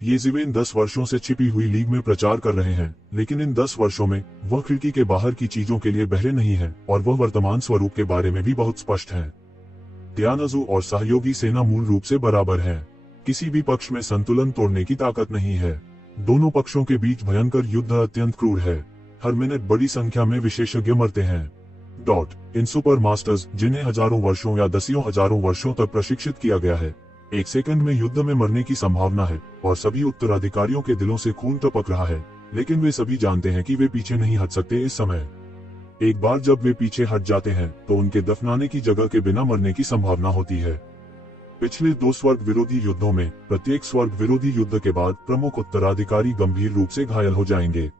ये जिवेन 10 वर्षों से छिपी हुई लीग में प्रचार कर रहे हैं, लेकिन इन 10 वर्षों में वह खिड़की के बाहर की चीजों के लिए बहरे नहीं है और वह वर्तमान स्वरूप के बारे में भी बहुत स्पष्ट है। त्यानजू और सहयोगी सेना मूल रूप से बराबर है। किसी भी पक्ष में संतुलन तोड़ने की ताकत नहीं है। दोनों पक्षों के बीच भयंकर युद्ध अत्यंत क्रूर है। हर मिनट बड़ी संख्या में विशेषज्ञ मरते हैं। इन सुपर मास्टर्स, जिन्हें हजारों वर्षों या दसियों हजारों वर्षों तक प्रशिक्षित किया गया है, एक सेकंड में युद्ध में मरने की संभावना है और सभी उत्तराधिकारियों के दिलों से खून टपक रहा है, लेकिन वे सभी जानते हैं कि वे पीछे नहीं हट सकते इस समय। एक बार जब वे पीछे हट जाते हैं तो उनके दफनाने की जगह के बिना मरने की संभावना होती है। पिछले 2 स्वर्ग विरोधी युद्धों में प्रत्येक स्वर्ग विरोधी युद्ध के बाद प्रमुख उत्तराधिकारी गंभीर रूप से घायल हो जाएंगे।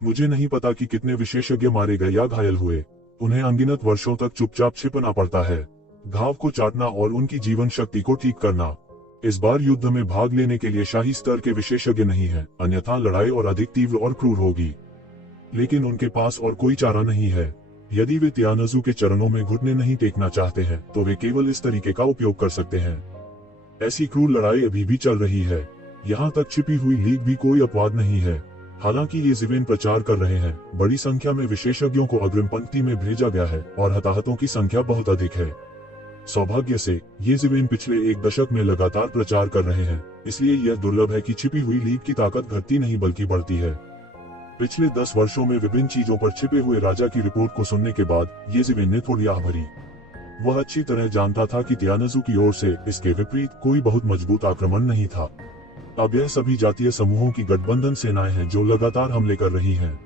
मुझे नहीं पता कि कितने विशेषज्ञ मारे गए या घायल हुए। उन्हें अनगिनत वर्षों तक चुपचाप छिपना पड़ता है, घाव को चाटना और उनकी जीवन शक्ति को ठीक करना। इस बार युद्ध में भाग लेने के लिए शाही स्तर के विशेषज्ञ नहीं हैं, अन्यथा लड़ाई और अधिक तीव्र और क्रूर होगी। लेकिन उनके पास और कोई चारा नहीं है। यदि वे त्यानजू के चरणों में घुटने नहीं टेकना चाहते हैं तो वे केवल इस तरीके का उपयोग कर सकते हैं। ऐसी क्रूर लड़ाई अभी भी चल रही है। यहाँ तक छिपी हुई लीग भी कोई अपवाद नहीं है। हालांकि ये जिवेन प्रचार कर रहे हैं, बड़ी संख्या में विशेषज्ञों को अग्रिम पंक्ति में भेजा गया है और हताहतों की संख्या बहुत अधिक है। सौभाग्य से ये जिवेन पिछले 1 दशक में लगातार प्रचार कर रहे हैं, इसलिए यह दुर्लभ है कि छिपी हुई लीग की ताकत घटती नहीं बल्कि बढ़ती है। पिछले 10 वर्षों में विभिन्न चीजों पर छिपे हुए राजा की रिपोर्ट को सुनने के बाद ये जिवेन ने थोड़ी आह भरी। वह अच्छी तरह जानता था कि त्यानजू की ओर से इसके विपरीत कोई बहुत मजबूत आक्रमण नहीं था। अब यह सभी जातीय समूहों की गठबंधन सेनाएं हैं जो लगातार हमले कर रही हैं।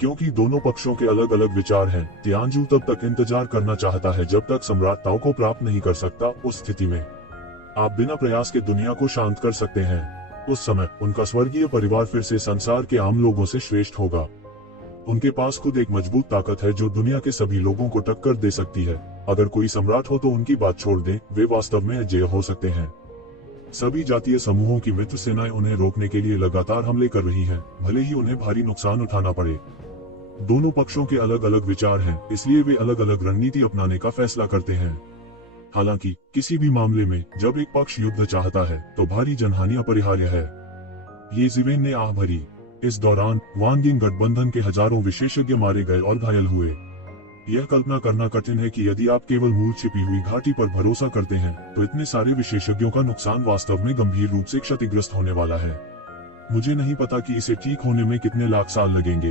क्योंकि दोनों पक्षों के अलग अलग विचार हैं, त्यानजू तब तक इंतजार करना चाहता है जब तक सम्राट ताओ को प्राप्त नहीं कर सकता। उस स्थिति में आप बिना प्रयास के दुनिया को शांत कर सकते हैं। उस समय उनका स्वर्गीय परिवार फिर से संसार के आम लोगों से श्रेष्ठ होगा। उनके पास खुद एक मजबूत ताकत है जो दुनिया के सभी लोगों को टक्कर दे सकती है। अगर कोई सम्राट हो तो उनकी बात छोड़ दें, वे वास्तव में अजेय हो सकते हैं। सभी जातीय समूहों की मित्र सेनाएं उन्हें रोकने के लिए लगातार हमले कर रही हैं, भले ही उन्हें भारी नुकसान उठाना पड़े। दोनों पक्षों के अलग अलग विचार हैं, इसलिए वे अलग अलग रणनीति अपनाने का फैसला करते हैं। हालांकि किसी भी मामले में जब एक पक्ष युद्ध चाहता है तो भारी जनहानि अपरिहार्य है। ये जिवेन ने आह भरी। इस दौरान वानगिंग गठबंधन के हजारों विशेषज्ञ मारे गए और घायल हुए। यह कल्पना करना कठिन है कि यदि आप केवल मूल छिपी हुई घाटी पर भरोसा करते हैं तो इतने सारे विशेषज्ञों का नुकसान वास्तव में गंभीर रूप से क्षतिग्रस्त होने वाला है। मुझे नहीं पता कि इसे ठीक होने में कितने लाख साल लगेंगे।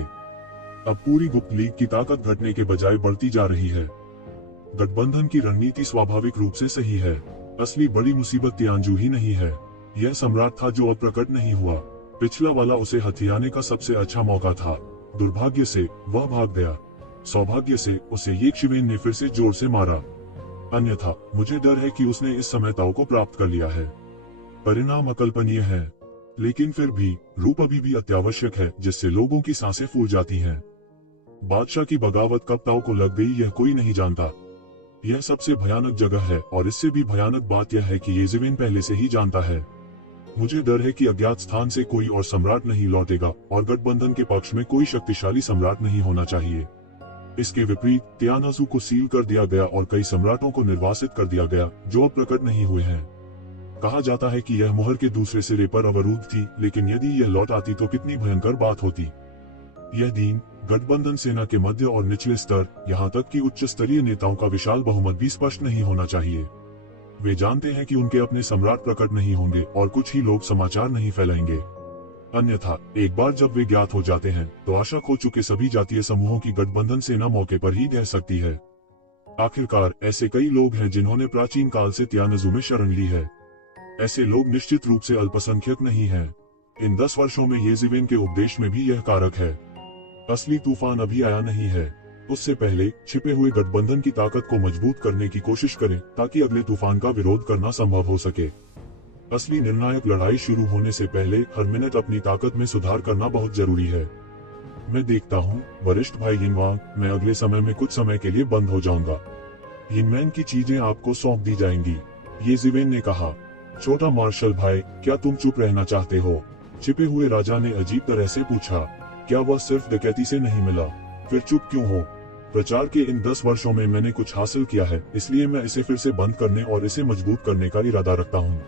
अब पूरी गुप्त लीग की ताकत घटने के बजाय बढ़ती जा रही है। गठबंधन की रणनीति स्वाभाविक रूप से सही है। असली बड़ी मुसीबत त्यानजू ही नहीं है, यह सम्राट था जो अब प्रकट नहीं हुआ। पिछला वाला उसे हथियाने का सबसे अच्छा मौका था। दुर्भाग्य से वह भाग गया। सौभाग्य से उसे ये जिवेन ने फिर से जोर से मारा। अन्यथा मुझे डर है कि उसने इस समय ताओ को प्राप्त कर लिया है। परिणाम अकल्पनीय है, लेकिन फिर भी रूप अभी भी अत्यावश्यक है जिससे लोगों की सांसें फूल जाती हैं। बादशाह की बगावत कब ताओ को लग गई यह कोई नहीं जानता। यह सबसे भयानक जगह है और इससे भी भयानक बात यह है कि ये जिवेन पहले से ही जानता है। मुझे डर है कि अज्ञात स्थान से कोई और सम्राट नहीं लौटेगा और गठबंधन के पक्ष में कोई शक्तिशाली सम्राट नहीं होना चाहिए। इसके विपरीत त्यानजू को सील कर दिया गया और कई सम्राटों को निर्वासित कर दिया गया जो अब प्रकट नहीं हुए हैं। कहा जाता है कि यह मुहर के दूसरे सिरे पर अवरुद्ध थी, लेकिन यदि यह लौट आती तो कितनी भयंकर बात होती। यह दिन गठबंधन सेना के मध्य और निचले स्तर, यहाँ तक कि उच्च स्तरीय नेताओं का विशाल बहुमत भी स्पष्ट नहीं होना चाहिए। वे जानते हैं कि उनके अपने सम्राट प्रकट नहीं होंगे और कुछ ही लोग समाचार नहीं फैलाएंगे। अन्यथा एक बार जब वे ज्ञात हो जाते हैं तो आशा खो चुके सभी जातीय समूहों की गठबंधन सेना मौके पर ही ढह सकती है। आखिरकार ऐसे कई लोग हैं जिन्होंने प्राचीन काल से त्यानजू में शरण ली है। ऐसे लोग निश्चित रूप से अल्पसंख्यक नहीं हैं। इन 10 वर्षों में ये जिवेन के उपदेश में भी यह कारक है। असली तूफान अभी आया नहीं है। उससे पहले छिपे हुए गठबंधन की ताकत को मजबूत करने की कोशिश करें ताकि अगले तूफान का विरोध करना संभव हो सके। असली निर्णायक लड़ाई शुरू होने से पहले हर मिनट अपनी ताकत में सुधार करना बहुत जरूरी है। मैं देखता हूँ वरिष्ठ भाई यिनवांग, मैं अगले समय में कुछ समय के लिए बंद हो जाऊंगा। यिनमैन की चीजें आपको सौंप दी जाएंगी, ये जिवेन ने कहा। छोटा मार्शल भाई, क्या तुम चुप रहना चाहते हो? छिपे हुए राजा ने अजीब तरह से पूछा। क्या वह सिर्फ डकैती से नहीं मिला? फिर चुप क्यों हो? प्रचार के इन 10 वर्षों में मैंने कुछ हासिल किया है, इसलिए मैं इसे फिर से बंद करने और इसे मजबूत करने का इरादा रखता हूँ।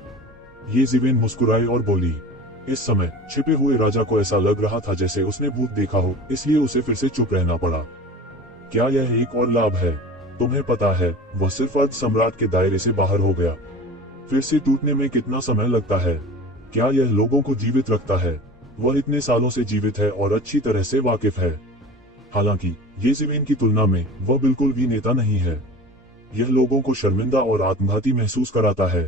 ये जिवेन मुस्कुराई और बोली, इस समय छिपे हुए राजा को ऐसा लग रहा था जैसे उसने भूत देखा हो, इसलिए उसे फिर से चुप रहना पड़ा। क्या यह एक और लाभ है? तुम्हें पता है, वह सिर्फ अर्ध सम्राट के दायरे से बाहर हो गया। फिर से टूटने में कितना समय लगता है? क्या यह लोगों को जीवित रखता है? वह इतने सालों से जीवित है और अच्छी तरह से वाकिफ है। हालांकि येज़ेवेन की तुलना में वह बिल्कुल भी नेता नहीं है। यह लोगों को शर्मिंदा और आत्मघाती महसूस कराता है।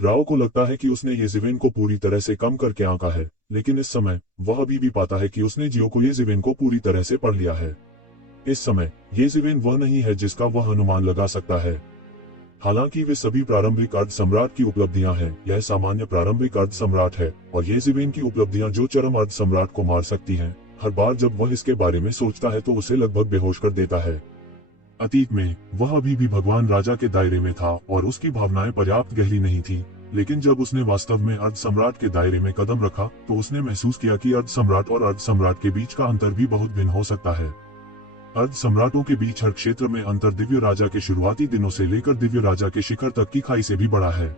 राव को लगता है कि उसने येज़ेवेन को पूरी तरह से कम करके आंका है, लेकिन इस समय वह अभी भी पाता है कि उसने जियो को येज़ेवेन को पूरी तरह से पढ़ लिया है। इस समय येज़ेवेन वह नहीं है जिसका वह अनुमान लगा सकता है। हालांकि वे सभी प्रारंभिक अर्ध सम्राट की उपलब्धियां हैं, यह सामान्य प्रारंभिक अर्ध सम्राट है, और येज़ेवेन की उपलब्धियां जो चरम अर्ध सम्राट को मार सकती हैं। हर बार जब वह इसके बारे में सोचता है तो उसे लगभग बेहोश कर देता है। अतीत में वह अभी भी भगवान राजा के दायरे में था और उसकी भावनाएं पर्याप्त गहरी नहीं थी, लेकिन जब उसने वास्तव में अर्ध सम्राट के दायरे में कदम रखा तो उसने महसूस किया कि अर्ध सम्राट और अर्ध सम्राट के बीच का अंतर भी बहुत भिन्न हो सकता है। अर्ध सम्राटों के बीच हर क्षेत्र में अंतर दिव्य राजा के शुरुआती दिनों से लेकर दिव्य राजा के शिखर तक की खाई से भी बड़ा है।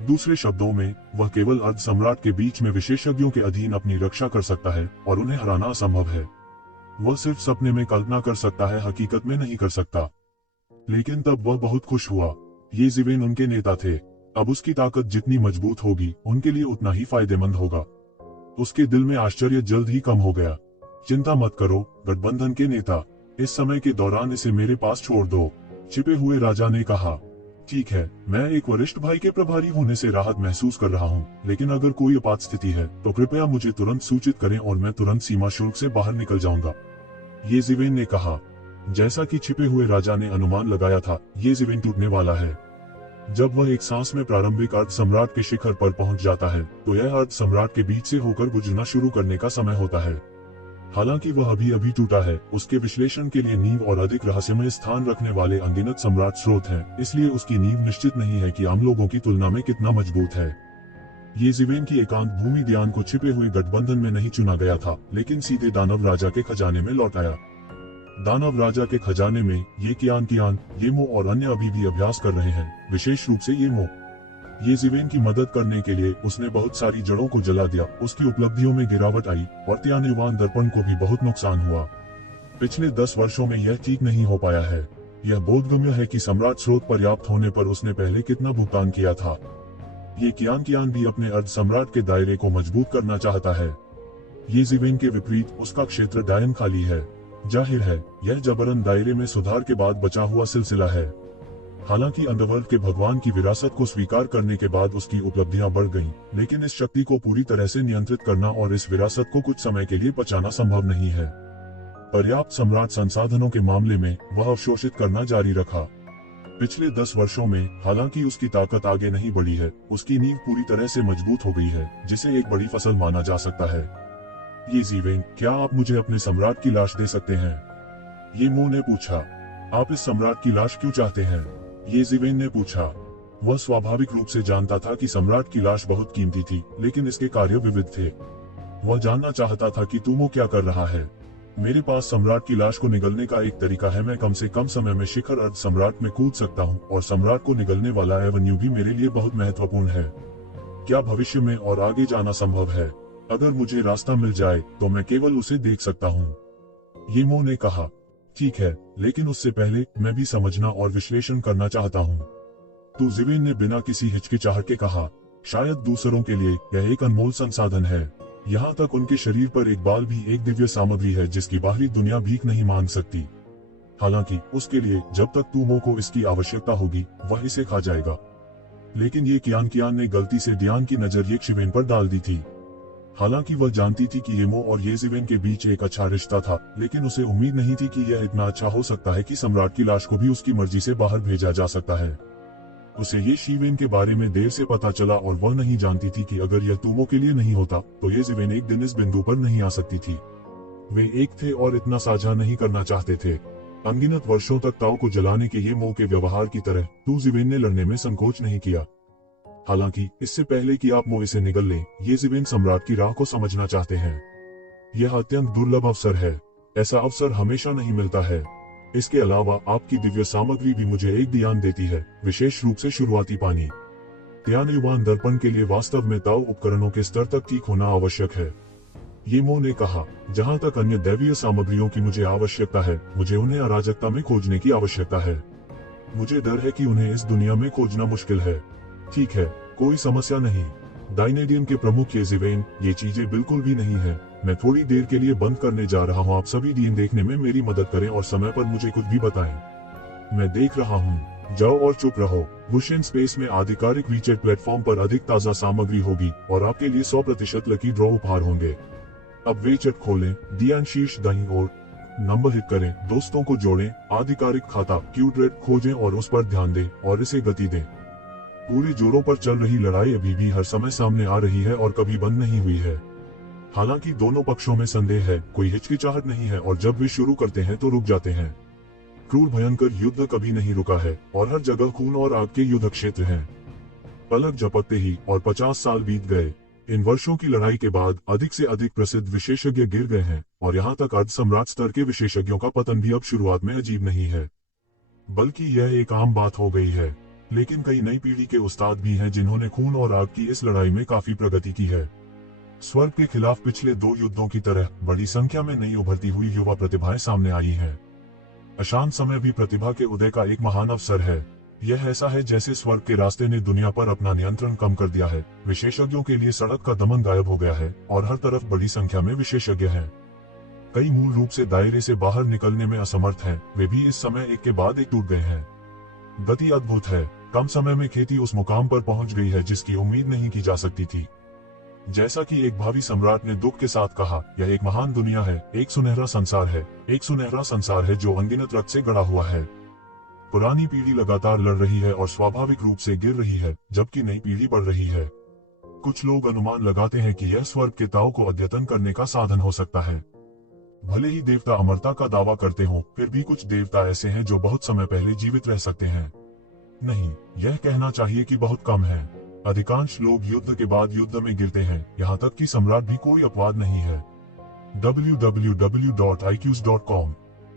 दूसरे शब्दों में, वह केवल अर्ध सम्राट के बीच में विशेषज्ञों के अधीन अपनी रक्षा कर सकता है और उन्हें हराना असंभव है। वह सिर्फ सपने में कल्पना कर सकता है, हकीकत में नहीं कर सकता। लेकिन तब वह बहुत खुश हुआ। येज़ेवेन उनके नेता थे। अब उसकी ताकत जितनी मजबूत होगी, उनके लिए उतना ही फायदेमंद होगा। उसके दिल में आश्चर्य जल्द ही कम हो गया। चिंता मत करो, गठबंधन के नेता, इस समय के दौरान इसे मेरे पास छोड़ दो, छिपे हुए राजा ने कहा। ठीक है, मैं एक वरिष्ठ भाई के प्रभारी होने से राहत महसूस कर रहा हूँ, लेकिन अगर कोई आपात स्थिति है तो कृपया मुझे तुरंत सूचित करें और मैं तुरंत सीमा शुल्क से बाहर निकल जाऊंगा, येज़ेवेन ने कहा। जैसा कि छिपे हुए राजा ने अनुमान लगाया था, येज़ेवेन टूटने वाला है। जब वह एक सांस में प्रारंभिक अर्ध सम्राट के शिखर पर पहुंच जाता है तो यह अर्ध सम्राट के बीच से होकर गुजरना शुरू करने का समय होता है। हालांकि वह अभी अभी टूटा है, उसके विश्लेषण के लिए नींव और अधिक रहस्यमय स्थान रखने वाले अनगिनत सम्राट स्रोत हैं, इसलिए उसकी नींव निश्चित नहीं है कि आम लोगों की तुलना में कितना मजबूत है। येज़ेवेन की एकांत भूमि ध्यान को छिपे हुए गठबंधन में नहीं चुना गया था, लेकिन सीधे दानव राजा के खजाने में लौट आया। दानव राजा के खजाने में ये कियान, येमो और अन्य अभी भी अभ्यास कर रहे हैं, विशेष रूप से येमो। येज़ेवेन की मदद करने के लिए उसने बहुत सारी जड़ों को जला दिया। उसकी उपलब्धियों में गिरावट आई और त्यानेवान दर्पण को भी बहुत नुकसान हुआ। पिछले 10 वर्षों में यह ठीक नहीं हो पाया है। यह बोधगम्य है कि सम्राट स्रोत पर्याप्त होने पर उसने पहले कितना भुगतान किया था। ये कियान भी अपने अर्ध सम्राट के दायरे को मजबूत करना चाहता है। येज़ेवेन के विपरीत उसका क्षेत्र डायन खाली है। जाहिर है, यह जबरन दायरे में सुधार के बाद बचा हुआ सिलसिला है। हालांकि अंडरवर्ल्ड के भगवान की विरासत को स्वीकार करने के बाद उसकी उपलब्धियां बढ़ गईं, लेकिन इस शक्ति को पूरी तरह से नियंत्रित करना और इस विरासत को कुछ समय के लिए बचाना संभव नहीं है। पर्याप्त सम्राट संसाधनों के मामले में वह अवशोषित करना जारी रखा। पिछले 10 वर्षों में हालांकि उसकी ताकत आगे नहीं बढ़ी है, उसकी नींव पूरी तरह से मजबूत हो गई है, जिसे एक बड़ी फसल माना जा सकता है। येज़ेवेन, क्या आप मुझे अपने सम्राट की लाश दे सकते हैं? येमो ने पूछा। आप इस सम्राट की लाश क्यों चाहते हैं? येज़ेवेन ने पूछा। वह स्वाभाविक रूप से जानता था कि सम्राट की लाश बहुत कीमती थी, लेकिन इसके कार्य विविध थे। वह जानना चाहता था कि तुमो क्या कर रहा है। मेरे पास सम्राट की लाश को निगलने का एक तरीका है। मैं कम से कम समय में शिखर अर्ध सम्राट में कूद सकता हूँ और सम्राट को निगलने वाला एवेन्यू भी मेरे लिए बहुत महत्वपूर्ण है। क्या भविष्य में और आगे जाना संभव है? अगर मुझे रास्ता मिल जाए तो मैं केवल उसे देख सकता हूँ, येमो ने कहा। ठीक है, लेकिन उससे पहले मैं भी समझना और विश्लेषण करना चाहता हूँ, येज़ेवेन ने बिना किसी हिचकिचाहट के कहा। शायद दूसरों के लिए यह एक अनमोल संसाधन है। यहाँ तक उनके शरीर पर एक बाल भी एक दिव्य सामग्री है जिसकी बाहरी दुनिया भीख नहीं मांग सकती। हालांकि उसके लिए जब तक तुमो को इसकी आवश्यकता होगी, वह इसे खा जाएगा। लेकिन ये कियान ने गलती से ध्यान की नजर येज़ेवेन पर डाल दी थी। हालांकि वह जानती थी कि येमो और येज़ेवेन के बीच एक अच्छा रिश्ता था, लेकिन उसे उम्मीद नहीं थी कि यह इतना अच्छा हो सकता है कि सम्राट की लाश को भी उसकी मर्जी से बाहर भेजा जा सकता है। उसे येज़ेवेन के बारे में देर से पता चला और वह नहीं जानती थी कि अगर यह तुमो के लिए नहीं होता तो येज़ेवेन एक दिन इस बिंदु पर नहीं आ सकती थी। वे एक थे और इतना साझा नहीं करना चाहते थे। अनगिनत वर्षों तक ताओ को जलाने के येमो के व्यवहार की तरह येज़ेवेन ने लड़ने में संकोच नहीं किया। हालांकि इससे पहले कि आप मो इसे निगल लें, येज़ेवेन सम्राट की राह को समझना चाहते हैं। यह अत्यंत दुर्लभ अवसर है। ऐसा अवसर हमेशा नहीं मिलता है। इसके अलावा आपकी दिव्य सामग्री भी मुझे एक ध्यान देती है, विशेष रूप से शुरुआती पानी। त्यान युवान दर्पण के लिए वास्तव में ताओ उपकरणों के स्तर तक ठीक होना आवश्यक है। ये मो ने कहा, जहाँ तक अन्य दैवीय सामग्रियों की मुझे आवश्यकता है, मुझे उन्हें अराजकता में खोजने की आवश्यकता है। मुझे डर है कि उन्हें इस दुनिया में खोजना मुश्किल है। ठीक है, कोई समस्या नहीं। डायनेडियम के प्रमुख येजिवेन, ये चीजें बिल्कुल भी नहीं है। मैं थोड़ी देर के लिए बंद करने जा रहा हूँ। आप सभी डीन देखने में मेरी मदद करें और समय पर मुझे कुछ भी बताएं। मैं देख रहा हूँ। जाओ और चुप रहो। बुशन स्पेस में आधिकारिक वीचेट प्लेटफॉर्म पर अधिक ताजा सामग्री होगी और आपके लिए 100% लकी ड्रॉ उपहार होंगे। अब वीचेट खोलें, दियान शीर्ष दाईं ओर नंबर हिट करें, दोस्तों को जोड़ें, आधिकारिक खाता क्यूट्रेड खोजें और उस पर ध्यान दें और इसे गति दें। पूरे जोरों पर चल रही लड़ाई अभी भी हर समय सामने आ रही है और कभी बंद नहीं हुई है। हालांकि दोनों पक्षों में संदेह है, कोई हिचकिचाहट नहीं है और जब वे शुरू करते हैं तो रुक जाते हैं। क्रूर भयंकर युद्ध कभी नहीं रुका है और हर जगह खून और आग के युद्ध क्षेत्र हैं। पलक झपकते ही और 50 साल बीत गए। इन वर्षों की लड़ाई के बाद अधिक से अधिक प्रसिद्ध विशेषज्ञ गिर गए हैं और यहाँ तक अर्ध सम्राट स्तर के विशेषज्ञों का पतन भी अब शुरुआत में अजीब नहीं है, बल्कि यह एक आम बात हो गई है। लेकिन कई नई पीढ़ी के उस्ताद भी हैं जिन्होंने खून और आग की इस लड़ाई में काफी प्रगति की है। स्वर्ग के खिलाफ पिछले 2 युद्धों की तरह बड़ी संख्या में नई उभरती हुई युवा प्रतिभाएं सामने आई हैं। अशांत समय भी प्रतिभा के उदय का एक महान अवसर है। यह ऐसा है जैसे स्वर्ग के रास्ते ने दुनिया पर अपना नियंत्रण कम कर दिया है। विशेषज्ञों के लिए सड़क का दमन गायब हो गया है और हर तरफ बड़ी संख्या में विशेषज्ञ हैं। कई मूल रूप से दायरे से बाहर निकलने में असमर्थ हैं, वे भी इस समय एक के बाद एक टूट गए हैं। गति अद्भुत है। कम समय में खेती उस मुकाम पर पहुंच गई है जिसकी उम्मीद नहीं की जा सकती थी। जैसा कि एक भावी सम्राट ने दुख के साथ कहा, यह एक महान दुनिया है, एक सुनहरा संसार है, एक सुनहरा संसार है जो अनगिनत रक्त से गढ़ा हुआ है। पुरानी पीढ़ी लगातार लड़ रही है और स्वाभाविक रूप से गिर रही है, जबकि नई पीढ़ी बढ़ रही है। कुछ लोग अनुमान लगाते हैं कि यह स्वर्ग के ताओ को अद्यतन करने का साधन हो सकता है। भले ही देवता अमरता का दावा करते हों, फिर भी कुछ देवता ऐसे हैं जो बहुत समय पहले जीवित रह सकते हैं। नहीं, यह कहना चाहिए कि बहुत कम है। अधिकांश लोग युद्ध के बाद युद्ध में गिरते हैं, यहाँ तक कि सम्राट भी कोई अपवाद नहीं है। www.iqs.com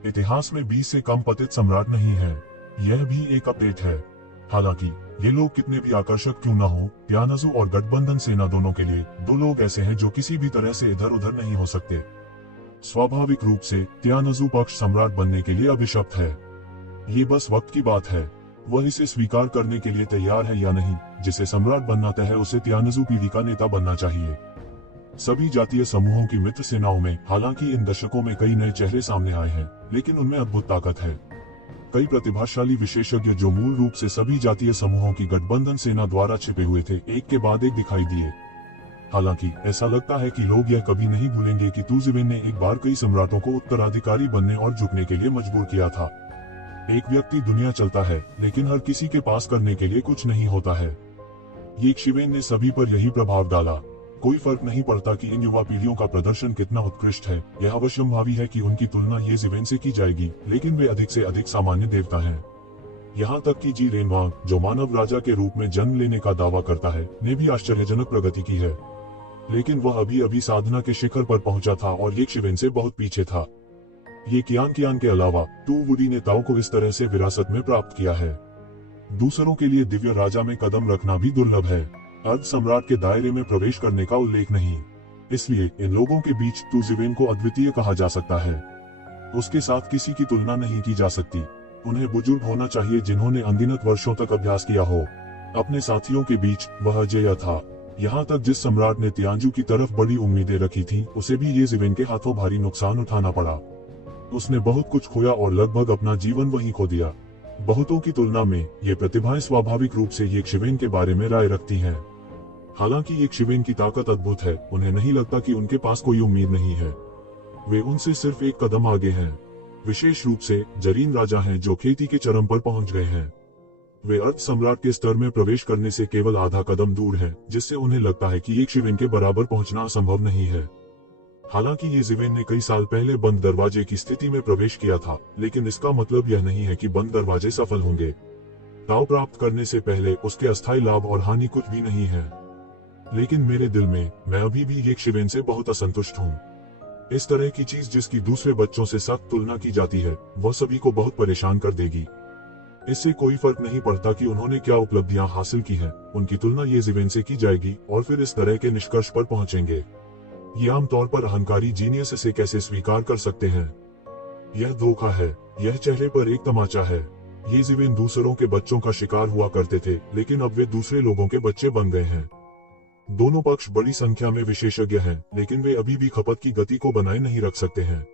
इतिहास में 20 से कम पतित सम्राट नहीं है। यह भी एक अपडेट है। हालांकि ये लोग कितने भी आकर्षक क्यों न हो, त्यानजू और गठबंधन सेना दोनों के लिए 2 लोग ऐसे हैं जो किसी भी तरह से इधर उधर नहीं हो सकते। स्वाभाविक रूप से त्यानजू पक्ष सम्राट बनने के लिए अभिशप्त है। ये बस वक्त की बात है, वह इसे स्वीकार करने के लिए तैयार है या नहीं। जिसे सम्राट बनना तय है उसे त्यानजू पीढ़ी का नेता बनना चाहिए। सभी जातीय समूहों की मित्र सेनाओं में हालांकि इन दशकों में कई नए चेहरे सामने आए हैं, लेकिन उनमें अद्भुत ताकत है। कई प्रतिभाशाली विशेषज्ञ जो मूल रूप से सभी जातीय समूहों की गठबंधन सेना द्वारा छिपे हुए थे, एक के बाद एक दिखाई दिए। हालांकि ऐसा लगता है कि लोग यह कभी नहीं भूलेंगे कि तुजिवेन ने एक बार कई सम्राटों को उत्तराधिकारी बनने और झुकने के लिए मजबूर किया था। एक व्यक्ति दुनिया चलता है, लेकिन हर किसी के पास करने के लिए कुछ नहीं होता है। येशिवेन ने सभी पर यही प्रभाव डाला। कोई फर्क नहीं पड़ता कि इन युवा पीढ़ियों का प्रदर्शन कितना उत्कृष्ट है, यह अवश्यंभावी है कि उनकी तुलना येशिवेन से की जाएगी, लेकिन वे अधिक से अधिक सामान्य देवता हैं। यहाँ तक कि जी रेनवांग, जो मानव राजा के रूप में जन्म लेने का दावा करता है, ने भी आश्चर्यजनक प्रगति की है। लेकिन वह अभी अभी साधना के शिखर पर पहुंचा था और येशिवेन से बहुत पीछे था। ये कियान के अलावा टू वुडी ने ताओ को इस तरह से विरासत में प्राप्त किया है। दूसरों के लिए दिव्य राजा में कदम रखना भी दुर्लभ है। अर्ध सम्राट के दायरे में प्रवेश करने का उल्लेख नहीं। इसलिए इन लोगों के बीच तुजिवेन को अद्वितीय कहा जा सकता है। उसके साथ किसी की तुलना नहीं की जा सकती। उन्हें बुजुर्ग होना चाहिए जिन्होंने अनगिनत वर्षों तक अभ्यास किया हो। अपने साथियों के बीच वह अजेय था। यहाँ तक जिस सम्राट ने तियानजू की तरफ बड़ी उम्मीदें रखी थी, उसे भी येशिवेन के हाथों भारी नुकसान उठाना पड़ा। उसने बहुत कुछ खोया और लगभग अपना जीवन वहीं खो दिया। बहुतों की तुलना में ये प्रतिभाएं स्वाभाविक रूप से येशिवेन के बारे में राय रखती हैं। हालांकि येशिवेन की ताकत अद्भुत है, उन्हें नहीं लगता कि उनके पास कोई उम्मीद नहीं है। वे उनसे सिर्फ एक कदम आगे हैं। विशेष रूप से जरीन राजा हैं जो खेती के चरम पर पहुंच गए हैं। वे अर्ध सम्राट के स्तर में प्रवेश करने से केवल आधा कदम दूर हैं, जिससे उन्हें लगता है कि येशिवेन के बराबर पहुंचना असंभव नहीं है। हालांकि येशिवेन ने कई साल पहले बंद दरवाजे की स्थिति में प्रवेश किया था, लेकिन इसका मतलब यह नहीं है कि बंद दरवाजे सफल होंगे। ताओ प्राप्त करने से पहले उसके अस्थायी लाभ और हानि कुछ भी नहीं है। लेकिन मेरे दिल में मैं अभी भी येशिवेन से बहुत असंतुष्ट हूँ। इस तरह की चीज जिसकी दूसरे बच्चों से सख्त तुलना की जाती है, वह सभी को बहुत परेशान कर देगी। इससे कोई फर्क नहीं पड़ता कि उन्होंने क्या उपलब्धियां हासिल की हैं, उनकी तुलना येज़िवेन से की जाएगी और फिर इस तरह के निष्कर्ष पर पहुंचेंगे। ये आमतौर पर अहंकारी जीनियस इसे कैसे स्वीकार कर सकते हैं। यह धोखा है, यह चेहरे पर एक तमाचा है। येज़िवेन दूसरों के बच्चों का शिकार हुआ करते थे, लेकिन अब वे दूसरे लोगों के बच्चे बन गए हैं। दोनों पक्ष बड़ी संख्या में विशेषज्ञ हैं, लेकिन वे अभी भी खपत की गति को बनाए नहीं रख सकते हैं।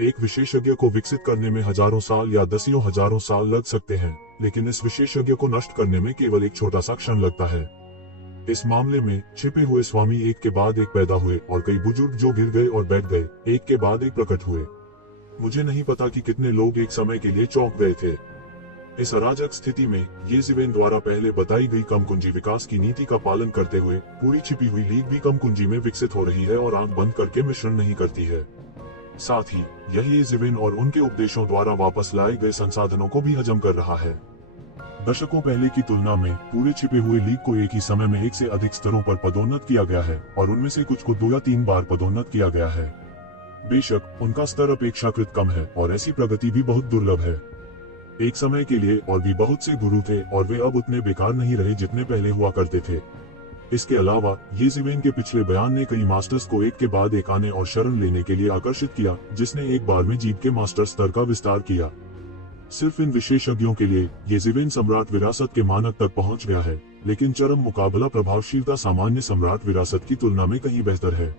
एक विशेषज्ञ को विकसित करने में हजारों साल या दसियों हजारों साल लग सकते हैं, लेकिन इस विशेषज्ञ को नष्ट करने में केवल एक छोटा सा क्षण लगता है। इस मामले में छिपे हुए स्वामी एक के बाद एक पैदा हुए और कई बुजुर्ग जो गिर गए और बैठ गए, एक के बाद एक प्रकट हुए। मुझे नहीं पता कि कितने लोग एक समय के लिए चौंक गए थे। इस अराजक स्थिति में येज़िवेन द्वारा पहले बताई गई कम कुंजी विकास की नीति का पालन करते हुए पूरी छिपी हुई लीग भी कम कुंजी में विकसित हो रही है और आंख बंद करके मिश्रण नहीं करती है। साथ ही यह येज़िवेन और उनके उपदेशों द्वारा वापस लाए गए संसाधनों को भी हजम कर रहा है। दशकों पहले की तुलना में पूरे छिपे हुए लीग को एक ही समय में एक से अधिक स्तरों पर पदोन्नत किया गया है और उनमें से कुछ को 2 या 3 बार पदोन्नत किया गया है। बेशक उनका स्तर अपेक्षाकृत कम है और ऐसी प्रगति भी बहुत दुर्लभ है। एक समय के लिए और भी बहुत से गुरु थे और वे अब उतने बेकार नहीं रहे जितने पहले हुआ करते थे। इसके अलावा येज़िवेन के पिछले बयान ने कई मास्टर्स को एक के बाद एक आने और शरण लेने के लिए आकर्षित किया, जिसने एक बार में जीव के मास्टर स्तर का विस्तार किया। सिर्फ इन विशेषज्ञों के लिए येज़िवेन सम्राट विरासत के मानक तक पहुंच गया है, लेकिन चरम मुकाबला प्रभावशीलता सामान्य सम्राट विरासत की तुलना में कहीं बेहतर है।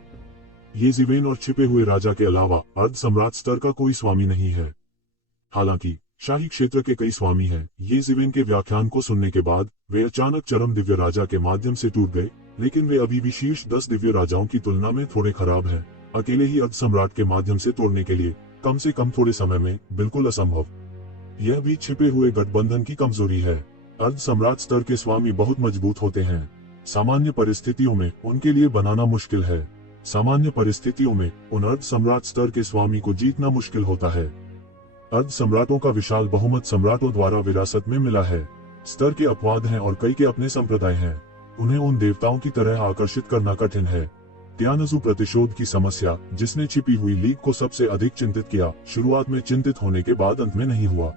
येज़िवेन और छिपे हुए राजा के अलावा अर्ध सम्राट स्तर का कोई स्वामी नहीं है। हालांकि शाही क्षेत्र के कई स्वामी हैं। येज़िवेन के व्याख्यान को सुनने के बाद वे अचानक चरम दिव्य राजा के माध्यम से टूट गए, लेकिन वे अभी भी शीर्ष 10 दिव्य राजाओं की तुलना में थोड़े खराब हैं। अकेले ही अर्ध सम्राट के माध्यम से तोड़ने के लिए कम से कम थोड़े समय में बिल्कुल असंभव। यह भी छिपे हुए गठबंधन की कमजोरी है। अर्ध सम्राट स्तर के स्वामी बहुत मजबूत होते हैं। सामान्य परिस्थितियों में उनके लिए बनाना मुश्किल है। सामान्य परिस्थितियों में उन अर्ध सम्राट स्तर के स्वामी को जीतना मुश्किल होता है। अर्ध सम्राटों का विशाल बहुमत सम्राटों द्वारा विरासत में मिला है। स्तर के अपवाद हैं और कई के अपने संप्रदाय हैं। उन्हें उन देवताओं की तरह आकर्षित करना कठिन है। त्यानजू प्रतिशोध की समस्या, जिसने छिपी हुई लीग को सबसे अधिक चिंतित किया, शुरुआत में चिंतित होने के बाद अंत में नहीं हुआ।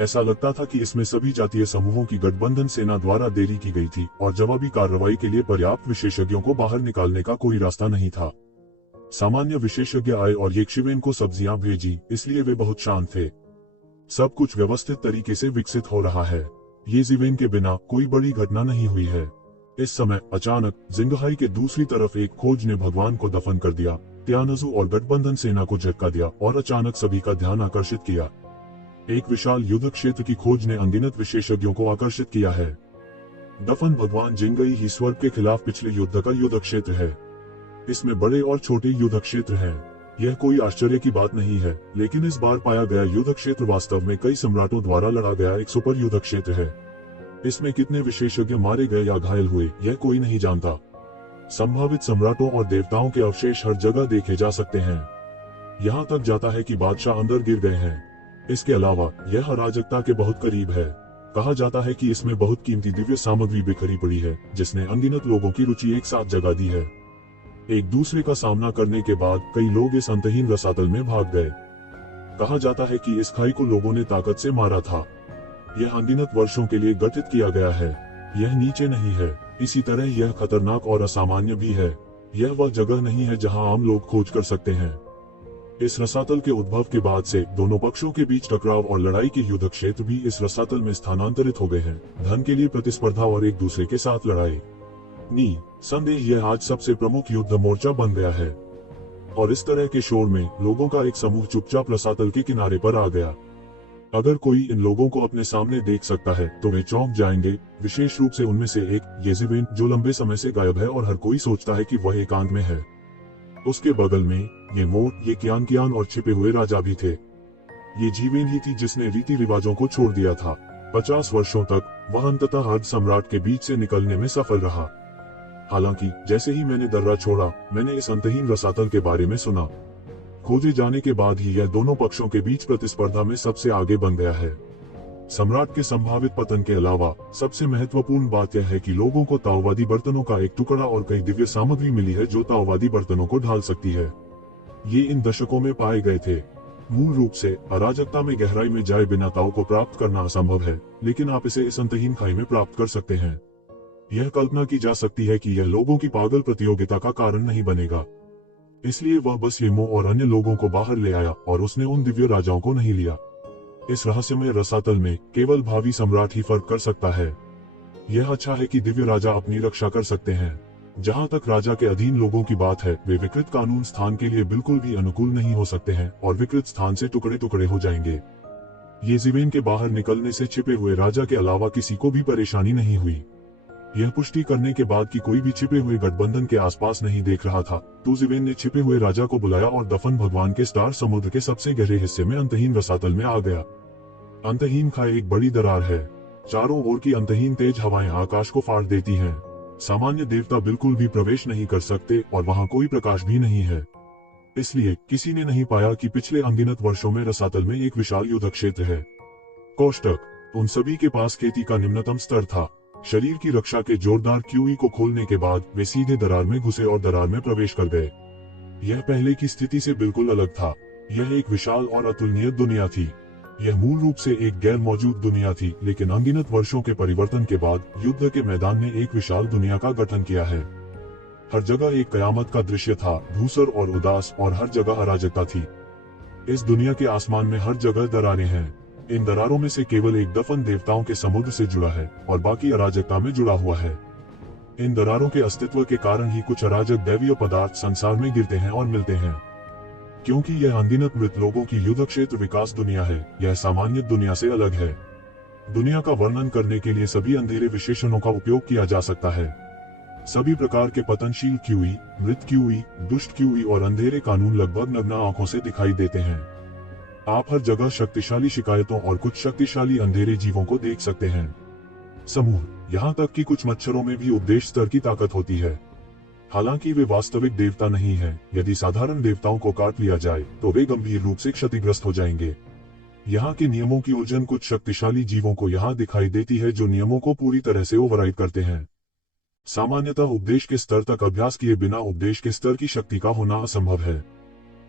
ऐसा लगता था कि इसमें सभी जातीय समूहों की गठबंधन सेना द्वारा देरी की गई थी और जवाबी कार्रवाई के लिए पर्याप्त विशेषज्ञों को बाहर निकालने का कोई रास्ता नहीं था। सामान्य विशेषज्ञ आए और येज़िवेन को सब्जियां भेजी, इसलिए वे बहुत शांत थे। सब कुछ व्यवस्थित तरीके से विकसित हो रहा है। येज़िवेन के बिना कोई बड़ी घटना नहीं हुई है। इस समय अचानक जिंगहाई के दूसरी तरफ एक खोज ने भगवान को दफन कर दिया, त्यानजू और गठबंधन सेना को झटका दिया और अचानक सभी का ध्यान आकर्षित किया। एक विशाल युद्ध क्षेत्र की खोज ने अनगिनत विशेषज्ञों को आकर्षित किया है। दफन भगवान जिंगई ही स्वर्ग के खिलाफ पिछले युद्ध का युद्ध क्षेत्र है। इसमें बड़े और छोटे युद्ध क्षेत्र हैं। यह कोई आश्चर्य की बात नहीं है, लेकिन इस बार पाया गया युद्ध क्षेत्र वास्तव में कई सम्राटों द्वारा लड़ा गया एक सुपर युद्ध क्षेत्र है। इसमें कितने विशेषज्ञ मारे गए या घायल हुए, यह कोई नहीं जानता। संभावित सम्राटों और देवताओं के अवशेष हर जगह देखे जा सकते हैं। यहाँ तक जाता है कि बादशाह अंदर गिर गए हैं। इसके अलावा यह अराजकता के बहुत करीब है। कहा जाता है कि इसमें बहुत कीमती दिव्य सामग्री बिखरी पड़ी है, जिसने अनगिनत लोगों की रुचि एक साथ जगा दी है। एक दूसरे का सामना करने के बाद कई लोग इस अंतहीन रसातल में भाग गए। कहा जाता है कि इस खाई को लोगों ने ताकत से मारा था। यह अनगिनत वर्षों के लिए गठित किया गया है। यह नीचे नहीं है। इसी तरह यह खतरनाक और असामान्य भी है। यह वह जगह नहीं है जहां आम लोग खोज कर सकते हैं। इस रसातल के उद्भव के बाद से दोनों पक्षों के बीच टकराव और लड़ाई के युद्ध क्षेत्र भी इस रसातल में स्थानांतरित हो गए हैं। धन के लिए प्रतिस्पर्धा और एक दूसरे के साथ लड़ाई। संदेह यह आज सबसे प्रमुख युद्ध मोर्चा बन गया है। और इस तरह के शोर में लोगों का एक समूह चुपचाप रसातल के किनारे पर आ गया। अगर कोई इन लोगों को अपने सामने देख सकता है तो वे चौंक जाएंगे, विशेष रूप से उनमें से एक येज़िवेन, जो लंबे समय से गायब है और हर कोई सोचता है कि वह एकांत में है। उसके बगल में ये मोट, ये कियान और छिपे हुए राजा भी थे। ये जीवेन ही थी जिसने रीति रिवाजों को छोड़ दिया था। 50 वर्षों तक वह अंततः अर्ध सम्राट के बीच से निकलने में सफल रहा। हालांकि जैसे ही मैंने दर्रा छोड़ा, मैंने इस अंतहीन रसातल के बारे में सुना। खोजे जाने के बाद ही यह दोनों पक्षों के बीच प्रतिस्पर्धा में सबसे आगे बन गया है। सम्राट के संभावित पतन के अलावा सबसे महत्वपूर्ण बात यह है कि लोगों को ताओवादी बर्तनों का एक टुकड़ा और कई दिव्य सामग्री मिली है जो ताओवादी बर्तनों को ढाल सकती है। ये इन दशकों में पाए गए थे। मूल रूप से अराजकता में गहराई में जाए बिना ताओ को प्राप्त करना असंभव है, लेकिन आप इसे इस अंतहीन खाई में प्राप्त कर सकते हैं। यह कल्पना की जा सकती है कि यह लोगों की पागल प्रतियोगिता का कारण नहीं बनेगा। इसलिए वह बस येमो और अन्य लोगों को बाहर ले आया और उसने उन दिव्य राजाओं को नहीं लिया। इस रहस्यमय रसातल में केवल भावी सम्राट ही फर्क कर सकता है। यह अच्छा है कि दिव्य राजा अपनी रक्षा कर सकते हैं। जहां तक राजा के अधीन लोगों की बात है, वे विकृत कानून स्थान के लिए बिल्कुल भी अनुकूल नहीं हो सकते हैं और विकृत स्थान से टुकड़े टुकड़े हो जाएंगे। येज़िवेन के बाहर निकलने से छिपे हुए राजा के अलावा किसी को भी परेशानी नहीं हुई। यह पुष्टि करने के बाद कि कोई भी छिपे हुए गठबंधन के आसपास नहीं देख रहा था, येज़िवेन ने छिपे हुए राजा को बुलाया और दफन भगवान के स्टार समुद्र के सबसे गहरे हिस्से में अंतहीन रसातल में आ गया। अंतहीन खाई एक बड़ी दरार है। चारों ओर की अंतहीन तेज हवाएं आकाश को फाड़ देती हैं। सामान्य देवता बिल्कुल भी प्रवेश नहीं कर सकते और वहां कोई प्रकाश भी नहीं है। इसलिए किसी ने नहीं पाया कि पिछले अनगिनत वर्षों में रसातल में एक विशाल युद्ध क्षेत्र है। कोष्टक उन सभी के पास खेती का निम्नतम स्तर था। शरीर की रक्षा के जोरदार क्यूई को खोलने के बाद वे सीधे दरार में घुसे और दरार में प्रवेश कर गए। यह पहले की स्थिति से बिल्कुल अलग था। यह एक विशाल और अतुलनीय दुनिया थी। यह मूल रूप से एक गैर मौजूद दुनिया थी, लेकिन अनगिनत वर्षों के परिवर्तन के बाद युद्ध के मैदान ने एक विशाल दुनिया का गठन किया है। हर जगह एक कयामत का दृश्य था, धूसर और उदास, और हर जगह अराजकता थी। इस दुनिया के आसमान में हर जगह दरारें हैं। इन दरारों में से केवल एक दफन देवताओं के समुद्र से जुड़ा है और बाकी अराजकता में जुड़ा हुआ है। इन दरारों के अस्तित्व के कारण ही कुछ अराजक दैवीय पदार्थ संसार में गिरते हैं और मिलते हैं। क्योंकि यह अनगिनत मृत लोगों की युद्ध क्षेत्र विकास दुनिया है, यह सामान्य दुनिया से अलग है। दुनिया का वर्णन करने के लिए सभी अंधेरे विशेषणों का उपयोग किया जा सकता है। सभी प्रकार के पतनशील क्यूई, मृत क्यूई, दुष्ट क्यूई और अंधेरे कानून लगभग नग्न आंखों से दिखाई देते हैं। आप हर जगह शक्तिशाली शिकायतों और कुछ शक्तिशाली अंधेरे जीवों को देख सकते हैं। समूह, यहाँ तक कि कुछ मच्छरों में भी उपदेश स्तर की ताकत होती है। हालांकि वे वास्तविक देवता नहीं हैं। यदि साधारण देवताओं को काट लिया जाए तो वे गंभीर रूप से क्षतिग्रस्त हो जाएंगे। यहाँ के नियमों की उलझन कुछ शक्तिशाली जीवों को यहाँ दिखाई देती है जो नियमों को पूरी तरह से ओवरराइड करते हैं। सामान्यतः उपदेश के स्तर तक अभ्यास किए बिना उपदेश के स्तर की शक्ति का होना असंभव है।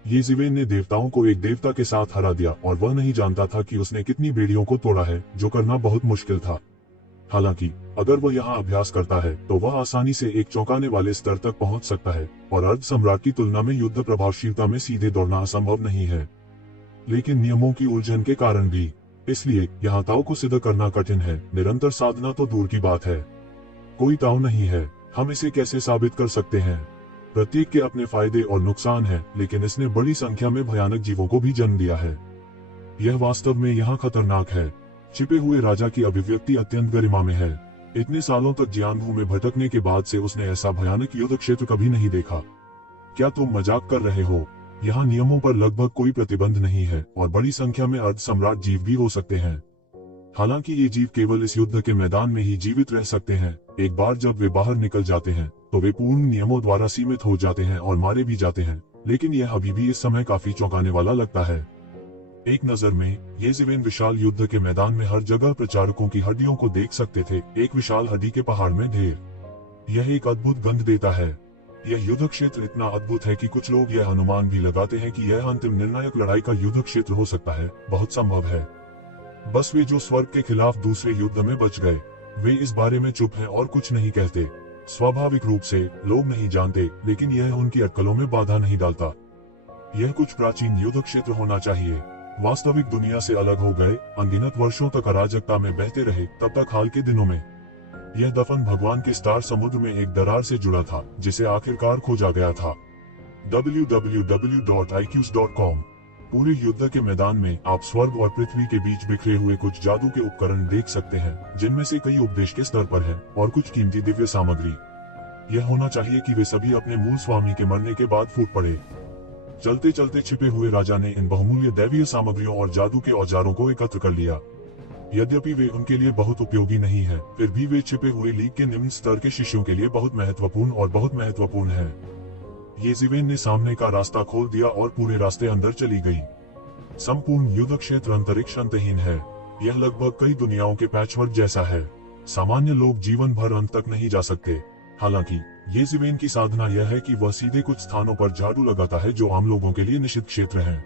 येज़िवेन ने देवताओं को एक देवता के साथ हरा दिया और वह नहीं जानता था कि उसने कितनी बेड़ियों को तोड़ा है, जो करना बहुत मुश्किल था। हालांकि अगर वह यहाँ अभ्यास करता है तो वह आसानी से एक चौंकाने वाले स्तर तक पहुंच सकता है और अर्ध सम्राट की तुलना में युद्ध प्रभावशीलता में सीधे दौड़ना असंभव नहीं है। लेकिन नियमों की उलझन के कारण भी, इसलिए यहाँ ताओ को सिद्ध करना कठिन है। निरंतर साधना तो दूर की बात है। कोई ताओ नहीं है। हम इसे कैसे साबित कर सकते हैं? प्रत्येक के अपने फायदे और नुकसान हैं, लेकिन इसने बड़ी संख्या में भयानक जीवों को भी जन्म दिया है। यह वास्तव में यहाँ खतरनाक है। छिपे हुए राजा की अभिव्यक्ति अत्यंत गरिमा में है। इतने सालों तक जियानबू में भटकने के बाद से उसने ऐसा भयानक युद्ध क्षेत्र कभी नहीं देखा। क्या तुम मजाक कर रहे हो? यहाँ नियमों पर लगभग कोई प्रतिबंध नहीं है और बड़ी संख्या में अर्ध सम्राट जीव भी हो सकते हैं। हालांकि ये जीव केवल इस युद्ध के मैदान में ही जीवित रह सकते हैं। एक बार जब वे बाहर निकल जाते हैं तो वे पूर्ण नियमों द्वारा सीमित हो जाते हैं और मारे भी जाते हैं। लेकिन यह अभी भी इस समय काफी चौंकाने वाला लगता है। एक नजर में येज़िवेन विशाल युद्ध के मैदान में हर जगह प्रचारकों की हड्डियों को देख सकते थे। एक विशाल हड्डी के पहाड़ में ढेर। यह एक अद्भुत गंध देता है। यह युद्ध क्षेत्र इतना अद्भुत है कि कुछ लोग यह अनुमान भी लगाते हैं कि यह अंतिम निर्णायक लड़ाई का युद्ध क्षेत्र हो सकता है। बहुत संभव है। बस वे जो स्वर्ग के खिलाफ दूसरे युद्ध में बच गए, वे इस बारे में चुप हैं और कुछ नहीं कहते। स्वाभाविक रूप से लोग नहीं जानते, लेकिन यह उनकी अटकलों में बाधा नहीं डालता। यह कुछ प्राचीन युद्ध क्षेत्र होना चाहिए। वास्तविक दुनिया से अलग हो गए, अनगिनत वर्षों तक अराजकता में बहते रहे। तब तक हाल के दिनों में यह दफन भगवान के स्टार समुद्र में एक दरार से जुड़ा था, जिसे आखिरकार खोजा गया था। www.iqs.com। पूरे युद्ध के मैदान में आप स्वर्ग और पृथ्वी के बीच बिखरे हुए कुछ जादू के उपकरण देख सकते हैं, जिनमें से कई उपदेश के स्तर पर हैं और कुछ कीमती दिव्य सामग्री। यह होना चाहिए कि वे सभी अपने मूल स्वामी के मरने के बाद फूट पड़े। चलते चलते छिपे हुए राजा ने इन बहुमूल्य दैवीय सामग्रियों और जादू के औजारों को एकत्र कर लिया। यद्यपि वे उनके लिए बहुत उपयोगी नहीं है, फिर भी वे छिपे हुए लीग के निम्न स्तर के शिष्यों के लिए बहुत महत्वपूर्ण है। येज़िवेन ने सामने का रास्ता खोल दिया और पूरे रास्ते अंदर चली गई। संपूर्ण युद्ध क्षेत्र अंतरिक्ष अंतहीन है। यह लगभग कई दुनियाओं के पैचवर्क जैसा है। सामान्य लोग जीवन भर अंत तक नहीं जा सकते। हालांकि येज़िवेन की साधना यह है कि वह सीधे कुछ स्थानों पर झाड़ू लगाता है जो आम लोगों के लिए निषिद्ध क्षेत्र हैं।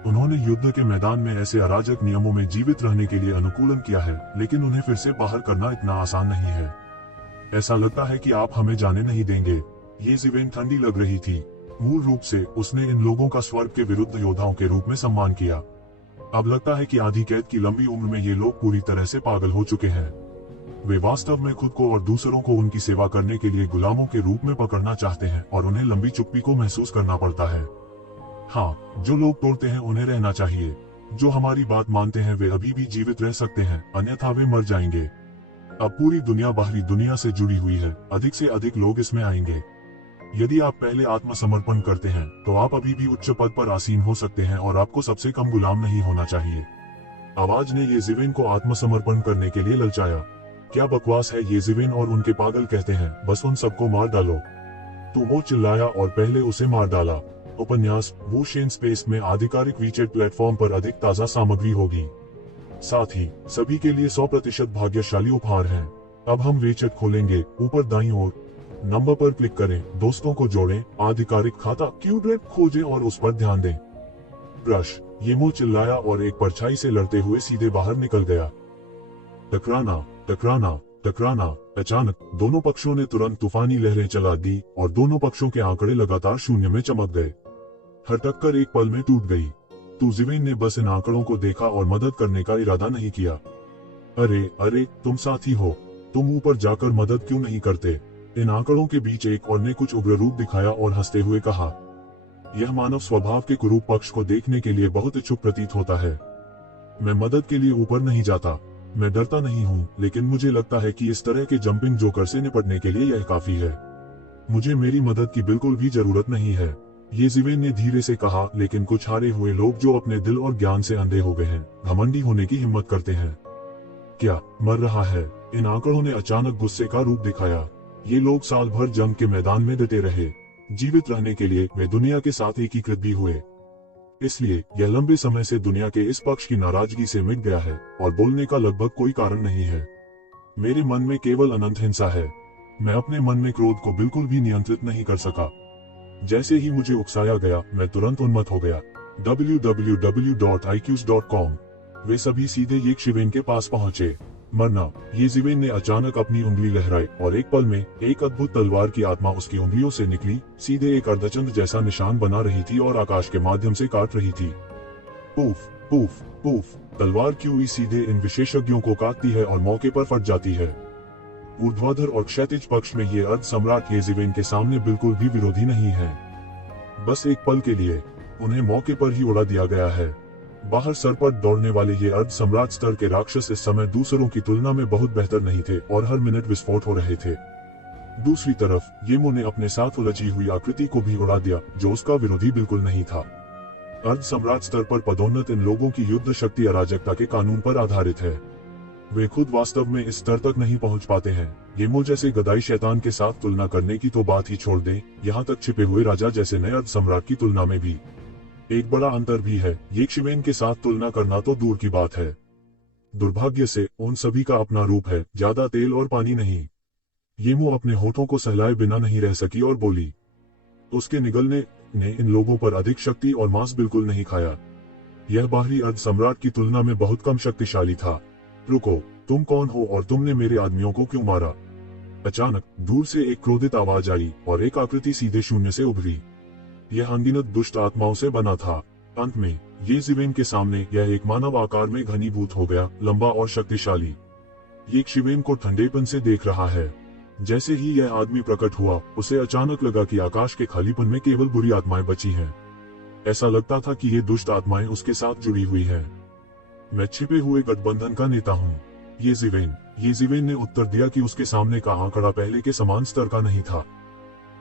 उन्होंने युद्ध के मैदान में ऐसे अराजक नियमों में जीवित रहने के लिए अनुकूलन किया है, लेकिन उन्हें फिर से बाहर करना इतना आसान नहीं है। ऐसा लगता है कि आप हमें जाने नहीं देंगे। ये ज़िवेन ठंडी लग रही थी। मूल रूप से उसने इन लोगों का स्वर्ग के विरुद्ध योद्धाओं के रूप में सम्मान किया। अब लगता है कि आधी कैद की लंबी उम्र में ये लोग पूरी तरह से पागल हो चुके हैं। वे वास्तव में खुद को और दूसरों को उनकी सेवा करने के लिए गुलामों के रूप में पकड़ना चाहते हैं और उन्हें लंबी चुप्पी को महसूस करना पड़ता है। हाँ, जो लोग तोड़ते हैं उन्हें रहना चाहिए। जो हमारी बात मानते हैं वे अभी भी जीवित रह सकते हैं, अन्यथा वे मर जाएंगे। अब पूरी दुनिया बाहरी दुनिया से जुड़ी हुई है, अधिक से अधिक लोग इसमें आएंगे। यदि आप पहले आत्मसमर्पण करते हैं तो आप अभी भी उच्च पद पर आसीन हो सकते हैं और आपको सबसे कम गुलाम नहीं होना चाहिए। आवाज ने ये ज़िवेन को आत्मसमर्पण करने के लिए ललचाया। क्या बकवास है, ये ज़िवेन और उनके पागल कहते हैं, बस उन सबको मार डालो। तो वो चिल्लाया और पहले उसे मार डाला। उपन्यास वूशेन स्पेस में आधिकारिक वीचेट प्लेटफॉर्म पर अधिक ताज़ा सामग्री होगी। साथ ही सभी के लिए 100% भाग्यशाली उपहार हैं। अब हम वीचेट खोलेंगे। ऊपर दाईं ओर नंबर पर क्लिक करें, दोस्तों को जोड़ें, आधिकारिक खाता क्यूड्रेप खोजें और उस पर ध्यान दें। ब्रश, येमो चिल्लाया और एक परछाई से लड़ते हुए सीधे बाहर निकल गया। टकराना, टकराना, टकराना। अचानक दोनों पक्षों ने तुरंत तूफानी लहरें चला दी और दोनों पक्षों के आंकड़े लगातार शून्य में चमक गए। हर टक्कर एक पल में टूट गई। तो ज़िवेन ने बस इन आंकड़ों को देखा और मदद करने का इरादा नहीं किया। अरे अरे, तुम साथी हो, तुम ऊपर जाकर मदद क्यों नहीं करते? इन आंकड़ों के बीच एक और ने कुछ उग्र रूप दिखाया और हंसते हुए कहा। यह मानव स्वभाव के कुरूप पक्ष को देखने के लिए बहुत इच्छुक प्रतीत होता है। मैं मदद के लिए ऊपर नहीं जाता। मैं डरता नहीं हूँ, लेकिन मुझे लगता है कि इस तरह के जंपिंग जोकर से निपटने के लिए यह काफी है। मुझे मेरी मदद की बिल्कुल भी जरूरत नहीं है, ये ज़िवेन ने धीरे से कहा। लेकिन कुछ हारे हुए लोग जो अपने दिल और ज्ञान से अंधे हो गए हैं, घमंडी होने की हिम्मत करते हैं। क्या मर रहा है? इन आंकड़ों ने अचानक गुस्से का रूप दिखाया। ये लोग साल भर जंग के मैदान में डटे रहे। जीवित रहने के लिए वे दुनिया के साथ एकीकृत भी हुए। इसलिए यह लंबे समय से दुनिया के इस पक्ष की नाराजगी से मिट गया है और बोलने का लगभग कोई कारण नहीं है। मेरे मन में केवल अनंत हिंसा है। मैं अपने मन में क्रोध को बिल्कुल भी नियंत्रित नहीं कर सका। जैसे ही मुझे उकसाया गया, मैं तुरंत उन्मत्त हो गया। www.iqs.com। वे सभी सीधे ये ज़िवेन के पास पहुंचे। मरना, ये ज़िवेन ने अचानक अपनी उंगली लहराई और एक पल में एक अद्भुत तलवार की आत्मा उसकी उंगलियों से निकली, सीधे एक अर्धचंद्र जैसा निशान बना रही थी और आकाश के माध्यम से काट रही थी। Poof poof poof. तलवार क्यों सीधे इन विशेषज्ञों को काटती है और मौके पर फट जाती है। ऊर्ध्वाधर और क्षैतिज पक्ष में ये अर्ध सम्राट ये ज़िवेन के सामने बिल्कुल भी विरोधी नहीं है। बस एक पल के लिए उन्हें मौके पर ही उड़ा दिया गया है। बाहर सरपट दौड़ने वाले ये अर्ध सम्राट स्तर के राक्षस इस समय दूसरों की तुलना में बहुत बेहतर नहीं थे और हर मिनट विस्फोट हो रहे थे। दूसरी तरफ येमो ने अपने साथ उलझी हुई आकृति को भी उड़ा दिया, जो उसका विरोधी बिल्कुल नहीं था। अर्ध सम्राट स्तर पर पदोन्नत इन लोगों की युद्ध शक्ति अराजकता के कानून पर आधारित है। वे खुद वास्तव में इस स्तर तक नहीं पहुंच पाते हैं। येमो जैसे गदाई शैतान के साथ तुलना करने की तो बात ही छोड़ दें, यहाँ तक छिपे हुए राजा जैसे नए अर्ध सम्राट की तुलना में भी एक बड़ा अंतर भी है। ये ज़िवेन के साथ तुलना करना तो दूर की बात है। दुर्भाग्य से उन सभी का अपना रूप है, ज्यादा तेल और पानी नहीं। येमो अपने होठों को सहलाए बिना नहीं रह सकी और बोली। उसके निगलने ने इन लोगों पर अधिक शक्ति और मांस बिल्कुल नहीं खाया। यह बाहरी अर्ध सम्राट की तुलना में बहुत कम शक्तिशाली था। रुको, तुम कौन हो और तुमने मेरे आदमियों को क्यों मारा? अचानक दूर से एक क्रोधित आवाज आई और एक आकृति सीधे शून्य से उभरी। यह अनगिनत दुष्ट आत्माओं से बना था। अंत में ये ज़िवेन के सामने यह एक मानव आकार में घनीभूत हो गया, लंबा और शक्तिशाली। ये ज़िवेन को ठंडेपन से देख रहा है। जैसे ही यह आदमी प्रकट हुआ, उसे अचानक लगा कि आकाश के खालीपन में केवल बुरी आत्माएं बची हैं। ऐसा लगता था कि ये दुष्ट आत्माएं उसके साथ जुड़ी हुई हैं। मैं छिपे हुए गठबंधन का नेता हूँ, ये ज़िवेन ने उत्तर दिया कि उसके सामने का आंकड़ा पहले के समान स्तर का नहीं था।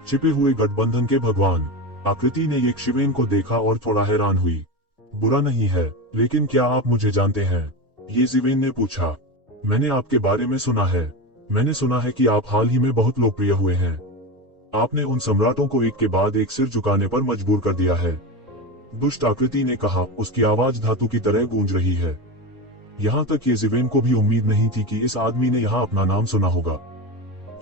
छिपे हुए गठबंधन के भगवान। आकृति ने ये ज़िवेन को देखा और थोड़ा हैरान हुई। बुरा नहीं है, लेकिन क्या आप मुझे जानते हैं? ये ज़िवेन ने पूछा। मैंने आपके बारे में सुना है। मैंने सुना है कि आप हाल ही में बहुत लोकप्रिय हुए हैं। आपने उन सम्राटों को एक के बाद एक सिर झुकाने पर मजबूर कर दिया है। दुष्ट आकृति ने कहा, उसकी आवाज धातु की तरह गूंज रही है। यहाँ तक ये ज़िवेन को भी उम्मीद नहीं थी कि इस आदमी ने यहाँ अपना नाम सुना होगा।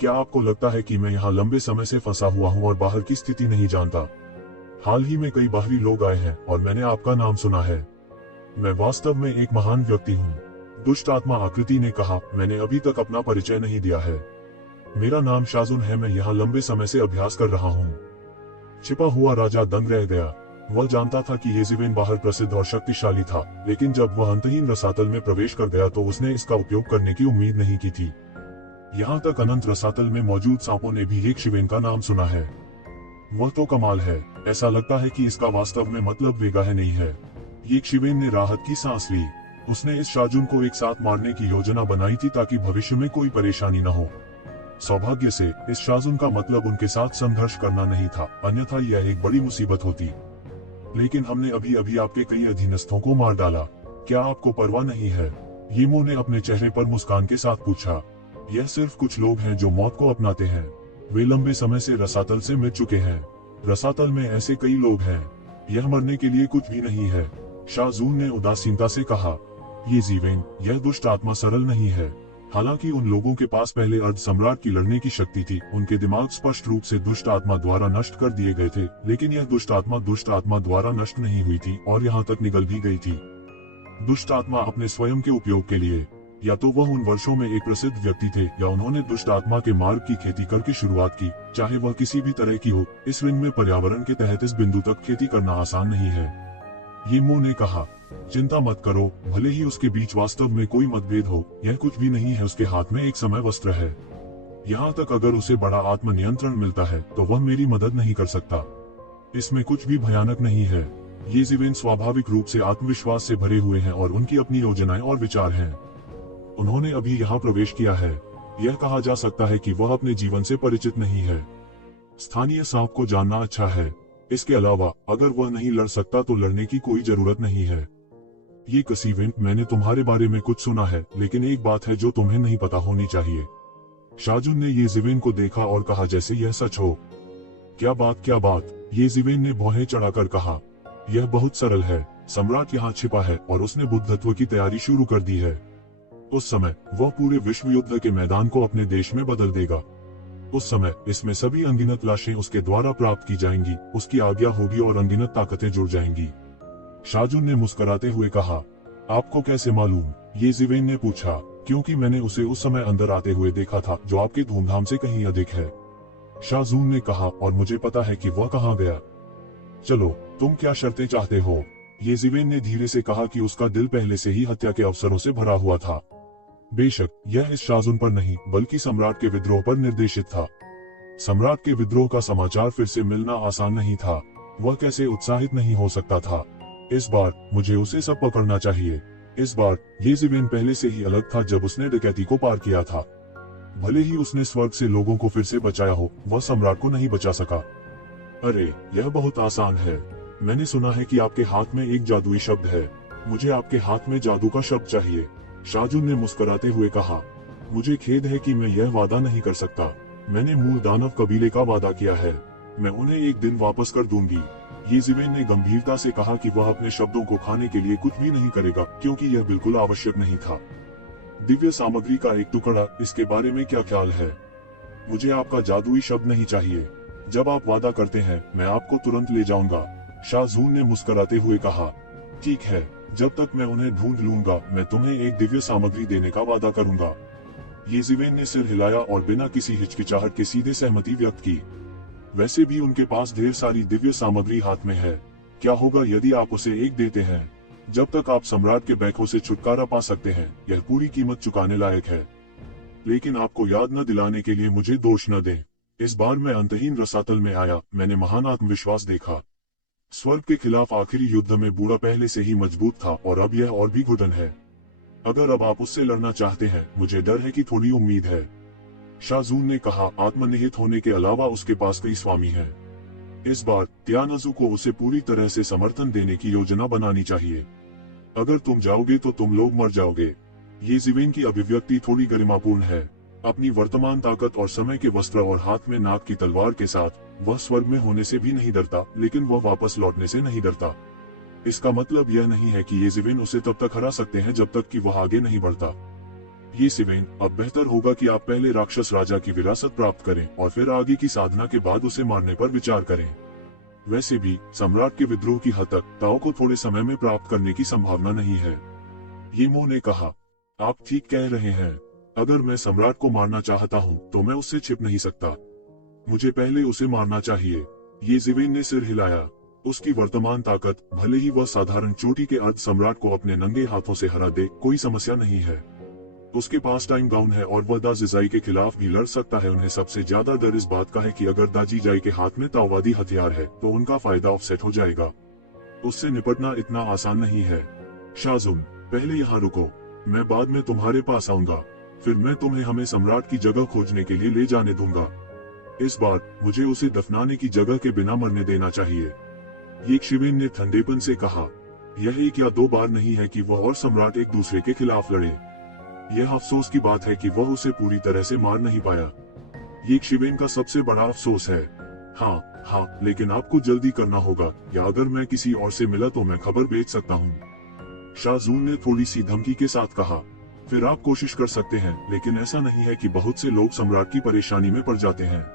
क्या आपको लगता है कि मैं यहाँ लंबे समय से फंसा हुआ हूँ और बाहर की स्थिति नहीं जानता? हाल ही में कई बाहरी लोग आए हैं और मैंने आपका नाम सुना है। मैं वास्तव में एक महान व्यक्ति हूँ। दुष्ट आत्मा आकृति ने कहा, मैंने अभी तक अपना परिचय नहीं दिया है। मेरा नाम शाजुन है, मैं यहाँ लंबे समय से अभ्यास कर रहा हूँ। छिपा हुआ राजा दंग रह गया। वह जानता था कि येज़िवेन बाहर प्रसिद्ध और शक्तिशाली था, लेकिन जब वह अंतहीन रसातल में प्रवेश कर गया तो उसने इसका उपयोग करने की उम्मीद नहीं की थी। यहाँ तक अनंत रसातल में मौजूद सांपों ने भी एक शिवेन का नाम सुना है। वह तो कमाल है। ऐसा लगता है कि इसका वास्तव में मतलब वेगाह नहीं है। एक शिवेन ने राहत की सांस ली। उसने इस शाजुन को एक साथ मारने की योजना बनाई थी ताकि भविष्य में कोई परेशानी न हो। सौभाग्य से इस शाजुन का मतलब उनके साथ संघर्ष करना नहीं था, अन्यथा यह एक बड़ी मुसीबत होती। लेकिन हमने अभी अभी आपके कई अधीनस्थों को मार डाला। क्या आपको परवाह नहीं है? यीमो ने अपने चेहरे पर मुस्कान के साथ पूछा। यह सिर्फ कुछ लोग हैं जो मौत को अपनाते हैं। वे लंबे समय से रसातल से मिट चुके हैं। रसातल में ऐसे कई लोग हैं। यह मरने के लिए कुछ भी नहीं है। शाजून ने उदासीनता से कहा, येज़िवेन, यह दुष्ट आत्मा सरल नहीं है। हालांकि उन लोगों के पास पहले अर्ध सम्राट की लड़ने की शक्ति थी, उनके दिमाग स्पष्ट रूप से दुष्ट आत्मा द्वारा नष्ट कर दिए गए थे, लेकिन यह दुष्ट आत्मा द्वारा नष्ट नहीं हुई थी और यहाँ तक निगल भी गई थी। दुष्ट आत्मा अपने स्वयं के उपयोग के लिए, या तो वह उन वर्षों में एक प्रसिद्ध व्यक्ति थे या उन्होंने दुष्ट आत्मा के मार्ग की खेती करके शुरुआत की, चाहे वह किसी भी तरह की हो। इस रिंग में पर्यावरण के तहत इस बिंदु तक खेती करना आसान नहीं है। यीमो ने कहा, चिंता मत करो, भले ही उसके बीच वास्तव में कोई मतभेद हो, यह कुछ भी नहीं है। उसके हाथ में एक समय वस्त्र है। यहाँ तक अगर उसे बड़ा आत्मनियंत्रण मिलता है तो वह मेरी मदद नहीं कर सकता। इसमें कुछ भी भयानक नहीं है। येज़िवेन स्वाभाविक रूप से आत्मविश्वास से भरे हुए हैं और उनकी अपनी योजनाएं और विचार हैं। उन्होंने अभी यहाँ प्रवेश किया है। यह कहा जा सकता है कि वह अपने जीवन से परिचित नहीं है। स्थानीय सांप को जानना अच्छा है। इसके अलावा अगर वह नहीं लड़ सकता तो लड़ने की कोई जरूरत नहीं है। ये कसीवेन, मैंने तुम्हारे बारे में कुछ सुना है, लेकिन एक बात है जो तुम्हें नहीं पता होनी चाहिए। शाजुन ने येज़िवेन को देखा और कहा जैसे यह सच हो। क्या बात? येज़िवेन ने भौहें चढ़ाकर कहा, यह बहुत सरल है। सम्राट यहाँ छिपा है और उसने बुद्धत्व की तैयारी शुरू कर दी है। उस समय वह पूरे विश्व युद्ध के मैदान को अपने देश में बदल देगा। उस समय इसमें सभी अनगिनत लाशें उसके द्वारा प्राप्त की जाएंगी, उसकी आज्ञा होगी और अनगिनत ताकतें जुड़ जाएंगी। शाजुन ने मुस्कुराते हुए कहा, आपको कैसे मालूम? येज़िवेन ने पूछा, क्योंकि मैंने उसे उस समय अंदर आते हुए देखा था, जो आपके धूमधाम से कहीं अधिक है। शाजून ने कहा, और मुझे पता है कि वह कहाँ गया। चलो, तुम क्या शर्तें चाहते हो? येज़िवेन ने धीरे से कहा कि उसका दिल पहले से ही हत्या के अवसरों से भरा हुआ था। बेशक यह इस शाजुन पर नहीं बल्कि सम्राट के विद्रोह पर निर्देशित था। सम्राट के विद्रोह का समाचार फिर से मिलना आसान नहीं था। वह कैसे उत्साहित नहीं हो सकता था। इस बार मुझे उसे सब पकड़ना चाहिए। इस बार येज़िवेन पहले से ही अलग था जब उसने डकैती को पार किया था। भले ही उसने स्वर्ग से लोगों को फिर से बचाया हो, वह सम्राट को नहीं बचा सका। अरे, यह बहुत आसान है। मैंने सुना है कि आपके हाथ में एक जादुई शब्द है। मुझे आपके हाथ में जादू का शब्द चाहिए। शाजुन ने मुस्कुराते हुए कहा, मुझे खेद है कि मैं यह वादा नहीं कर सकता। मैंने मूल दानव कबीले का वादा किया है। मैं उन्हें एक दिन वापस कर दूंगी। येज़िवेन ने गंभीरता से कहा कि वह अपने शब्दों को खाने के लिए कुछ भी नहीं करेगा, क्योंकि यह बिल्कुल आवश्यक नहीं था। दिव्य सामग्री का एक टुकड़ा, इसके बारे में क्या ख्याल है? मुझे आपका जादुई शब्द नहीं चाहिए। जब आप वादा करते हैं, मैं आपको तुरंत ले जाऊंगा। शाजून ने मुस्कुराते हुए कहा, ठीक है, जब तक मैं उन्हें ढूंढ लूंगा, मैं तुम्हें एक दिव्य सामग्री देने का वादा करूंगा। येज़िवेन ने सिर हिलाया और बिना किसी हिचकिचाहट के सीधे सहमति व्यक्त की। वैसे भी उनके पास ढेर सारी दिव्य सामग्री हाथ में है। क्या होगा यदि आप उसे एक देते हैं? जब तक आप सम्राट के बैकों से छुटकारा पा सकते हैं, यह पूरी कीमत चुकाने लायक है। लेकिन आपको याद न दिलाने के लिए मुझे दोष न दें। इस बार मैं अंतहीन रसातल में आया, मैंने महान आत्मविश्वास देखा। स्वर्ग के खिलाफ आखिरी युद्ध में बूढ़ा पहले से ही मजबूत था और अब यह और भी घुटन है। अगर अब आप उससे लड़ना चाहते हैं, मुझे डर है कि थोड़ी उम्मीद है। शाजून ने कहा, आत्मनिहित होने के अलावा उसके पास कई स्वामी हैं। इस बार त्यानजू को उसे पूरी तरह से समर्थन देने की योजना बनानी चाहिए। अगर तुम जाओगे तो तुम लोग मर जाओगे। येज़िवेन की अभिव्यक्ति थोड़ी गरिमापूर्ण है। अपनी वर्तमान ताकत और समय के वस्त्र और हाथ में नाग की तलवार के साथ वह स्वर्ग में होने से भी नहीं डरता, लेकिन वह वापस लौटने से नहीं डरता। इसका मतलब यह नहीं है कि येज़िवेन उसे तब तक हरा सकते हैं जब तक कि वह आगे नहीं बढ़ता। येज़िवेन, अब बेहतर होगा कि आप पहले राक्षस राजा की विरासत प्राप्त करें और फिर आगे की साधना के बाद उसे मारने पर विचार करें। वैसे भी सम्राट के विद्रोह की हद तक ताओ को थोड़े समय में प्राप्त करने की संभावना नहीं है। येमो ने कहा, आप ठीक कह रहे हैं। अगर मैं सम्राट को मारना चाहता हूँ तो मैं उससे छिप नहीं सकता। मुझे पहले उसे मारना चाहिए। ये जिवेन ने सिर हिलाया। उसकी वर्तमान ताकत, भले ही वह साधारण चोटी के अर्ध सम्राट को अपने नंगे हाथों से हरा दे, कोई समस्या नहीं है। उसके पास टाइम गाउन है और वह दा जिजाई के खिलाफ भी लड़ सकता है। उन्हें सबसे ज्यादा डर इस बात का है कि अगर दा जिजाई के हाथ में ताओवादी हथियार है तो उनका फायदा ऑफसेट हो जाएगा। उससे निपटना इतना आसान नहीं है। शाजुन, पहले यहाँ रुको, मैं बाद में तुम्हारे पास आऊंगा। फिर मैं तुम्हें हमें सम्राट की जगह खोजने के लिए ले जाने दूंगा। इस बार मुझे उसे दफनाने की जगह के बिना मरने देना चाहिए। ये शिवेन ने ठंडेपन से कहा। यह एक या दो बार नहीं है कि वह और सम्राट एक दूसरे के खिलाफ लड़े। यह अफसोस की बात है कि वह उसे पूरी तरह से मार नहीं पाया। ये शिवेन का सबसे बड़ा अफसोस है। हाँ, लेकिन आपको जल्दी करना होगा, या अगर मैं किसी और से मिला तो मैं खबर भेज सकता हूँ। शाजून ने थोड़ी सी धमकी के साथ कहा। फिर आप कोशिश कर सकते हैं, लेकिन ऐसा नहीं है कि बहुत से लोग सम्राट की परेशानी में पड़ जाते हैं।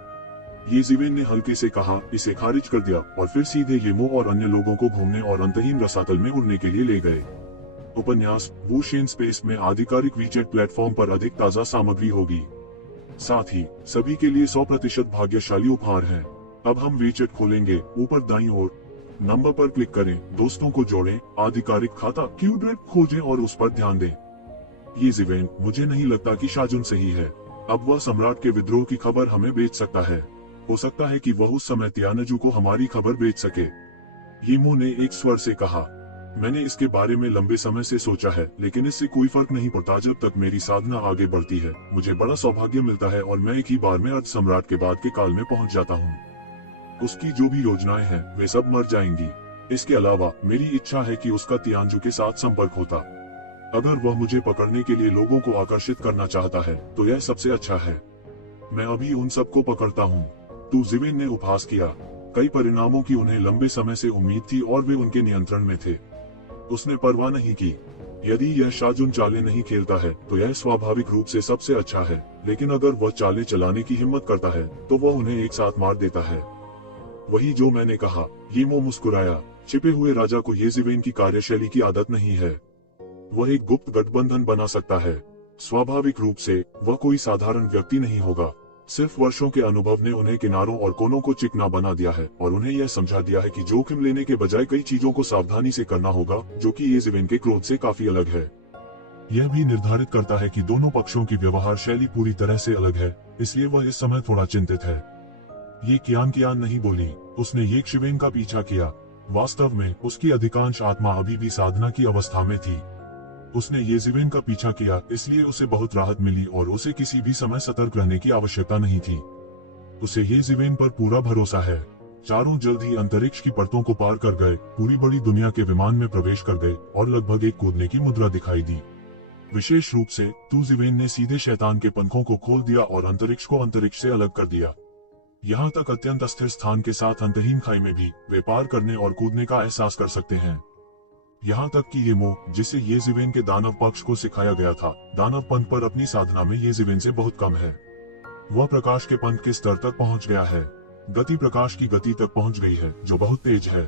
ये जिवेन ने हल्के से कहा, इसे खारिज कर दिया और फिर सीधे येमो और अन्य लोगों को घूमने और अंतहीन रसातल में उड़ने के लिए ले गए। उपन्यास वुशेन स्पेस में आधिकारिक वीचेट प्लेटफॉर्म पर अधिक ताजा सामग्री होगी। साथ ही सभी के लिए 100% भाग्यशाली उपहार हैं। अब हम वीचेट खोलेंगे। ऊपर दाईं ओर नंबर पर क्लिक करें, दोस्तों को जोड़ें, आधिकारिक खाता क्यूड्रेट खोजें और उस पर ध्यान दें। ये जिवेन, मुझे नहीं लगता कि शाजुन सही है। अब वह सम्राट के विद्रोह की खबर हमें भेज सकता है। हो सकता है कि वह उस समय तियानजू को हमारी खबर भेज सके। येमो ने एक स्वर से कहा, मैंने इसके बारे में लंबे समय से सोचा है, लेकिन इससे कोई फर्क नहीं पड़ता जब तक मेरी साधना आगे बढ़ती है। मुझे बड़ा सौभाग्य मिलता है और मैं एक ही बार में अर्ध सम्राट के बाद के काल में पहुंच जाता हूं। उसकी जो भी योजनाएं हैं वे सब मर जाएंगी। इसके अलावा मेरी इच्छा है कि उसका तियानजू के साथ संपर्क होता। अगर वह मुझे पकड़ने के लिए लोगों को आकर्षित करना चाहता है तो यह सबसे अच्छा है। मैं अभी उन सबको पकड़ता हूँ। तू जिवेन ने उपहास किया। कई परिणामों की उन्हें लंबे समय से उम्मीद थी और वे उनके नियंत्रण में थे। उसने परवाह नहीं की। यदि यह शाजुन चालें नहीं खेलता है तो यह स्वाभाविक रूप से सबसे अच्छा है, लेकिन अगर वह चालें चलाने की हिम्मत करता है तो वह उन्हें एक साथ मार देता है। वही जो मैंने कहा। येमो मुस्कुराया। छिपे हुए राजा को ये जिवेन की कार्यशैली की आदत नहीं है। वह एक गुप्त गठबंधन बना सकता है। स्वाभाविक रूप से वह कोई साधारण व्यक्ति नहीं होगा। सिर्फ वर्षों के अनुभव ने उन्हें किनारों और कोनों को चिकना बना दिया है और उन्हें यह समझा दिया है कि जोखिम लेने के बजाय कई चीजों को सावधानी से करना होगा, जो कि ये जिवेन के क्रोध से काफी अलग है। यह भी निर्धारित करता है कि दोनों पक्षों की व्यवहार शैली पूरी तरह से अलग है, इसलिए वह इस समय थोड़ा चिंतित है। ये कियान नहीं बोली। उसने ये शिवेन का पीछा किया। वास्तव में उसकी अधिकांश आत्मा अभी भी साधना की अवस्था में थी। उसने ये जिवेन का पीछा किया, इसलिए उसे बहुत राहत मिली और उसे किसी भी समय सतर्क रहने की आवश्यकता नहीं थी। उसे ये जिवेन पर पूरा भरोसा है। चारों जल्द ही अंतरिक्ष की परतों को पार कर गए, पूरी बड़ी दुनिया के विमान में प्रवेश कर गए और लगभग एक कूदने की मुद्रा दिखाई दी। विशेष रूप से तू जिवेन ने सीधे शैतान के पंखों को खोल दिया और अंतरिक्ष को अंतरिक्ष से अलग कर दिया। यहाँ तक अत्यंत अस्थिर स्थान के साथ अंतहीन खाई में भी वे पार करने और कूदने का एहसास कर सकते हैं। यहाँ तक कि ये मोह जिसे ये जिवेन के दानव पक्ष को सिखाया गया था, दानव पंथ पर अपनी साधना में ये जिवेन से बहुत कम है। वह प्रकाश के पंथ के स्तर तक पहुँच गया है। गति प्रकाश की गति तक पहुँच गई है, जो बहुत तेज है।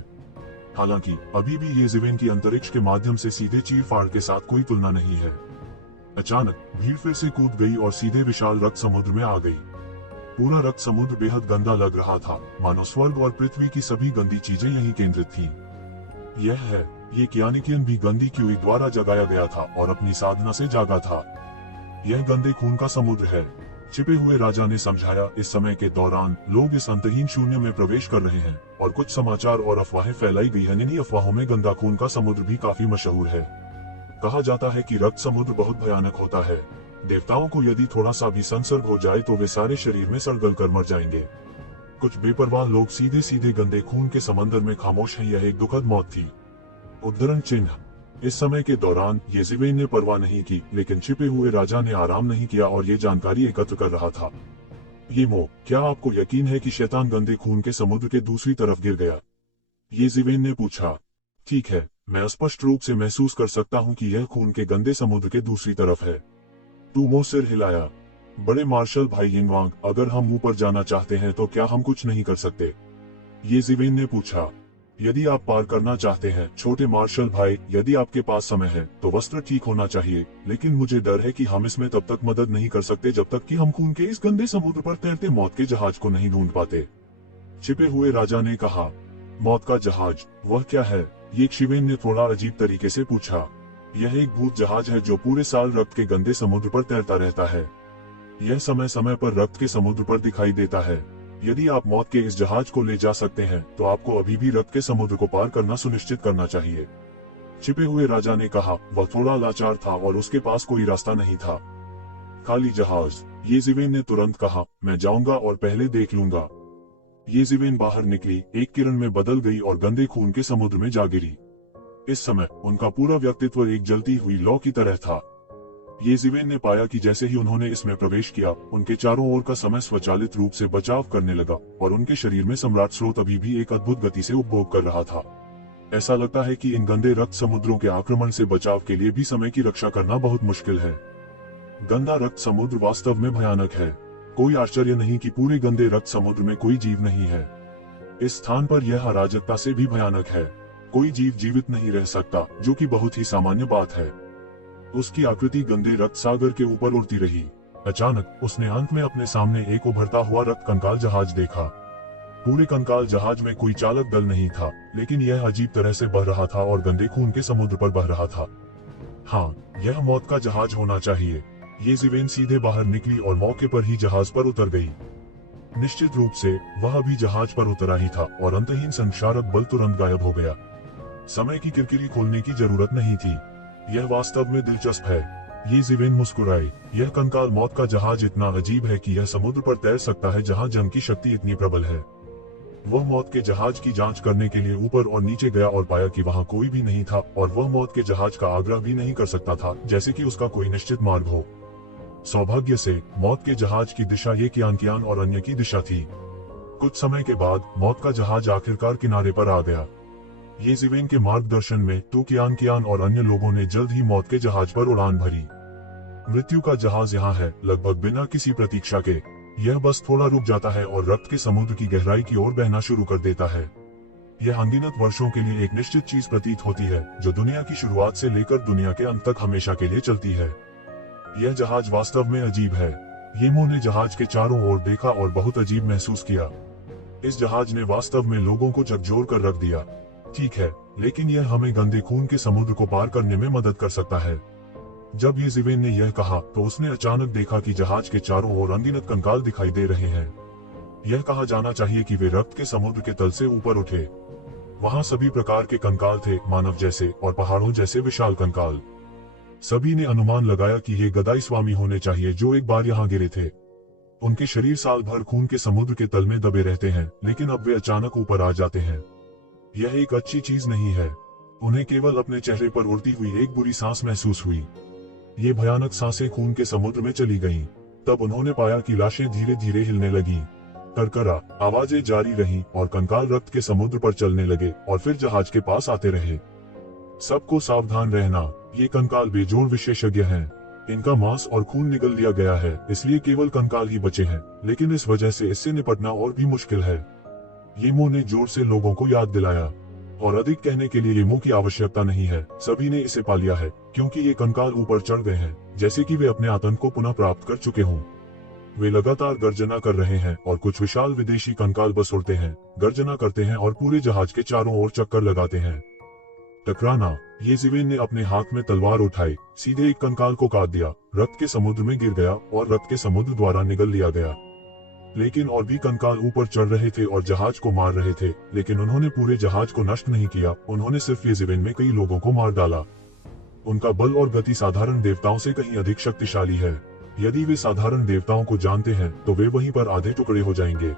हालांकि अभी भी ये जिवेन की अंतरिक्ष के माध्यम से सीधे चीर फाड़ के साथ कोई तुलना नहीं है। अचानक भीड़ फिर से कूद गई और सीधे विशाल रक्त समुद्र में आ गई। पूरा रक्त समुद्र बेहद गंदा लग रहा था, मानो स्वर्ग और पृथ्वी की सभी गंदी चीजें यहीं केंद्रित थीं। यह है, ये कियानिकियन भी गंदी क्यूई द्वारा जगाया गया था और अपनी साधना से जागा था। यह गंदे खून का समुद्र है। छिपे हुए राजा ने समझाया, इस समय के दौरान लोग इस अंतहीन शून्य में प्रवेश कर रहे हैं और कुछ समाचार और अफवाहें फैलाई गई हैं। इन्हीं अफवाहों में गंदा खून का समुद्र भी काफी मशहूर है। कहा जाता है कि रक्त समुद्र बहुत भयानक होता है। देवताओं को यदि थोड़ा सा भी संसर्ग हो जाए तो वे सारे शरीर में सड़गल कर मर जाएंगे। कुछ बेपरवाह लोग सीधे सीधे गंदे खून के समंदर में खामोश हैं। यह एक दुखद मौत थी। उद्धरण चिन्ह। इस समय के दौरान ये जिवेन ने परवाह नहीं की, लेकिन छिपे हुए राजा ने आराम नहीं किया और ये जानकारी एकत्र कर रहा था। ये मोह, क्या आपको यकीन है कि शैतान गंदे खून के समुद्र के दूसरी तरफ गिर गया? ये जिवेन ने पूछा। ठीक है, मैं स्पष्ट रूप से महसूस कर सकता हूँ कि यह खून के गंदे समुद्र के दूसरी तरफ है। तू मोह सिर हिलाया। बड़े मार्शल भाई यिंगवांग, अगर हम मुंह पर जाना चाहते हैं तो क्या हम कुछ नहीं कर सकते? ये जिवेन ने पूछा। यदि आप पार करना चाहते हैं छोटे मार्शल भाई, यदि आपके पास समय है तो वस्त्र ठीक होना चाहिए, लेकिन मुझे डर है कि हम इसमें तब तक मदद नहीं कर सकते जब तक कि हम खून के इस गंदे समुद्र पर तैरते मौत के जहाज को नहीं ढूंढ पाते। छिपे हुए राजा ने कहा, मौत का जहाज, वह क्या है? ये शिवेन ने थोड़ा अजीब तरीके से पूछा। यह एक भूत जहाज है जो पूरे साल रक्त के गंदे समुद्र पर तैरता रहता है। यह समय समय पर रक्त के समुद्र पर दिखाई देता है। यदि आप मौत के इस जहाज को ले जा सकते हैं तो आपको अभी भी रक्त के समुद्र को पार करना सुनिश्चित करना चाहिए। छिपे हुए राजा ने कहा। वह थोड़ा लाचार था और उसके पास कोई रास्ता नहीं था। खाली जहाज, ये जिवेन ने तुरंत कहा। मैं जाऊंगा और पहले देख लूंगा। ये जिवेन बाहर निकली, एक किरण में बदल गई और गंदे खून के समुद्र में जा गिरी। इस समय उनका पूरा व्यक्तित्व एक जलती हुई लौ की तरह था। ये जिवेन ने पाया कि जैसे ही उन्होंने इसमें प्रवेश किया, उनके चारों ओर का समय स्वचालित रूप से बचाव करने लगा और उनके शरीर में सम्राट स्रोत अभी भी एक अद्भुत गति से उपभोग कर रहा था। ऐसा लगता है कि इन गंदे रक्त समुद्रों के आक्रमण से बचाव के लिए भी समय की रक्षा करना बहुत मुश्किल है। गंदा रक्त समुद्र वास्तव में भयानक है। कोई आश्चर्य नहीं कि पूरे गंदे रक्त समुद्र में कोई जीव नहीं है। इस स्थान पर यह अराजकता से भी भयानक है। कोई जीव जीवित नहीं रह सकता, जो कि बहुत ही सामान्य बात है। उसकी आकृति गंदे रक्त सागर के ऊपर उड़ती रही। अचानक उसने अंत में अपने सामने एक उभरता हुआ रक्त कंकाल जहाज देखा। पूरे कंकाल जहाज में कोई चालक दल नहीं था, लेकिन यह अजीब तरह से बह रहा था और गंदे खून के समुद्र पर बह रहा था। हाँ, यह मौत का जहाज होना चाहिए। ये जिवेन सीधे बाहर निकली और मौके पर ही जहाज पर उतर गई। निश्चित रूप से वह अभी जहाज पर उतरा ही था और अंतहीन संक्षारक बल तुरंत गायब हो गया। समय की किरकिरी खोलने की जरूरत नहीं थी। यह वास्तव में दिलचस्प है। ये जिवेन मुस्कुराई। यह कंकाल मौत का जहाज इतना अजीब है कि यह समुद्र पर तैर सकता है जहां जंग की शक्ति इतनी प्रबल है। वह मौत के जहाज की जांच करने के लिए ऊपर और नीचे गया और पाया कि वहां कोई भी नहीं था और वह मौत के जहाज का आग्रह भी नहीं कर सकता था जैसे कि उसका कोई निश्चित मार्ग हो। सौभाग्य से मौत के जहाज की दिशा ये कियान और अन्य की दिशा थी। कुछ समय के बाद मौत का जहाज आखिरकार किनारे पर आ गया। ये जिवेन के मार्गदर्शन में तो कियान और अन्य लोगों ने जल्द ही मौत के जहाज पर उड़ान भरी। मृत्यु का जहाज यहाँ है, लगभग बिना किसी प्रतीक्षा के। यह बस थोड़ा रुक जाता है और रक्त के समुद्र की गहराई की ओर बहना शुरू कर देता है। यह अनगिनत वर्षों के लिए एक निश्चित चीज प्रतीत होती है, जो दुनिया की शुरुआत से लेकर दुनिया के अंत तक हमेशा के लिए चलती है। यह जहाज वास्तव में अजीब है। येमो ने जहाज के चारों ओर देखा और बहुत अजीब महसूस किया। इस जहाज ने वास्तव में लोगों को झकझोर कर रख दिया। ठीक है, लेकिन यह हमें गंदे खून के समुद्र को पार करने में मदद कर सकता है। जब ये जिवेन ने यह कहा तो उसने अचानक देखा कि जहाज के चारों ओर अनगिनत कंकाल दिखाई दे रहे हैं। यह कहा जाना चाहिए कि वे रक्त के समुद्र के तल से ऊपर उठे। वहां सभी प्रकार के कंकाल थे, मानव जैसे और पहाड़ों जैसे विशाल कंकाल। सभी ने अनुमान लगाया कि ये गदाई स्वामी होने चाहिए जो एक बार यहाँ गिरे थे। उनके शरीर साल भर खून के समुद्र के तल में दबे रहते हैं, लेकिन अब वे अचानक ऊपर आ जाते हैं। यह एक अच्छी चीज नहीं है। उन्हें केवल अपने चेहरे पर उड़ती हुई एक बुरी सांस महसूस हुई। ये भयानक सांसें खून के समुद्र में चली गईं। तब उन्होंने पाया कि लाशें धीरे धीरे हिलने लगीं। करकरा आवाजें जारी रहीं और कंकाल रक्त के समुद्र पर चलने लगे और फिर जहाज के पास आते रहे। सबको सावधान रहना, ये कंकाल बेजोड़ विशेषज्ञ हैं। इनका मांस और खून निगल लिया गया है, इसलिए केवल कंकाल ही बचे हैं, लेकिन इस वजह से इससे निपटना और भी मुश्किल है। येमो ने जोर से लोगों को याद दिलाया। और अधिक कहने के लिए येमो की आवश्यकता नहीं है, सभी ने इसे पा लिया है, क्योंकि ये कंकाल ऊपर चढ़ गए हैं, जैसे कि वे अपने आतंक को पुनः प्राप्त कर चुके हों। वे लगातार गर्जना कर रहे हैं और कुछ विशाल विदेशी कंकाल बस उड़ते हैं, गर्जना करते हैं और पूरे जहाज के चारों ओर चक्कर लगाते हैं। टकराना, ये जिवेन ने अपने हाथ में तलवार उठाई, सीधे एक कंकाल को काट दिया, रक्त के समुद्र में गिर गया और रक्त के समुद्र द्वारा निगल लिया गया। लेकिन और भी कंकाल ऊपर चढ़ रहे थे और जहाज को मार रहे थे, लेकिन उन्होंने पूरे जहाज को नष्ट नहीं किया, उन्होंने सिर्फ ये जिवेन में कई लोगों को मार डाला। उनका बल और गति साधारण देवताओं से कहीं अधिक शक्तिशाली है। यदि वे साधारण देवताओं को जानते हैं तो वे वहीं पर आधे टुकड़े हो जाएंगे।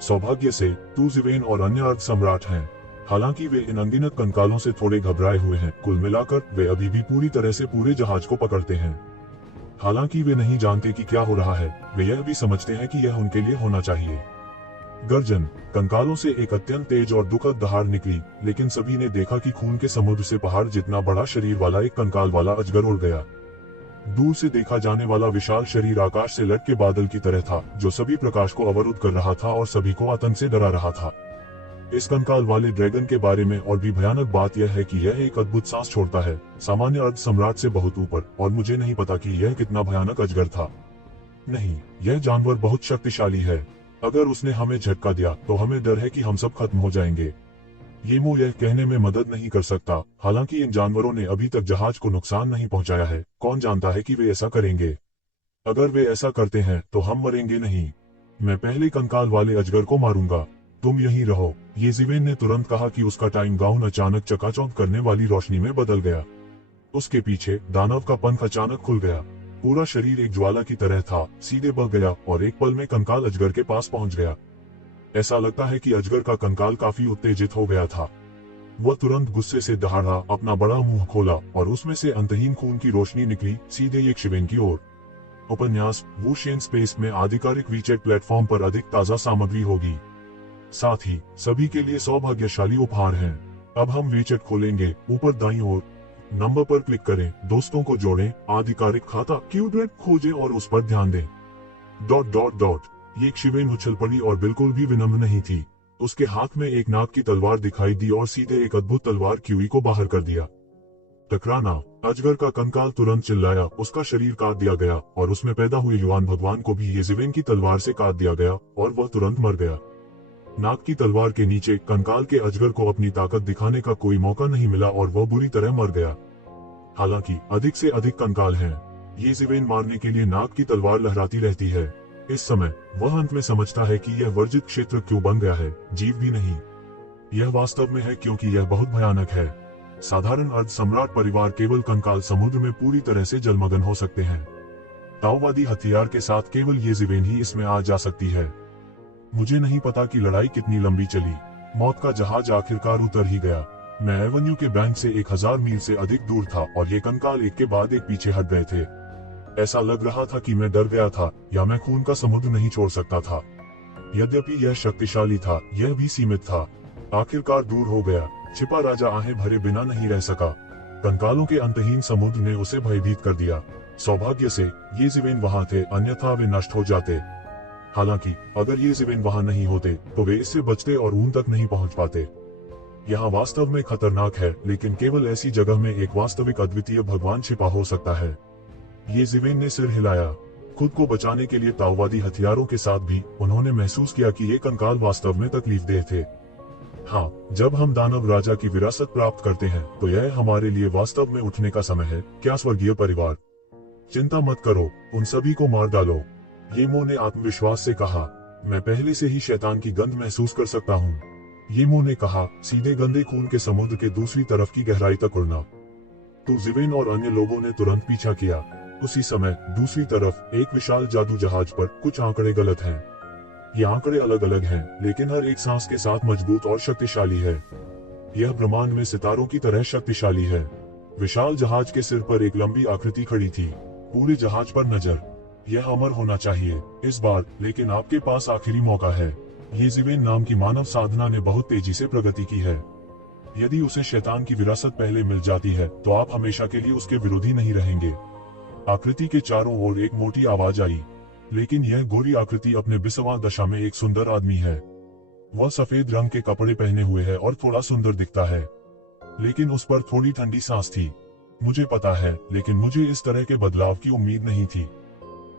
सौभाग्य से तू जिवेन और अन्य अर्ध सम्राट हैं। हालांकि वे इन अनगिनत कंकालों से थोड़े घबराए हुए हैं, कुल मिलाकर वे अभी भी पूरी तरह से पूरे जहाज को पकड़ते हैं। हालांकि वे नहीं जानते कि क्या हो रहा है, वे यह भी समझते हैं कि यह उनके लिए होना चाहिए। गर्जन, कंकालों से एक अत्यंत तेज और दुखद दहाड़ निकली, लेकिन सभी ने देखा कि खून के समुद्र से पहाड़ जितना बड़ा शरीर वाला एक कंकाल वाला अजगर उड़ गया। दूर से देखा जाने वाला विशाल शरीर आकाश से लटके बादल की तरह था, जो सभी प्रकाश को अवरुद्ध कर रहा था और सभी को आतंक से डरा रहा था। इस कंकाल वाले ड्रैगन के बारे में और भी भयानक बात यह है कि यह एक अद्भुत सांस छोड़ता है, सामान्य अर्ध सम्राट से बहुत ऊपर, और मुझे नहीं पता कि यह कितना भयानक अजगर था। नहीं, यह जानवर बहुत शक्तिशाली है। अगर उसने हमें झटका दिया तो हमें डर है कि हम सब खत्म हो जाएंगे। येमो यह कहने में मदद नहीं कर सकता, हालांकि इन जानवरों ने अभी तक जहाज को नुकसान नहीं पहुंचाया है। कौन जानता है कि वे ऐसा करेंगे। अगर वे ऐसा करते हैं तो हम मरेंगे नहीं। मैं पहले कंकाल वाले अजगर को मारूंगा। तुम यहीं रहो। येज़िवेन ने तुरंत कहा कि उसका टाइम गाउन अचानक चकाचौंध करने वाली रोशनी में बदल गया। उसके पीछे दानव का पंख अचानक खुल गया। पूरा शरीर एक ज्वाला की तरह था, सीधे बह गया और एक पल में कंकाल अजगर के पास पहुंच गया। ऐसा लगता है कि अजगर का कंकाल काफी उत्तेजित हो गया था। वह तुरंत गुस्से से दहाड़ा, अपना बड़ा मुंह खोला और उसमें से अंतहीन खून की रोशनी निकली, सीधे येशिवेन की ओर। उपन्यास वुशेन स्पेस में आधिकारिक वीचेट प्लेटफॉर्म पर अधिक ताजा सामग्री होगी। साथ ही सभी के लिए सौभाग्यशाली उपहार हैं। अब हम वीचेट खोलेंगे। ऊपर दाईं ओर नंबर पर क्लिक करें, दोस्तों को जोड़ें, आधिकारिक खाता क्यूड्रेट खोजें और उस पर ध्यान दें। ... येशिवेन उछल पड़ी और बिल्कुल भी विनम्र नहीं थी। उसके हाथ में एक नाग की तलवार दिखाई दी और सीधे एक अद्भुत तलवार क्यूई को बाहर कर दिया। टकराना। अजगर का कंकाल तुरंत चिल्लाया, उसका शरीर काट दिया गया और उसमें पैदा हुए युवान भगवान को भी येज़िवेन की तलवार से काट दिया गया और वह तुरंत मर गया। नाग की तलवार के नीचे कंकाल के अजगर को अपनी ताकत दिखाने का कोई मौका नहीं मिला और वह बुरी तरह मर गया। हालांकि अधिक से अधिक कंकाल हैं। येज़िवेन मारने के लिए नाग की तलवार लहराती रहती है। इस समय वह अंत में समझता है कि यह वर्जित क्षेत्र क्यों बन गया है, जीव भी नहीं। यह वास्तव में है क्योंकि यह बहुत भयानक है। साधारण अर्ध सम्राट परिवार केवल कंकाल समुद्र में पूरी तरह से जलमग्न हो सकते हैं। ताओवादी हथियार के साथ केवल येज़िवेन ही इसमें आ जा सकती है। मुझे नहीं पता कि लड़ाई कितनी लंबी चली। मौत का जहाज आखिरकार उतर ही गया। मैं एवेन्यू के बैंक से 1000 मील से अधिक दूर था और ये कंकाल एक के बाद एक पीछे हट गए थे। ऐसा लग रहा था कि मैं डर गया था या मैं खून का समुद्र नहीं छोड़ सकता था। यद्यपि यह शक्तिशाली था, यह भी सीमित था। आखिरकार दूर हो गया। छिपा राजा आहें भरे बिना नहीं रह सका। कंकालों के अंतहीन समुद्र ने उसे भयभीत कर दिया। सौभाग्य से येज़िवेन वहां थे, अन्यथा वे नष्ट हो जाते। हालांकि अगर येज़िवेन वहां नहीं होते तो वे इससे बचते और ऊन तक नहीं पहुंच पाते। यहाँ वास्तव में खतरनाक है, लेकिन केवल ऐसी जगह में एक वास्तविक अद्वितीय भगवान छिपा हो सकता है। येज़िवेन ने सिर हिलाया। खुद को बचाने के लिए ताओवादी हथियारों के साथ भी उन्होंने महसूस किया कि ये कंकाल वास्तव में तकलीफदेह थे। हाँ, जब हम दानव राजा की विरासत प्राप्त करते हैं तो यह हमारे लिए वास्तव में उठने का समय है। क्या स्वर्गीय परिवार? चिंता मत करो, उन सभी को मार डालो। येमो ने आत्मविश्वास से कहा। मैं पहले से ही शैतान की गंध महसूस कर सकता हूँ। येमो ने कहा, सीधे गंदे खून के समुद्र के दूसरी तरफ की गहराई तक उड़ना। तो ज़िवेन और अन्य लोगों ने तुरंत पीछा किया। उसी समय दूसरी तरफ एक विशाल जादू जहाज पर कुछ आंकड़े गलत हैं। ये आंकड़े अलग अलग हैं, लेकिन हर एक सांस के साथ मजबूत और शक्तिशाली है। यह ब्रह्मांड में सितारों की तरह शक्तिशाली है। विशाल जहाज के सिर पर एक लंबी आकृति खड़ी थी। पूरे जहाज पर नजर। यह अमर होना चाहिए इस बार, लेकिन आपके पास आखिरी मौका है। येज़िवेन नाम की मानव साधना ने बहुत तेजी से प्रगति की है। यदि उसे शैतान की विरासत पहले मिल जाती है तो आप हमेशा के लिए उसके विरोधी नहीं रहेंगे। आकृति के चारों ओर एक मोटी आवाज आई, लेकिन यह गोरी आकृति अपने 20वां दशा में एक सुंदर आदमी है। वह सफेद रंग के कपड़े पहने हुए है और थोड़ा सुंदर दिखता है, लेकिन उस पर थोड़ी ठंडी सांस थी। मुझे पता है, लेकिन मुझे इस तरह के बदलाव की उम्मीद नहीं थी।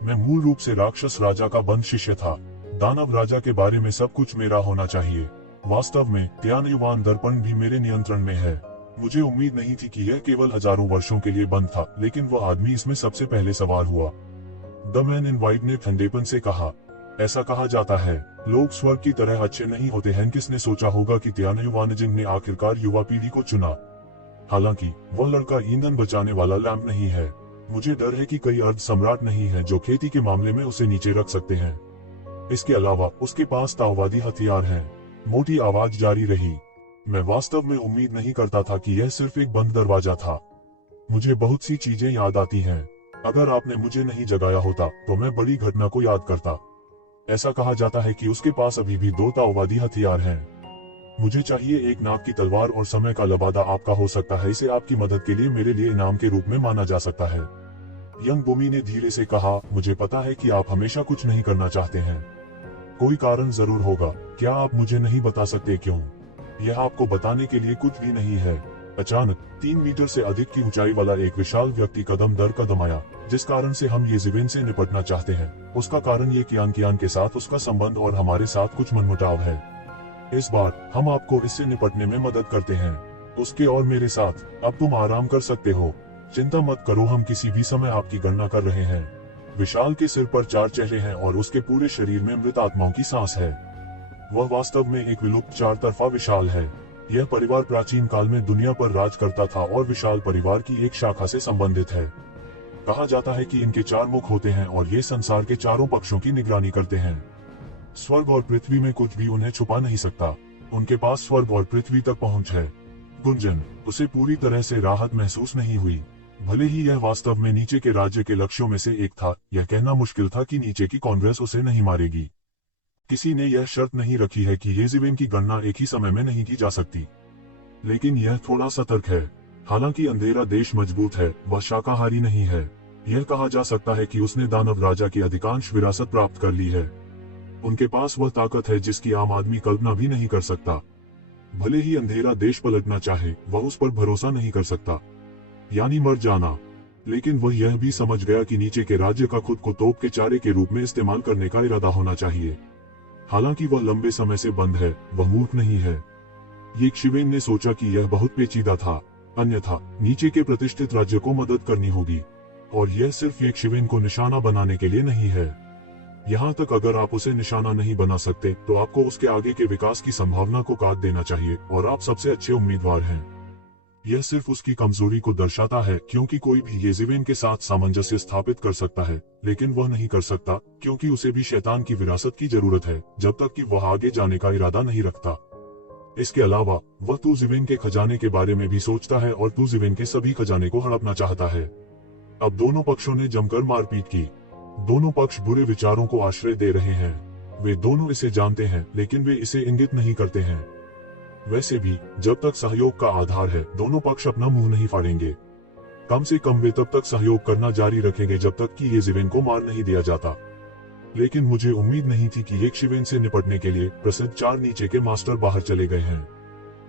मैं मूल रूप से राक्षस राजा का बंद शिष्य था। दानव राजा के बारे में सब कुछ मेरा होना चाहिए। वास्तव में त्यानयुवान दर्पण भी मेरे नियंत्रण में है। मुझे उम्मीद नहीं थी कि यह केवल हजारों वर्षों के लिए बंद था, लेकिन वह आदमी इसमें सबसे पहले सवार हुआ। द मैन इन वाइट ने ठंडेपन से कहा। ऐसा कहा जाता है, लोग स्वर्ग की तरह अच्छे नहीं होते हैं। किसने सोचा होगा कि त्यानयुवानजिंग ने आखिरकार युवा पीढ़ी को चुना। हालांकि वह लड़का ईंधन बचाने वाला लैंप नहीं है। मुझे डर है कि कई अर्ध सम्राट नहीं है जो खेती के मामले में उसे नीचे रख सकते हैं। इसके अलावा उसके पास ताओवादी हथियार हैं। मोटी आवाज जारी रही। मैं वास्तव में उम्मीद नहीं करता था कि यह सिर्फ एक बंद दरवाजा था। मुझे बहुत सी चीजें याद आती हैं। अगर आपने मुझे नहीं जगाया होता तो मैं बड़ी घटना को याद करता। ऐसा कहा जाता है कि उसके पास अभी भी 2 ताओवादी हथियार हैं। मुझे चाहिए एक नाग की तलवार और समय का लबादा आपका हो सकता है। इसे आपकी मदद के लिए मेरे लिए इनाम के रूप में माना जा सकता है। यंग बोमी ने धीरे से कहा, मुझे पता है कि आप हमेशा कुछ नहीं करना चाहते हैं। कोई कारण जरूर होगा। क्या आप मुझे नहीं बता सकते क्यों? यह आपको बताने के लिए कुछ भी नहीं है। अचानक 3 मीटर से अधिक की ऊंचाई वाला एक विशाल व्यक्ति कदम दर कदम आया, जिस कारण से हम येज़ेबेल से निपटना चाहते हैं। उसका कारण ये कियान के साथ उसका संबंध और हमारे साथ कुछ मनमुटाव है। इस बार हम आपको इससे निपटने में मदद करते हैं, उसके और मेरे साथ। अब तुम आराम कर सकते हो, चिंता मत करो, हम किसी भी समय आपकी गणना कर रहे हैं। विशाल के सिर पर 4 चेहरे हैं और उसके पूरे शरीर में मृत आत्माओं की सांस है। वह वास्तव में एक विलुप्त 4 तरफा विशाल है। यह परिवार प्राचीन काल में दुनिया पर राज करता था और विशाल परिवार की एक शाखा से संबंधित है। कहा जाता है कि इनके 4 मुख होते हैं और ये संसार के चारों पक्षों की निगरानी करते हैं। स्वर्ग और पृथ्वी में कुछ भी उन्हें छुपा नहीं सकता। उनके पास स्वर्ग और पृथ्वी तक पहुंच है। गुंजन, उसे पूरी तरह से राहत महसूस नहीं हुई। भले ही यह वास्तव में नीचे के राज्य के लक्ष्यों में से एक था, यह कहना मुश्किल था कि नीचे की कांग्रेस उसे नहीं मारेगी। किसी ने यह शर्त नहीं रखी है कि येज़ेबेल की गणना एक ही समय में नहीं की जा सकती, लेकिन यह थोड़ा सतर्क है। हालांकि अंधेरा देश मजबूत है, वह शाकाहारी नहीं है। यह कहा जा सकता है कि उसने दानव राजा की अधिकांश विरासत प्राप्त कर ली है। उनके पास वह ताकत है जिसकी आम आदमी कल्पना भी नहीं कर सकता। भले ही अंधेरा देश पलटना चाहे, वह उस पर भरोसा नहीं कर सकता, यानी मर जाना। लेकिन वह यह भी समझ गया कि नीचे के राज्य का खुद को तोप के चारे के रूप में इस्तेमाल करने का इरादा होना चाहिए। हालांकि वह लंबे समय से बंद है, वह मूर्ख नहीं है। येज़ेबेल ने सोचा कि यह बहुत पेचीदा था, अन्यथा नीचे के प्रतिष्ठित राज्य को मदद करनी होगी, और यह सिर्फ येज़ेबेल को निशाना बनाने के लिए नहीं है। यहाँ तक अगर आप उसे निशाना नहीं बना सकते तो आपको उसके आगे के विकास की संभावना को काट देना चाहिए, और आप सबसे अच्छे उम्मीदवार हैं। यह सिर्फ उसकी कमजोरी को दर्शाता है, क्योंकि कोई भी येज़ेबेल के साथ सामंजस्य स्थापित कर सकता है, लेकिन वह नहीं कर सकता क्योंकि उसे भी शैतान की विरासत की जरूरत है, जब तक कि वह आगे जाने का इरादा नहीं रखता। इसके अलावा वह तूज़ेबेल के खजाने के बारे में भी सोचता है और तूज़ेबेल के सभी खजाने को हड़पना चाहता है। अब दोनों पक्षों ने जमकर मारपीट की। दोनों पक्ष बुरे विचारों को आश्रय दे रहे हैं। वे दोनों इसे जानते हैं, लेकिन वे इसे इंगित नहीं करते हैं। वैसे भी जब तक सहयोग का आधार है, दोनों पक्ष अपना मुंह नहीं फाड़ेंगे। कम से कम वे तब तक सहयोग करना जारी रखेंगे जब तक कि येज़ेबेल को मार नहीं दिया जाता। लेकिन मुझे उम्मीद नहीं थी कि येज़ेबेल से निपटने के लिए प्रसिद्ध 4 नीचे के मास्टर बाहर चले गए हैं।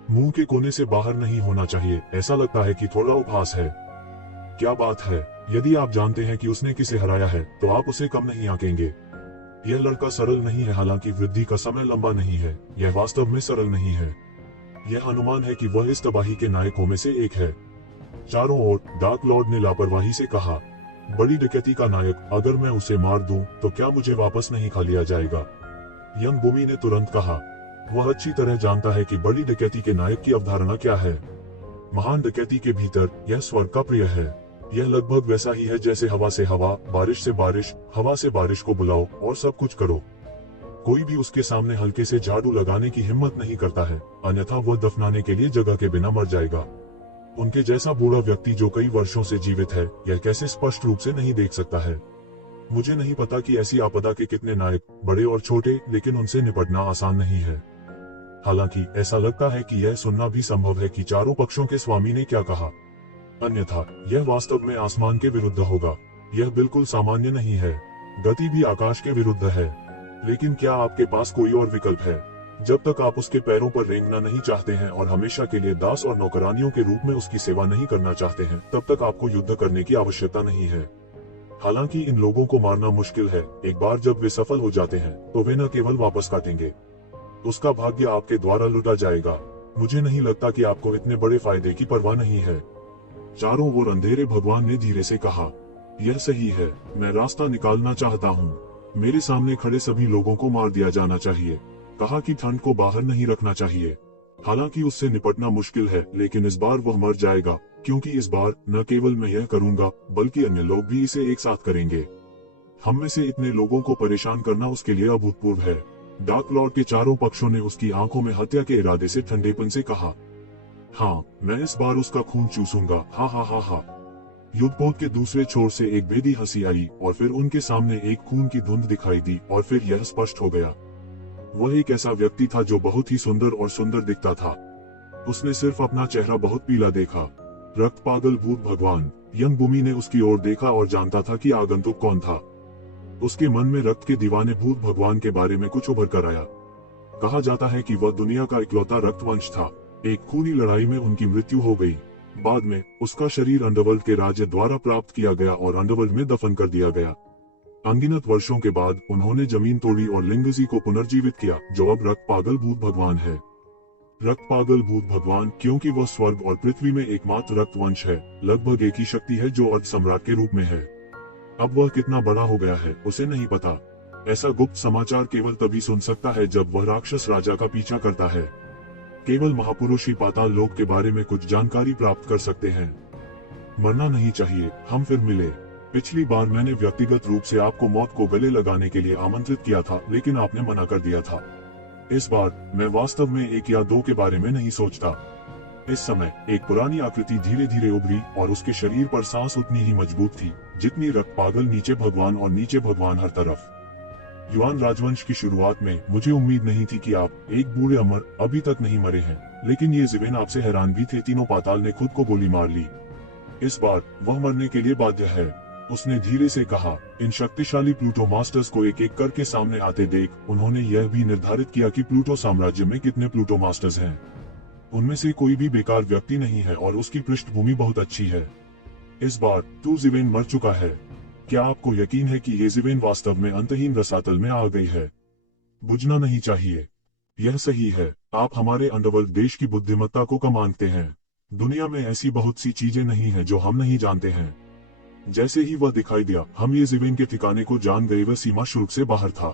मुंह के कोने से बाहर नहीं होना चाहिए, ऐसा लगता है कि थोड़ा उपहास है। क्या बात है, यदि आप जानते हैं कि उसने किसे हराया है तो आप उसे कम नहीं आंकेंगे। यह लड़का सरल नहीं है, हालांकि वृद्धि का समय लंबा नहीं है। यह वास्तव में सरल नहीं है। यह अनुमान है कि वह इस तबाही के नायकों में से एक है। चारों ओर डार्क लॉर्ड ने लापरवाही से कहा, बड़ी डकैती का नायक, अगर मैं उसे मार दूं तो क्या मुझे वापस नहीं खा लिया जाएगा? यंग बूमी ने तुरंत कहा, वह अच्छी तरह जानता है कि बड़ी डकैती के नायक की अवधारणा क्या है। महान डकैती के भीतर यह स्वर्ग का प्रिय है। यह लगभग वैसा ही है जैसे हवा से हवा, बारिश से बारिश, हवा से बारिश को बुलाओ और सब कुछ करो। कोई भी उसके सामने हल्के से झाड़ू लगाने की हिम्मत नहीं करता है, अन्यथा वह दफनाने के लिए जगह के बिना मर जाएगा। उनके जैसा बूढ़ा व्यक्ति जो कई वर्षों से जीवित है, यह कैसे स्पष्ट रूप से नहीं देख सकता है। मुझे नहीं पता कि ऐसी आपदा के कितने नायक, बड़े और छोटे, लेकिन उनसे निपटना आसान नहीं है। हालांकि ऐसा लगता है कि यह सुनना भी संभव है कि चारों पक्षों के स्वामी ने क्या कहा, अन्यथा यह वास्तव में आसमान के विरुद्ध होगा। यह बिल्कुल सामान्य नहीं है। गति भी आकाश के विरुद्ध है। लेकिन क्या आपके पास कोई और विकल्प है? जब तक आप उसके पैरों पर रेंगना नहीं चाहते हैं और हमेशा के लिए दास और नौकरानियों के रूप में उसकी सेवा नहीं करना चाहते हैं, तब तक आपको युद्ध करने की आवश्यकता नहीं है। हालांकि इन लोगों को मारना मुश्किल है। एक बार जब वे सफल हो जाते हैं तो वे न केवल वापस काटेंगे, उसका भाग्य आपके द्वारा लुटा जाएगा। मुझे नहीं लगता कि आपको इतने बड़े फायदे की परवाह नहीं है। चारों ओर अंधेरे भगवान ने धीरे से कहा, यह सही है, मैं रास्ता निकालना चाहता हूँ। मेरे सामने खड़े सभी लोगों को मार दिया जाना चाहिए। कहा कि ठंड को बाहर नहीं रखना चाहिए। हालांकि उससे निपटना मुश्किल है, लेकिन इस बार वह मर जाएगा, क्योंकि इस बार न केवल मैं यह करूंगा, बल्कि अन्य लोग भी इसे एक साथ करेंगे। हम में से इतने लोगों को परेशान करना उसके लिए अभूतपूर्व है। डार्क लॉर्ड के चारों पक्षों ने उसकी आंखों में हत्या के इरादे से ठंडेपन से कहा, हाँ, मैं इस बार उसका खून चूसूंगा। हा हा हा हा। युद्धपोत के दूसरे छोर से एक बेदी हंसी आई और फिर उनके सामने एक खून की धुंध दिखाई दी और फिर यह स्पष्ट हो गया। वह एक ऐसा व्यक्ति था जो बहुत ही सुंदर और सुंदर दिखता था। उसने सिर्फ अपना चेहरा बहुत पीला देखा। रक्त पागल भूत भगवान। यंग बूमी ने उसकी ओर देखा और जानता था कि आगंतुक कौन था। उसके मन में रक्त के दीवाने भूत भगवान के बारे में कुछ उभर कर आया। कहा जाता है कि वह दुनिया का इकलौता रक्तवंश था। एक खूनी लड़ाई में उनकी मृत्यु हो गई। बाद में उसका शरीर अंडरवर्ल्ड के राज्य द्वारा प्राप्त किया गया और अंडरवर्ल्ड में दफन कर दिया गया। अनगिनत वर्षों के बाद उन्होंने जमीन तोड़ी और लिंगजी को पुनर्जीवित किया, जो अब रक्त पागल भूत भगवान है। रक्त पागल भूत भगवान क्योंकि वह स्वर्ग और पृथ्वी में एकमात्र रक्तवंश है, लगभग एक ही शक्ति है जो अर्ध सम्राट के रूप में है। अब वह कितना बड़ा हो गया है उसे नहीं पता। ऐसा गुप्त समाचार केवल तभी सुन सकता है जब वह राक्षस राजा का पीछा करता है। केवल महापुरुष ही पाताल लोक के बारे में कुछ जानकारी प्राप्त कर सकते हैं। मरना नहीं चाहिए, हम फिर मिले। पिछली बार मैंने व्यक्तिगत रूप से आपको मौत को गले लगाने के लिए आमंत्रित किया था, लेकिन आपने मना कर दिया था। इस बार मैं वास्तव में एक या दो के बारे में नहीं सोचता। इस समय एक पुरानी आकृति धीरे धीरे उभरी और उसके शरीर पर सांस उतनी ही मजबूत थी जितनी रक्त पागल नीचे भगवान और नीचे भगवान हर तरफ। युआन राजवंश की शुरुआत में मुझे उम्मीद नहीं थी कि आप एक बूढ़े अमर अभी तक नहीं मरे हैं, लेकिन ये ज़िवेन आपसे हैरान भी थे। तीनों पाताल ने खुद को गोली मार ली। इस बार वह मरने के लिए बाध्य है, उसने धीरे से कहा। इन शक्तिशाली प्लूटो मास्टर्स को एक एक करके सामने आते देख उन्होंने यह भी निर्धारित किया कि प्लूटो साम्राज्य में कितने प्लूटो मास्टर्स हैं। उनमें से कोई भी बेकार व्यक्ति नहीं है और उसकी पृष्ठभूमि बहुत अच्छी है। इस बार तू ज़िवेन मर चुका है। क्या आपको यकीन है कि ये ज़िवेन वास्तव में अंतहीन रसातल में आ गई है? बुझना नहीं चाहिए। यह सही है, आप हमारे अंडरवर्ल्ड देश की बुद्धिमत्ता को कम आंकते हैं। दुनिया में ऐसी बहुत सी चीजें नहीं है जो हम नहीं जानते हैं। जैसे ही वह दिखाई दिया हम ये ज़िवेन के ठिकाने को जान गए। वह सीमा शुल्क से बाहर था।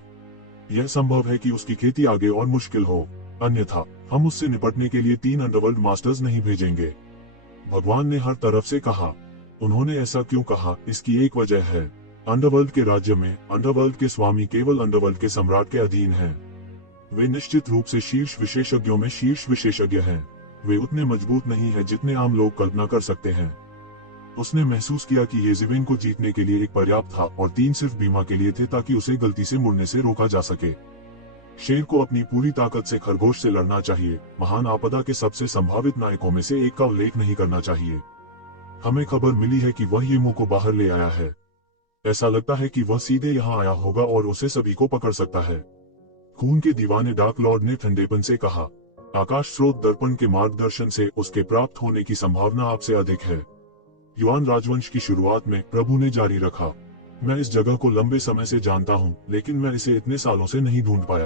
यह संभव है कि उसकी खेती आगे और मुश्किल हो, अन्यथा हम उससे निपटने के लिए 3 अंडरवर्ल्ड मास्टर्स नहीं भेजेंगे। भगवान ने हर तरफ से कहा। उन्होंने ऐसा क्यों कहा, इसकी एक वजह है। अंडरवर्ल्ड के राज्य में अंडरवर्ल्ड के स्वामी केवल अंडरवर्ल्ड के सम्राट के अधीन हैं। वे निश्चित रूप से शीर्ष विशेषज्ञों में शीर्ष विशेषज्ञ हैं। वे उतने मजबूत नहीं है जितने आम लोग कल्पना कर सकते हैं। उसने महसूस किया कि ये ज़िवेन को जीतने के लिए एक पर्याप्त था और 3 सिर्फ बीमा के लिए थे ताकि उसे गलती से मुड़ने से रोका जा सके। शेर को अपनी पूरी ताकत से खरगोश से लड़ना चाहिए। महान आपदा के सबसे संभावित नायकों में से एक का उल्लेख नहीं करना चाहिए। हमें खबर मिली है कि वह ये मुंह को बाहर ले आया है। ऐसा लगता है कि वह सीधे यहाँ आया होगा और उसे सभी को पकड़ सकता है। खून के दीवाने डार्क लॉर्ड ने ठंडेपन से कहा। आकाश स्रोत दर्पण के मार्गदर्शन से उसके प्राप्त होने की संभावना आपसे अधिक है। युआन राजवंश की शुरुआत में प्रभु ने जारी रखा। मैं इस जगह को लंबे समय से जानता हूँ, लेकिन मैं इसे इतने सालों से नहीं ढूंढ पाया।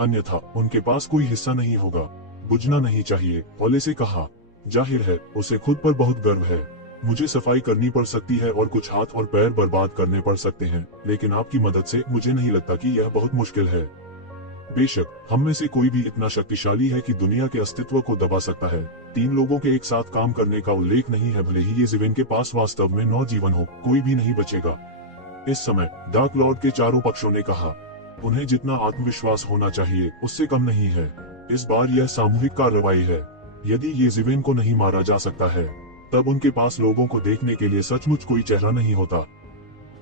अन्यथा उनके पास कोई हिस्सा नहीं होगा। बुझना नहीं चाहिए, ओले से कहा। जाहिर है उसे खुद पर बहुत गर्व है। मुझे सफाई करनी पड़ सकती है और कुछ हाथ और पैर बर्बाद करने पड़ सकते हैं, लेकिन आपकी मदद से मुझे नहीं लगता कि यह बहुत मुश्किल है। बेशक हम में से कोई भी इतना शक्तिशाली है कि दुनिया के अस्तित्व को दबा सकता है। 3 लोगों के एक साथ काम करने का उल्लेख नहीं है। भले ही ये ज़िवेन के पास वास्तव में 9 जीवन हो, कोई भी नहीं बचेगा। इस समय डार्क लॉर्ड के चारों पक्षों ने कहा। उन्हें जितना आत्मविश्वास होना चाहिए उससे कम नहीं है। इस बार यह सामूहिक कार्रवाई है। यदि ये ज़िवेन को नहीं मारा जा सकता है, तब उनके पास लोगों को देखने के लिए सचमुच कोई चेहरा नहीं होता।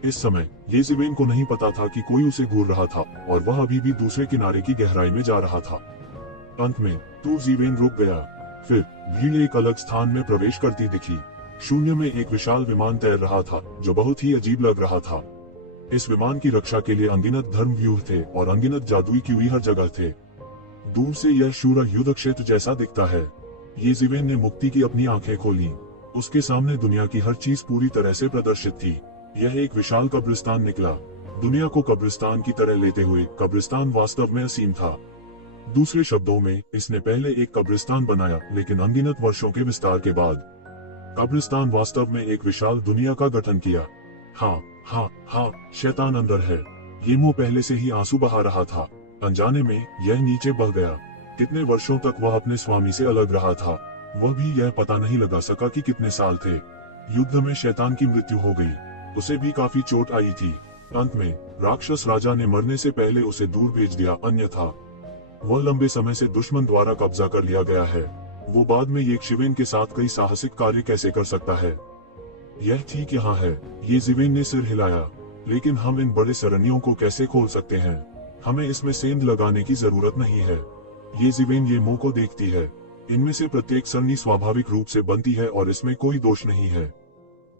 इस समय ये ज़िवेन को नहीं पता था कि कोई उसे घूर रहा था और वह अभी भी दूसरे किनारे की गहराई में जा रहा था। अंत में तू ज़िवेन रुक गया। फिर भीड़ एक अलग स्थान में प्रवेश करती दिखी। शून्य में एक विशाल विमान तैर रहा था जो बहुत ही अजीब लग रहा था। इस विमान की रक्षा के लिए अनगिनत धर्म व्यूह थे और अनगिनत जादुई कीवी हर जगह थे। दूर से यह शूरा युद्ध क्षेत्र जैसा दिखता है। ये ज़िवेन ने मुक्ति की अपनी आंखें खोली। उसके सामने दुनिया की हर चीज पूरी तरह से प्रदर्शित थी। यह एक विशाल कब्रिस्तान निकला। दुनिया को कब्रिस्तान की तरह लेते हुए कब्रिस्तान वास्तव में असीम था। दूसरे शब्दों में इसने पहले एक कब्रिस्तान बनाया, लेकिन अनगिनत वर्षों के विस्तार के बाद कब्रिस्तान वास्तव में एक विशाल दुनिया का गठन किया। हाँ हाँ हाँ, शैतान अंदर है। ये मुंह पहले से ही आंसू बहा रहा था। अनजाने में यह नीचे बह गया। कितने वर्षों तक वह अपने स्वामी से अलग रहा था। वह भी यह पता नहीं लगा सका कि कितने साल थे। युद्ध में शैतान की मृत्यु हो गई। उसे भी काफी चोट आई थी। अंत में राक्षस राजा ने मरने से पहले उसे दूर भेज दिया, अन्यथा वह लंबे समय से दुश्मन द्वारा कब्जा कर लिया गया है। वो बाद में एक ज़िवेन के साथ कई साहसिक कार्य कैसे कर सकता है? यह ठीक यहाँ है। ये ज़िवेन ने सिर हिलाया। लेकिन हम इन बड़े सरनियों को कैसे खोल सकते हैं? हमें इसमें सेंध लगाने की जरूरत नहीं है। ये ज़िवेन ये मुंह को देखती है। इनमें से प्रत्येक सरनी स्वाभाविक रूप से बनती है और इसमें कोई दोष नहीं है।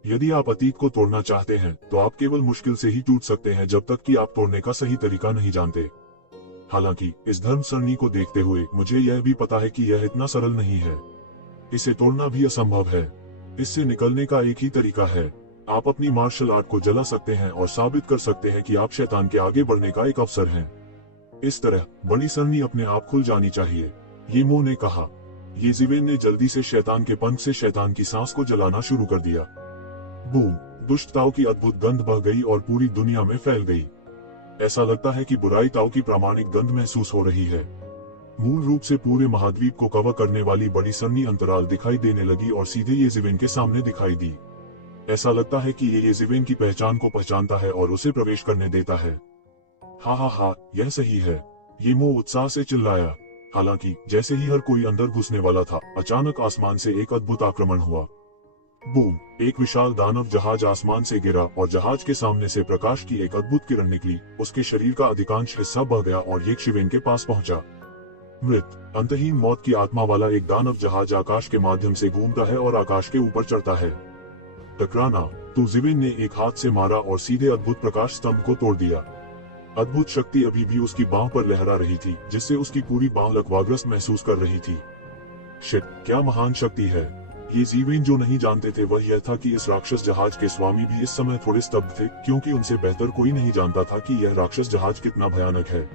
यदि आप अतीत को तोड़ना चाहते हैं तो आप केवल मुश्किल से ही टूट सकते हैं जब तक कि आप तोड़ने का सही तरीका नहीं जानते। हालांकि इस धर्म सरणी को देखते हुए मुझे यह भी पता है कि यह इतना सरल नहीं है। इसे तोड़ना भी असंभव है। इससे निकलने का एक ही तरीका है, आप अपनी मार्शल आर्ट को जला सकते हैं और साबित कर सकते हैं कि आप शैतान के आगे बढ़ने का एक अवसर हैं। इस तरह बड़ी सरणी अपने आप खुल जानी चाहिए, येमो ने कहा। येजीवेन ने जल्दी से शैतान के पंख से शैतान की सांस को जलाना शुरू कर दिया। बूम! दुष्ट ताओ की अद्भुत गंध बह गई और पूरी दुनिया में फैल गई। ऐसा लगता है कि बुराई ताओ की प्रामाणिक गंध महसूस हो रही है। मूल रूप से पूरे महाद्वीप को कवर करने वाली बड़ी सरणी अंतराल दिखाई देने लगी और सीधे येजीवेन के सामने दिखाई दी। ऐसा लगता है कि ये येजीवेन की पहचान को पहचानता है और उसे प्रवेश करने देता है। हा, यह सही है, येमो उत्साह से चिल्लाया। हालांकि जैसे ही हर कोई अंदर घुसने वाला था, अचानक आसमान से एक अद्भुत आक्रमण हुआ। बूम! एक विशाल दानव जहाज आसमान से गिरा और जहाज के सामने से प्रकाश की एक अद्भुत किरण निकली। उसके शरीर का अधिकांश हिस्सा बह गया और येशिवेन के पास पहुंचा। मृत, अंतहीन मौत की आत्मा वाला एक दानव जहाज आकाश के माध्यम से घूमता है और आकाश के ऊपर चढ़ता है। टकराना, तो जिवेन ने एक हाथ से मारा और सीधे अद्भुत प्रकाश स्तंभ को तोड़ दिया। अद्भुत शक्ति अभी भी उसकी बांह पर लहरा रही थी, जिससे उसकी पूरी बांह लकवाग्रस्त महसूस कर रही थी। शिट, क्या महान शक्ति है। ये जीवेन जो नहीं जानते थे वह यह था कि इस राक्षस जहाज के स्वामी भी इस समय थोड़े स्तब्ध थे, क्योंकि उनसे बेहतर कोई नहीं जानता था कि यह राक्षस जहाज कितना भयानक है।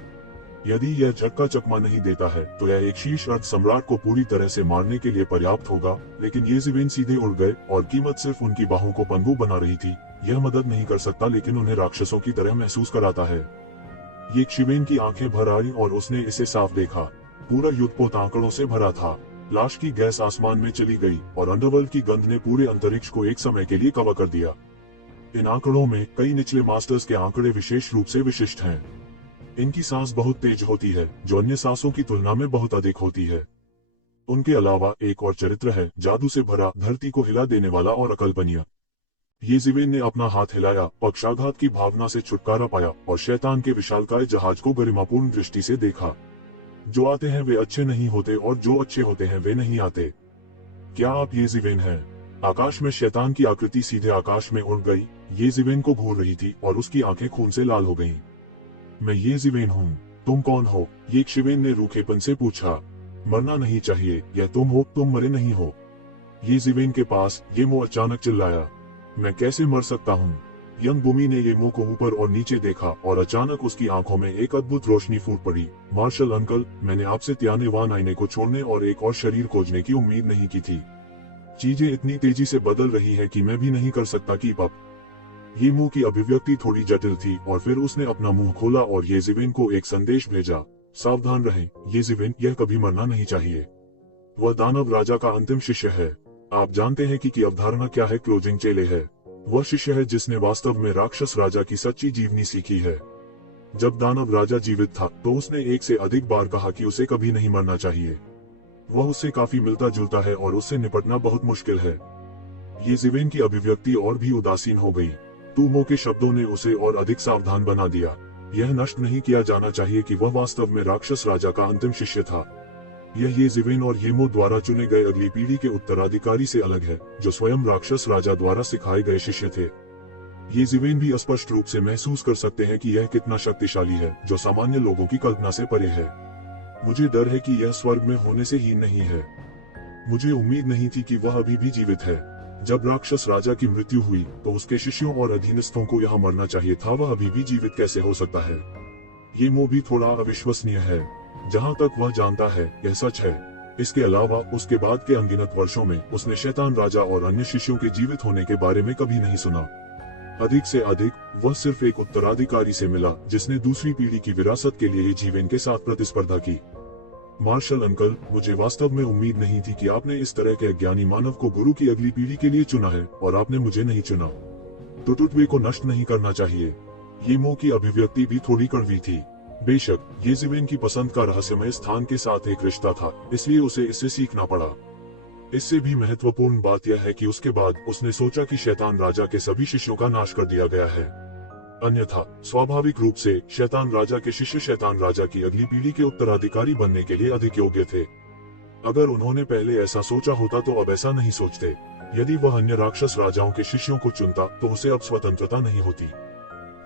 यदि यह झटका चकमा नहीं देता है तो यह एक शीर्ष अर्ध सम्राट को पूरी तरह से मारने के लिए पर्याप्त होगा, लेकिन ये जीवेन सीधे उड़ गए और कीमत सिर्फ उनकी बाहों को पंगु बना रही थी। यह मदद नहीं कर सकता, लेकिन उन्हें राक्षसों की तरह महसूस कराता है। ये शिवेन की आंखें भर आई और उसने इसे साफ देखा। पूरा युद्धपोत आंकड़ों से भरा था। लाश की गैस आसमान में चली गई और अंडरवर्ल्ड की गंध ने पूरे अंतरिक्ष को एक समय के लिए कवर कर दिया। इन आंकड़ों में कई निचले मास्टर्स के आंकड़े विशेष रूप से विशिष्ट हैं। इनकी सांस बहुत तेज होती है, जो अन्य सांसों की तुलना में बहुत अधिक होती है। उनके अलावा एक और चरित्र है, जादू से भरा, धरती को हिला देने वाला और अकल्पनीय। ये जीवेन ने अपना हाथ हिलाया, पक्षाघात की भावना से छुटकारा पाया और शैतान के विशालकाय जहाज को गरिमापूर्ण दृष्टि से देखा। जो आते हैं वे अच्छे नहीं होते और जो अच्छे होते हैं वे नहीं आते। क्या आप ये जीवेन हैं? आकाश में शैतान की आकृति सीधे आकाश में उड़ गई। ये जीवेन को घूर रही थी और उसकी आंखें खून से लाल हो गईं। मैं ये जीवेन हूँ। तुम कौन हो? ये शिवेन ने रूखेपन से पूछा। मरना नहीं चाहिए, यह तुम हो, तुम मरे नहीं हो। ये जीवेन के पास येमो अचानक चिल्लाया। मैं कैसे मर सकता हूँ? यंग बुमी ने येमो को ऊपर और नीचे देखा और अचानक उसकी आंखों में एक अद्भुत रोशनी फूट पड़ी। मार्शल अंकल, मैंने आपसे त्यानेवान आईने को छोड़ने और एक और शरीर खोजने की उम्मीद नहीं की थी। चीजें इतनी तेजी से बदल रही है कि मैं भी नहीं कर सकता कीप अप। येमो की अभिव्यक्ति थोड़ी जटिल थी और फिर उसने अपना मुंह खोला और येजीवेन को एक संदेश भेजा। सावधान रहें, येजीवेन, यह कभी मरना नहीं चाहिए। वह दानव राजा का अंतिम शिष्य है। आप जानते हैं कि अवधारणा क्या है? क्लोजिंग चेले है। वह शिष्य है जिसने वास्तव में राक्षस राजा की सच्ची जीवनी सीखी है। जब दानव राजा जीवित था तो उसने एक से अधिक बार कहा कि उसे कभी नहीं मरना चाहिए। वह उससे काफी मिलता जुलता है और उससे निपटना बहुत मुश्किल है। ये जीवेन की अभिव्यक्ति और भी उदासीन हो गई। तूमो के शब्दों ने उसे और अधिक सावधान बना दिया। यह नष्ट नहीं किया जाना चाहिए कि वह वास्तव में राक्षस राजा का अंतिम शिष्य था। यह ये जीवेन और येमो द्वारा चुने गए अगली पीढ़ी के उत्तराधिकारी से अलग है, जो स्वयं राक्षस राजा द्वारा सिखाए गए शिष्य थे। ये जीवेन भी स्पष्ट रूप से महसूस कर सकते हैं कि यह कितना शक्तिशाली है, जो सामान्य लोगों की कल्पना से परे है। मुझे डर है कि यह स्वर्ग में होने से हीन नहीं है। मुझे उम्मीद नहीं थी कि वह अभी भी जीवित है। जब राक्षस राजा की मृत्यु हुई तो उसके शिष्यों और अधीनस्थों को यहाँ मरना चाहिए था। वह अभी भी जीवित कैसे हो सकता है? येमो भी थोड़ा अविश्वसनीय है। जहाँ तक वह जानता है यह सच है। इसके अलावा उसके बाद के अनगिनत वर्षों में उसने शैतान राजा और अन्य शिष्यों के जीवित होने के बारे में कभी नहीं सुना। अधिक से अधिक वह सिर्फ एक उत्तराधिकारी से मिला जिसने दूसरी पीढ़ी की विरासत के लिए जीवेन के साथ प्रतिस्पर्धा की। मार्शल अंकल, मुझे वास्तव में उम्मीद नहीं थी कि आपने इस तरह के ज्ञानी मानव को गुरु की अगली पीढ़ी के लिए चुना है और आपने मुझे नहीं चुना। टुटुटवे को नष्ट नहीं करना चाहिए। येमो की अभिव्यक्ति भी थोड़ी कड़वी थी। बेशक ये जीवेन की पसंद का रहस्यमय स्थान के साथ एक रिश्ता था, इसलिए उसे इससे सीखना पड़ा। इससे भी महत्वपूर्ण बात यह है कि उसके बाद उसने सोचा कि शैतान राजा के सभी शिष्यों का नाश कर दिया गया है। अन्यथा स्वाभाविक रूप से शैतान राजा के शिष्य शैतान राजा की अगली पीढ़ी के उत्तराधिकारी बनने के लिए अधिक योग्य थे। अगर उन्होंने पहले ऐसा सोचा होता तो अब ऐसा नहीं सोचते। यदि वह अन्य राक्षस राजाओं के शिष्यों को चुनता तो उसे अब स्वतंत्रता नहीं होती।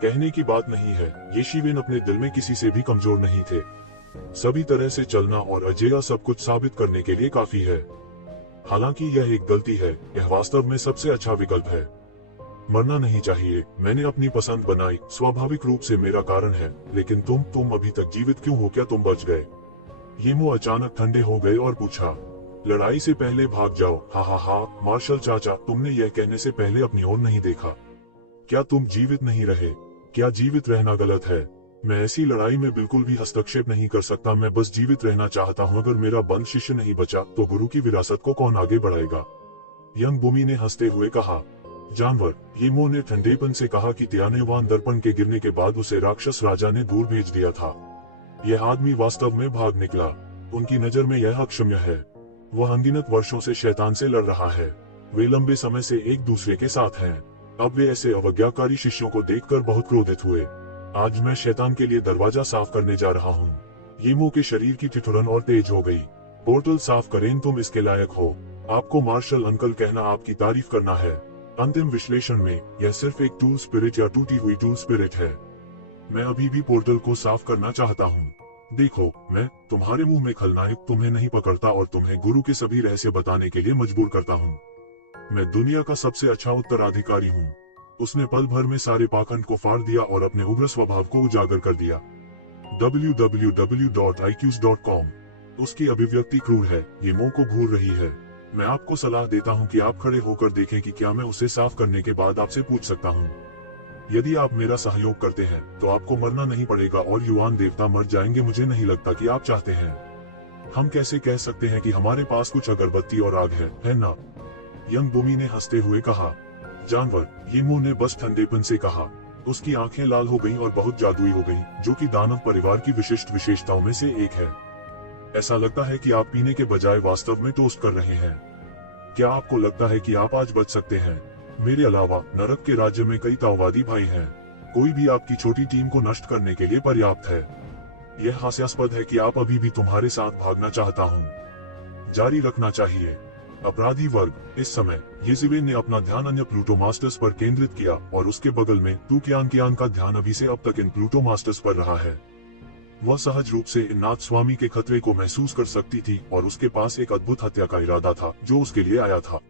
कहने की बात नहीं है, ये शिवेन अपने दिल में किसी से भी कमजोर नहीं थे। सभी तरह से चलना और अजेय सब कुछ साबित करने के लिए काफी है। हालांकि यह एक गलती है, यह वास्तव में सबसे अच्छा विकल्प है। मरना नहीं चाहिए, मैंने अपनी पसंद बनाई, स्वाभाविक रूप से मेरा कारण है, लेकिन तुम अभी तक जीवित क्यों हो? क्या तुम बच गए? येमो अचानक ठंडे हो गए और पूछा, लड़ाई से पहले भाग जाओ। हा हा हा, मार्शल चाचा, तुमने यह कहने से पहले अपनी ओर नहीं देखा। क्या तुम जीवित नहीं रहे? क्या जीवित रहना गलत है? मैं ऐसी लड़ाई में बिल्कुल भी हस्तक्षेप नहीं कर सकता, मैं बस जीवित रहना चाहता हूँ। अगर मेरा बंद शिष्य नहीं बचा तो गुरु की विरासत को कौन आगे बढ़ाएगा? यंग बुमी ने हंसते हुए कहा। जानवर, येमो ने ठंडेपन से कहा कि त्यानेवान दर्पण के गिरने के बाद उसे राक्षस राजा ने दूर भेज दिया था। यह आदमी वास्तव में भाग निकला। उनकी नजर में यह अक्षम्य है। वह अनगिनत वर्षों से शैतान से लड़ रहा है। वे लंबे समय से एक दूसरे के साथ हैं। अब वे ऐसे अवज्ञाकारी शिष्यों को देखकर बहुत क्रोधित हुए। आज मैं शैतान के लिए दरवाजा साफ करने जा रहा हूँ। येमो के शरीर की ठिठुरन और तेज हो गई। पोर्टल साफ करें, तुम इसके लायक हो। आपको मार्शल अंकल कहना आपकी तारीफ करना है। अंतिम विश्लेषण में यह सिर्फ एक टूल स्पिरिट या टूटी हुई टूल स्पिरिट है। मैं अभी भी पोर्टल को साफ करना चाहता हूँ। देखो, मैं तुम्हारे मुंह में खलनायक तुम्हें नहीं पकड़ता और तुम्हें गुरु के सभी रहस्य बताने के लिए मजबूर करता हूँ। मैं दुनिया का सबसे अच्छा उत्तराधिकारी हूँ। उसने पल भर में सारे पाखंड को फाड़ दिया और अपने उग्र स्वभाव को उजागर कर दिया। www.iqs.com। उसकी अभिव्यक्ति क्रूर है, ये मुंह को घूर रही है। मैं आपको सलाह देता हूँ कि आप खड़े होकर देखें कि क्या मैं उसे साफ करने के बाद आपसे पूछ सकता हूँ। यदि आप मेरा सहयोग करते हैं तो आपको मरना नहीं पड़ेगा और युवान देवता मर जाएंगे। मुझे नहीं लगता कि आप चाहते हैं। हम कैसे कह सकते हैं कि हमारे पास कुछ अगरबत्ती और आग है ना? यंग बुमी ने हंसते हुए कहा। जानवर, येमो ने बस ठंडेपन से कहा। उसकी आंखें लाल हो गईं और बहुत जादुई हो गईं, जो कि दानव परिवार की विशिष्ट विशेषताओं में से एक है। ऐसा लगता है कि आप पीने के बजाय वास्तव में टोस्ट कर रहे हैं। क्या आपको लगता है कि आप आज बच सकते हैं? मेरे अलावा नरक के राज्य में कई ताओवादी भाई हैं। कोई भी आपकी छोटी टीम को नष्ट करने के लिए पर्याप्त है। यह हास्यास्पद है कि आप अभी भी तुम्हारे साथ भागना चाहता हूँ। जारी रखना चाहिए। अपराधी वर्ग। इस समय येज़िवेन ने अपना ध्यान अन्य प्लूटो मास्टर्स पर केंद्रित किया और उसके बगल में तुकियान का ध्यान अभी से अब तक इन प्लूटो मास्टर्स पर रहा है। वह सहज रूप से इन नाथ स्वामी के खतरे को महसूस कर सकती थी और उसके पास एक अद्भुत हत्या का इरादा था जो उसके लिए आया था।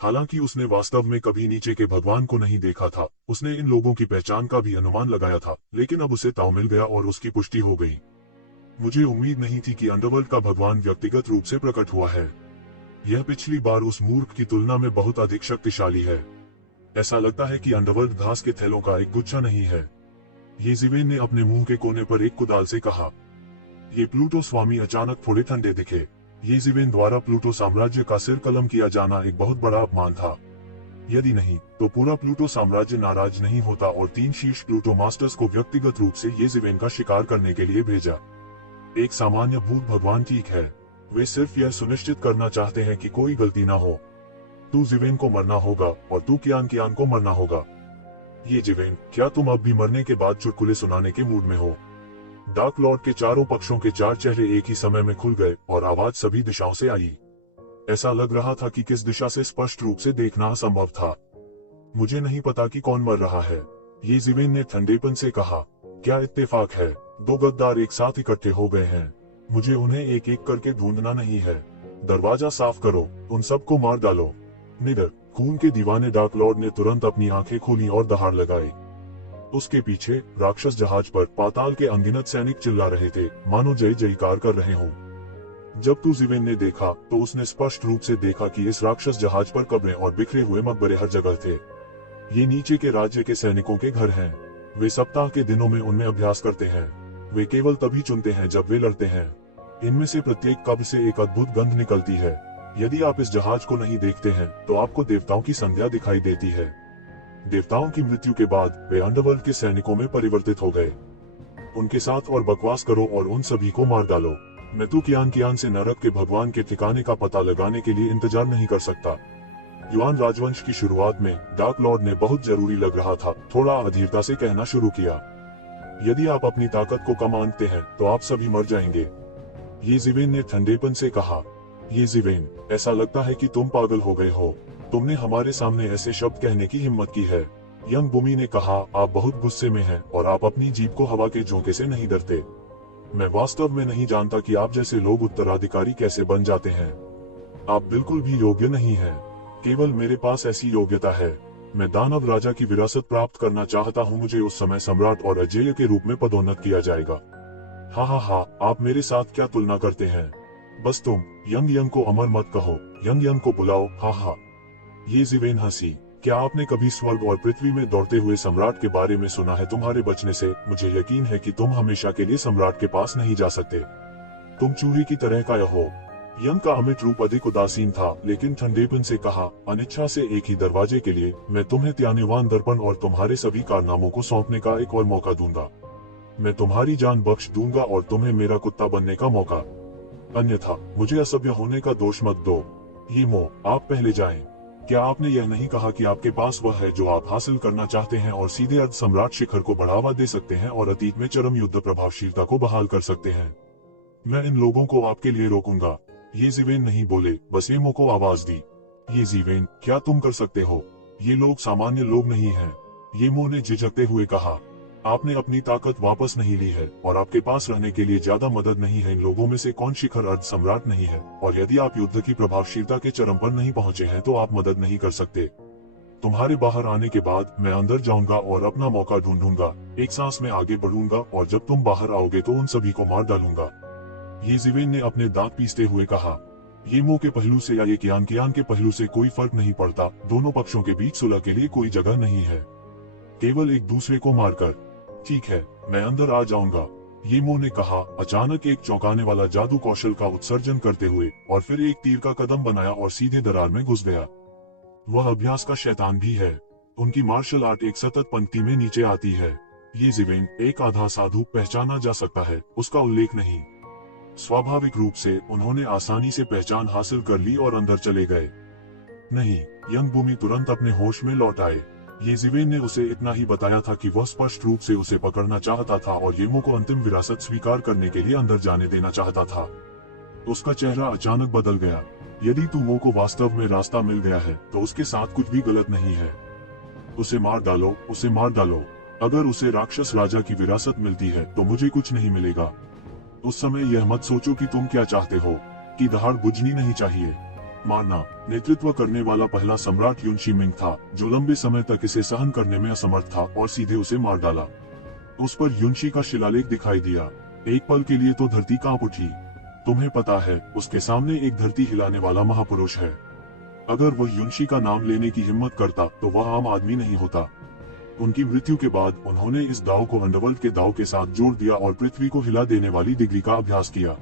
हालांकि उसने वास्तव में कभी नीचे के भगवान को नहीं देखा था, उसने इन लोगों की पहचान का भी अनुमान लगाया था, लेकिन अब उसे ताव मिल गया और उसकी पुष्टि हो गई। मुझे उम्मीद नहीं थी कि अंडरवर्ल्ड का भगवान व्यक्तिगत रूप से प्रकट हुआ है। यह पिछली बार उस मूर्ख की तुलना में बहुत अधिक शक्तिशाली है। ऐसा लगता है कि अंडरवर्ल्ड घास के थैलों का एक गुच्छा नहीं है। येज़िवेन ने अपने मुंह के कोने पर एक कुदाल से कहा। ये प्लूटो स्वामी अचानक थोड़े ठंडे दिखे। येज़िवेन द्वारा प्लूटो साम्राज्य का सिर कलम किया जाना एक बहुत बड़ा अपमान था। यदि नहीं तो पूरा प्लूटो साम्राज्य नाराज नहीं होता और 3 शीर्ष प्लूटो मास्टर्स को व्यक्तिगत रूप से येज़िवेन का शिकार करने के लिए भेजा। एक सामान्य भूत भगवान ठीक है, वे सिर्फ यह सुनिश्चित करना चाहते हैं कि कोई गलती ना हो। तू ज़िवेन को मरना होगा और तू कियान को मरना होगा। येज़िवेन, क्या तुम अब भी मरने के बाद चुटकुले सुनाने के मूड में हो? डार्क लॉर्ड के चारों पक्षों के 4 चेहरे एक ही समय में खुल गए और आवाज सभी दिशाओं से आई। ऐसा लग रहा था कि किस दिशा से स्पष्ट रूप से देखना असंभव था। मुझे नहीं पता कि कौन मर रहा है, येज़िवेन ने ठंडेपन से कहा। क्या इत्तेफाक है, 2 गद्दार एक साथ इकट्ठे हो गए हैं। मुझे उन्हें एक एक करके ढूंढना नहीं है। दरवाजा साफ करो, उन सबको मार डालो। निडर, खून के दीवाने डार्क लॉर्ड ने तुरंत अपनी आंखें खोली और दहाड़ लगाई। उसके पीछे राक्षस जहाज पर पाताल के अनगिनत सैनिक चिल्ला रहे थे, मानो जय जयकार कर रहे हों। जब तू ज़िवेन ने देखा तो उसने स्पष्ट रूप से देखा कि इस राक्षस जहाज पर कब्रें और बिखरे हुए मकबरे हर जगह थे। ये नीचे के राज्य के सैनिकों के घर हैं। वे सप्ताह के दिनों में उनमें अभ्यास करते हैं। वे केवल तभी चुनते हैं जब वे लड़ते हैं। इनमें से प्रत्येक कब्र से एक अद्भुत गंध निकलती है। यदि आप इस जहाज को नहीं देखते हैं तो आपको देवताओं की संध्या दिखाई देती है। देवताओं की मृत्यु के बाद वे अंडरवर्ल्ड के सैनिकों में परिवर्तित हो गए। उनके साथ और बकवास करो और उन सभी को मार डालो। मैं तो कियान से नरक के भगवान के ठिकाने का पता लगाने के लिए इंतजार नहीं कर सकता। युआन राजवंश की शुरुआत में डार्क लॉर्ड ने बहुत जरूरी लग रहा था थोड़ा अधीरता से कहना शुरू किया। यदि आप अपनी ताकत को कम आंकते हैं तो आप सभी मर जाएंगे। येज़िवेन ने ठंडेपन से कहा। येज़िवेन, ऐसा लगता है कि तुम पागल हो गए हो। तुमने हमारे सामने ऐसे शब्द कहने की हिम्मत की है। यंग बुमी ने कहा, आप बहुत गुस्से में हैं और आप अपनी जीभ को हवा के झोंके से नहीं डरते। मैं वास्तव में नहीं जानता कि आप जैसे लोग उत्तराधिकारी कैसे बन जाते हैं। आप बिल्कुल भी योग्य नहीं हैं। केवल मेरे पास ऐसी योग्यता है। मैं दानव राजा की विरासत प्राप्त करना चाहता हूँ। मुझे उस समय सम्राट और अजेय के रूप में पदोन्नत किया जाएगा। हा हा हा, आप मेरे साथ क्या तुलना करते हैं? बस तुम यंग को अमर मत कहो, यंग को बुलाओ। हा हा। ये ज़िवेन हंसी। क्या आपने कभी स्वर्ग और पृथ्वी में दौड़ते हुए सम्राट के बारे में सुना है? तुम्हारे बचने से मुझे यकीन है कि तुम हमेशा के लिए सम्राट के पास नहीं जा सकते। तुम चूहे की तरह का हो। यंग का अमिट रूप अधिक उदासीन था, लेकिन ठंडेपन से कहा, अनिच्छा से एक ही दरवाजे के लिए मैं तुम्हें त्यागवान दर्पण और तुम्हारे सभी कारनामों को सौंपने का एक और मौका दूंगा। मैं तुम्हारी जान बख्श दूंगा और तुम्हें मेरा कुत्ता बनने का मौका। अन्यथा मुझे असभ्य होने का दोष मत दो। ये आप पहले जाएं। क्या आपने यह नहीं कहा कि आपके पास वह है जो आप हासिल करना चाहते हैं और सीधे अर्ध सम्राट शिखर को बढ़ावा दे सकते हैं और अतीत में चरम युद्ध प्रभावशीलता को बहाल कर सकते हैं? मैं इन लोगों को आपके लिए रोकूंगा। ये ज़िवेन नहीं बोले, बस येमो को आवाज दी। ये ज़िवेन, क्या तुम कर सकते हो? ये लोग सामान्य लोग नहीं हैं। येमो ने झिझकते हुए कहा, आपने अपनी ताकत वापस नहीं ली है और आपके पास रहने के लिए ज्यादा मदद नहीं है। इन लोगों में से कौन शिखर अर्ध सम्राट नहीं है? और यदि आप युद्ध की प्रभावशीलता के चरम पर नहीं पहुंचे हैं तो आप मदद नहीं कर सकते। तुम्हारे बाहर आने के बाद मैं अंदर जाऊंगा और अपना मौका ढूंढूंगा। एक सांस में आगे बढ़ूंगा और जब तुम बाहर आओगे तो उन सभी को मार डालूंगा। ये ज़िवेन ने अपने दांत पीसते हुए कहा, येमो के पहलू से या ये कियान के पहलू से कोई फर्क नहीं पड़ता। दोनों पक्षों के बीच सुलह के लिए कोई जगह नहीं है, केवल एक दूसरे को मारकर। ठीक है, मैं अंदर आ जाऊंगा, येमो ने कहा, अचानक एक चौंकाने वाला जादू कौशल का उत्सर्जन करते हुए, और फिर एक तीर का कदम बनाया और सीधे दरार में घुस गया। वह अभ्यास का शैतान भी है। उनकी मार्शल आर्ट एक सतत पंक्ति में नीचे आती है। ये ज़िवेन एक आधा साधु पहचाना जा सकता है, उसका उल्लेख नहीं। स्वाभाविक रूप से उन्होंने आसानी से पहचान हासिल कर ली और अंदर चले गए। नहीं, यंग भूमि तुरंत अपने होश में लौट आए। ये ज़िवेन ने उसे इतना ही बताया था कि वह स्पष्ट रूप से उसे पकड़ना चाहता था और येमो को अंतिम विरासत स्वीकार करने के लिए अंदर जाने देना चाहता था। उसका चेहरा अचानक बदल गया। यदि तुमो को वास्तव में रास्ता मिल गया है तो उसके साथ कुछ भी गलत नहीं है। उसे मार डालो, उसे मार डालो। अगर उसे राक्षस राजा की विरासत मिलती है तो मुझे कुछ नहीं मिलेगा। उस समय यह मत सोचो कि तुम क्या चाहते हो, कि दहाड़ बुझनी नहीं चाहिए। मारना। नेतृत्व करने वाला पहला सम्राट युन शिमिंग था, जो लंबे समय तक इसे सहन करने में असमर्थ था और सीधे उसे मार डाला। उस पर युनशी का शिलालेख दिखाई दिया। एक पल के लिए तो धरती कांप उठी। तुम्हें पता है, उसके सामने एक धरती हिलाने वाला महापुरुष है। अगर वह युनशी का नाम लेने की हिम्मत करता तो वह आम आदमी नहीं होता। उनकी मृत्यु के बाद उन्होंने इस दाव को अंडरवर्ल्ड के दाव के साथ जोड़ दिया और पृथ्वी को हिला देने वाली डिग्री का अभ्यास किया।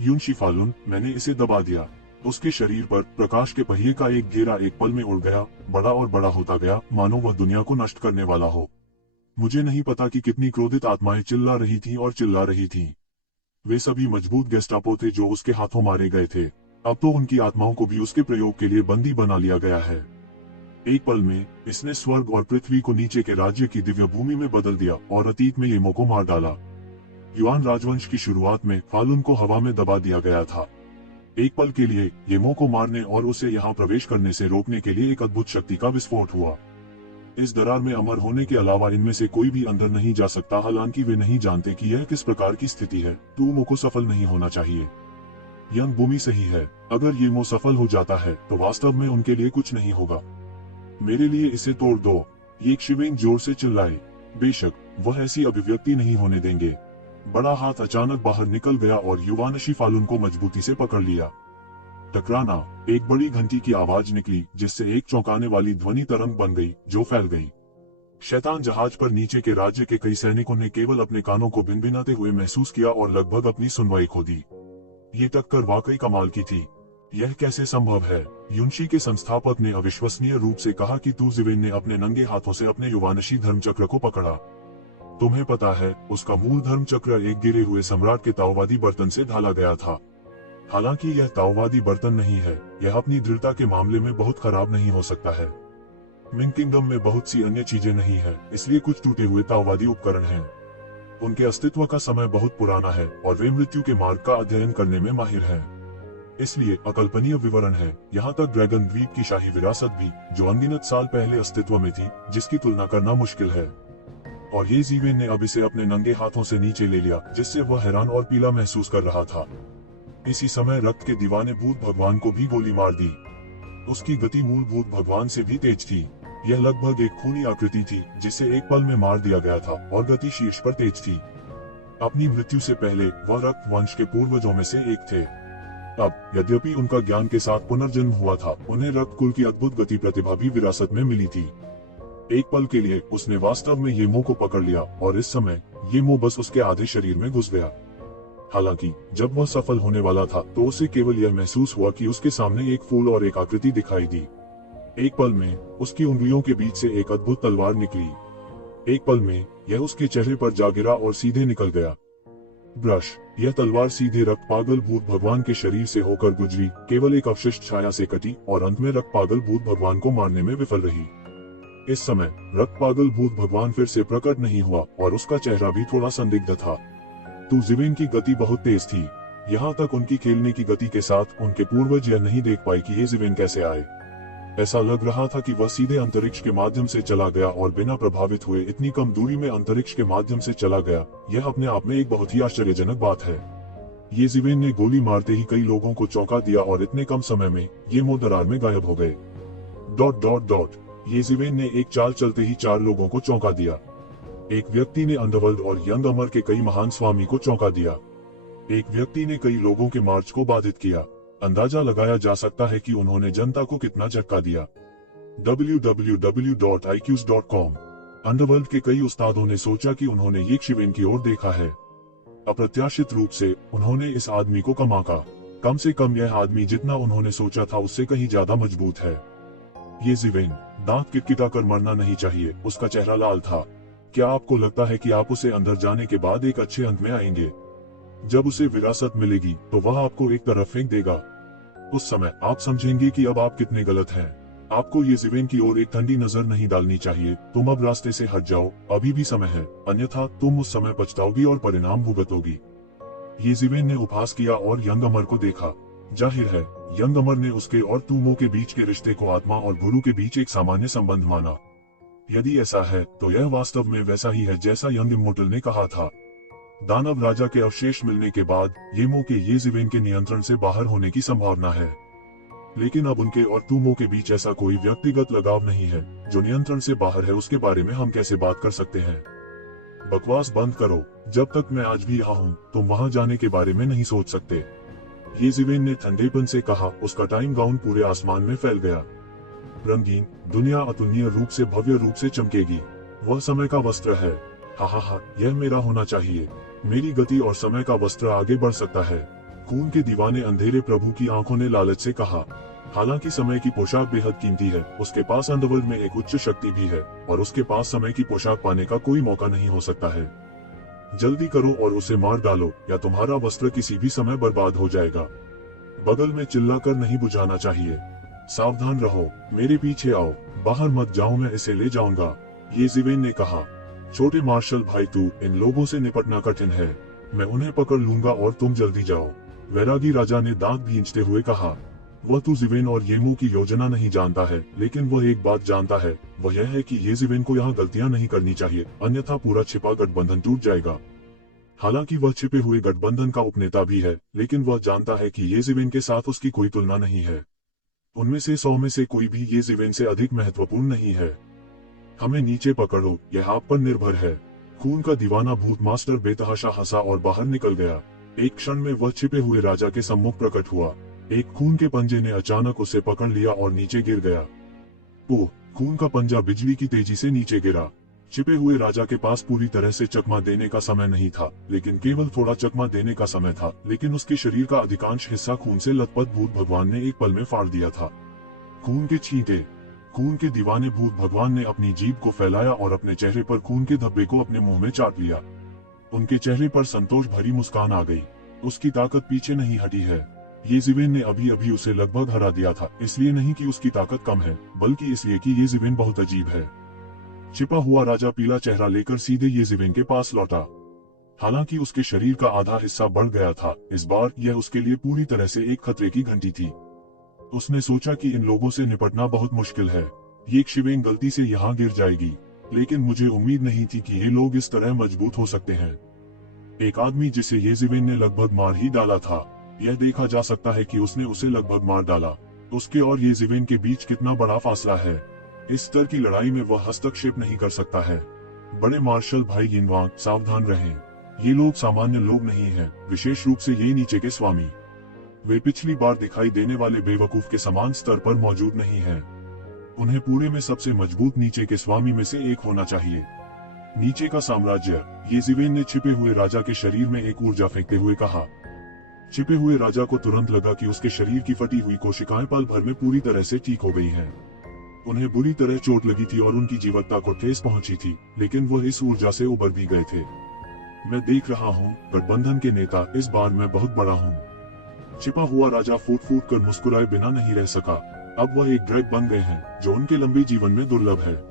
युनशी फालुन, मैंने इसे दबा दिया। उसके शरीर पर प्रकाश के पहिए का एक घेरा एक पल में उड़ गया, बड़ा और बड़ा होता गया, मानो वह दुनिया को नष्ट करने वाला हो। मुझे नहीं पता कि कितनी क्रोधित आत्माएं चिल्ला रही थीं और चिल्ला रही थीं। वे सभी मजबूत गेस्टापो थे जो उसके हाथों मारे गए थे। अब तो उनकी आत्माओं को भी उसके प्रयोग के लिए बंदी बना लिया गया है। एक पल में इसने स्वर्ग और पृथ्वी को नीचे के राज्य की दिव्य भूमि में बदल दिया और अतीत में येमो को मार डाला। युआन राजवंश की शुरुआत में फालुन को हवा में दबा दिया गया था। एक पल के लिए येमो को मारने और उसे यहाँ प्रवेश करने से रोकने के लिए एक अद्भुत शक्ति का विस्फोट हुआ। इस दरार में अमर होने के अलावा इनमें से कोई भी अंदर नहीं जा सकता। हालांकि वे नहीं जानते कि यह किस प्रकार की स्थिति है। तुमो को सफल नहीं होना चाहिए। यंग भूमि सही है। अगर येमो सफल हो जाता है तो वास्तव में उनके लिए कुछ नहीं होगा। मेरे लिए इसे तोड़ दो, ये शिवेंग जोर से चिल्लाए। बेशक वह ऐसी अभिव्यक्ति नहीं होने देंगे। बड़ा हाथ अचानक बाहर निकल गया और युवानशी फालुन को मजबूती से पकड़ लिया। टकराना। एक बड़ी घंटी की आवाज निकली जिससे एक चौंकाने वाली ध्वनि तरंग बन गई जो फैल गई। शैतान जहाज पर नीचे के राज्य के कई सैनिकों ने केवल अपने कानों को भिनभिनाते हुए महसूस किया और लगभग अपनी सुनवाई खो दी। ये टक्कर वाकई कमाल की थी। यह कैसे संभव है? युनशी के संस्थापक ने अविश्वसनीय रूप से कहा कि तू ज़िवेन ने अपने नंगे हाथों से अपने युवानशी धर्मचक्र को पकड़ा। तुम्हें पता है, उसका मूल धर्मचक्र एक गिरे हुए सम्राट के ताओवादी बर्तन से ढाला गया था। हालांकि यह ताओवादी बर्तन नहीं है, यह अपनी दृढ़ता के मामले में बहुत खराब नहीं हो सकता है। मिंग किंगडम में बहुत सी अन्य चीजें नहीं है, इसलिए कुछ टूटे हुए ताओवादी उपकरण हैं। उनके अस्तित्व का समय बहुत पुराना है और वे मृत्यु के मार्ग का अध्ययन करने में माहिर हैं। इसलिए अकल्पनीय विवरण है। यहाँ तक ड्रैगन द्वीप की शाही विरासत भी, जो अनगिनत साल पहले अस्तित्व में थी, जिसकी तुलना करना मुश्किल है। और ये जीवेन ने अब इसे अपने नंगे हाथों से नीचे ले लिया, जिससे वह हैरान और पीला महसूस कर रहा था। इसी समय रक्त के दीवाने भूत भगवान को भी गोली मार दी। उसकी गति मूल भूत भगवान से भी तेज थी। यह लगभग एक खूनी आकृति थी जिसे एक पल में मार दिया गया था और गति शीर्ष पर तेज थी। अपनी मृत्यु से पहले वह रक्त वंश के पूर्वजों में से एक थे। अब यद्यपि उनका ज्ञान के साथ पुनर्जन्म हुआ था, उन्हें रक्त कुल की अद्भुत गति प्रतिभा भी विरासत में मिली थी। एक पल के लिए उसने वास्तव में येमो को पकड़ लिया और इस समय येमो बस उसके आधे शरीर में घुस गया। हालांकि जब वह सफल होने वाला था तो उसे केवल यह महसूस हुआ कि उसके सामने एक फूल और एक आकृति दिखाई दी। एक पल में उसकी उंगलियों के बीच से एक अद्भुत तलवार निकली। एक पल में यह उसके चेहरे पर जा गिरा और सीधे निकल गया। ब्रश, यह तलवार सीधे रक्त पागल भूत भगवान के शरीर से होकर गुजरी, केवल एक अवशिष्ट छाया से कटी और अंत में रक्त पागल भूत भगवान को मारने में विफल रही। इस समय रक्त पागल भूत भगवान फिर से प्रकट नहीं हुआ और उसका चेहरा भी थोड़ा संदिग्ध था। तो जीवेन की गति बहुत तेज थी। यहाँ तक उनकी खेलने की गति के साथ उनके पूर्वज यह नहीं देख पाए कि ये जीवेन कैसे आए। ऐसा लग रहा था कि वह सीधे अंतरिक्ष के माध्यम से चला गया और बिना प्रभावित हुए इतनी कम दूरी में अंतरिक्ष के माध्यम से चला गया। यह अपने आप में एक बहुत ही आश्चर्यजनक बात है। ये जीवेन ने गोली मारते ही कई लोगों को चौंका दिया और इतने कम समय में ये दरार में गायब हो गए। ... ये जीवेन ने एक चाल चलते ही 4 लोगों को चौंका दिया। एक व्यक्ति ने अंडरवर्ल्ड और यंग अमर के कई महान स्वामी को चौंका दिया। एक व्यक्ति ने कई लोगों के मार्च को बाधित किया। अंदाजा लगाया जा सकता है कि उन्होंने जनता को कितना झटका दिया। www.iqs.com। अंडरवर्ल्ड के कई उस्तादों ने सोचा कि उन्होंने ये शिवेन की ओर देखा है। अप्रत्याशित रूप से उन्होंने इस आदमी को कमाका। कम से कम यह आदमी जितना उन्होंने सोचा था उससे कहीं ज्यादा मजबूत है। ये जीवेन दांत किटकिटा कर मरना नहीं चाहिए। उसका चेहरा लाल था। क्या आपको लगता है कि आप उसे अंदर जाने के बाद एक अच्छे अंत में आएंगे? जब उसे विरासत मिलेगी तो वह आपको एक तरफ फेंक देगा। उस समय आप समझेंगे कि अब आप कितने गलत हैं। आपको ये जीवेन की ओर एक ठंडी नजर नहीं डालनी चाहिए। तुम अब रास्ते से हट जाओ, अभी भी समय है, अन्यथा तुम उस समय पछताओगी और परिणाम भुगतोगी। ये जीवेन ने उपहास किया और यंग अमर को देखा। जाहिर है यंग अमर ने उसके और तुमो के बीच के रिश्ते को आत्मा और गुरु के बीच एक सामान्य संबंध माना। यदि ऐसा है तो यह वास्तव में वैसा ही है जैसा यंग इमोर्टल ने कहा था। दानव राजा के अवशेष मिलने के बाद येमो के ये जीवेन के नियंत्रण से बाहर होने की संभावना है, लेकिन अब उनके और तुमो के बीच ऐसा कोई व्यक्तिगत लगाव नहीं है। जो नियंत्रण से बाहर है उसके बारे में हम कैसे बात कर सकते हैं? बकवास बंद करो। जब तक मैं आज भी यहाँ हूँ तुम वहाँ जाने के बारे में नहीं सोच सकते। ये जीवेन ने ठंडेपन से कहा। उसका टाइम गाउन पूरे आसमान में फैल गया। रंगीन दुनिया अतुलनीय रूप से भव्य रूप से चमकेगी। वह समय का वस्त्र है। हा, यह मेरा होना चाहिए। मेरी गति और समय का वस्त्र आगे बढ़ सकता है। खून के दीवाने अंधेरे प्रभु की आंखों ने लालच से कहा। हालांकि समय की पोशाक बेहद कीमती है, उसके पास अंडरवर्ल्ड में एक उच्च शक्ति भी है और उसके पास समय की पोशाक पाने का कोई मौका नहीं हो सकता है। जल्दी करो और उसे मार डालो या तुम्हारा वस्त्र किसी भी समय बर्बाद हो जाएगा। बगल में चिल्लाकर नहीं बुझाना चाहिए। सावधान रहो, मेरे पीछे आओ। बाहर मत जाओ, मैं इसे ले जाऊंगा। ये जीवेन ने कहा। छोटे मार्शल भाई, तू इन लोगों से निपटना कठिन है। मैं उन्हें पकड़ लूंगा और तुम जल्दी जाओ। वैरागी राजा ने दांत भींचते हुए कहा। वह तो जीवेन और येमो की योजना नहीं जानता है, लेकिन वह एक बात जानता है, वह यह है कि ये जीवेन को यहाँ गलतियां नहीं करनी चाहिए, अन्यथा पूरा छिपा गठबंधन टूट जाएगा। हालांकि वह छिपे हुए गठबंधन का उपनेता भी है, लेकिन वह जानता है कि ये जीवेन के साथ उसकी कोई तुलना नहीं है। उनमें से 100 में से कोई भी ये जीवेन से अधिक महत्वपूर्ण नहीं है। हमें नीचे पकड़ो, यह आप पर निर्भर है। खून का दीवाना भूत मास्टर बेतहाशा हंसा और बाहर निकल गया। एक क्षण में वह छिपे हुए राजा के सम्मुख प्रकट हुआ। एक खून के पंजे ने अचानक उसे पकड़ लिया और नीचे गिर गया। ओह! खून का पंजा बिजली की तेजी से नीचे गिरा। छिपे हुए राजा के पास पूरी तरह से चकमा देने का समय नहीं था, लेकिन केवल थोड़ा चकमा देने का समय था। लेकिन उसके शरीर का अधिकांश हिस्सा खून से लथपथ भूत भगवान ने एक पल में फाड़ दिया था। खून के छींटे। खून के दीवाने भूत भगवान ने अपनी जीभ को फैलाया और अपने चेहरे पर खून के धब्बे को अपने मुंह में चाट लिया। उनके चेहरे पर संतोष भरी मुस्कान आ गई। उसकी ताकत पीछे नहीं हटी है। ये जीवेन ने अभी अभी उसे लगभग हरा दिया था, इसलिए नहीं कि उसकी ताकत कम है, बल्कि इसलिए कि ये जीवेन बहुत अजीब है। छिपा हुआ राजा पीला चेहरा लेकर सीधे ये जीवेन के पास लौटा। हालांकि उसके शरीर का आधा हिस्सा बढ़ गया था, इस बार यह उसके लिए पूरी तरह से एक खतरे की घंटी थी। उसने सोचा कि इन लोगों से निपटना बहुत मुश्किल है। ये शिवेन गलती से यहाँ गिर जाएगी। लेकिन मुझे उम्मीद नहीं थी कि ये लोग इस तरह मजबूत हो सकते हैं। एक आदमी जिसे येज़िवेन ने लगभग मार ही डाला था, यह देखा जा सकता है कि उसने उसे लगभग मार डाला। उसके और येज़िवेन के बीच कितना बड़ा फासला है। इस स्तर की लड़ाई में वह हस्तक्षेप नहीं कर सकता है। बड़े मार्शल भाई यिनवांग, सावधान रहें। ये लोग सामान्य लोग नहीं हैं, विशेष रूप से ये नीचे के स्वामी। वे पिछली बार दिखाई देने वाले बेवकूफ के समान स्तर पर मौजूद नहीं हैं। उन्हें पूरे में सबसे मजबूत नीचे के स्वामी में से एक होना चाहिए। नीचे का साम्राज्य, येज़िवेन ने छिपे हुए राजा के शरीर में एक ऊर्जा फेंकते हुए कहा। छिपे हुए राजा को तुरंत लगा कि उसके शरीर की फटी हुई कोशिकाएं पल भर में पूरी तरह से ठीक हो गई हैं। उन्हें बुरी तरह चोट लगी थी और उनकी जीवत्ता को ठेस पहुंची थी, लेकिन वह इस ऊर्जा से उबर भी गए थे। मैं देख रहा हूँ, गठबंधन के नेता, इस बार मैं बहुत बड़ा हूँ। छिपा हुआ राजा फूट फूट कर मुस्कुराए बिना नहीं रह सका। अब वह एक ड्रैग बन गए हैं, जो उनके लंबे जीवन में दुर्लभ है।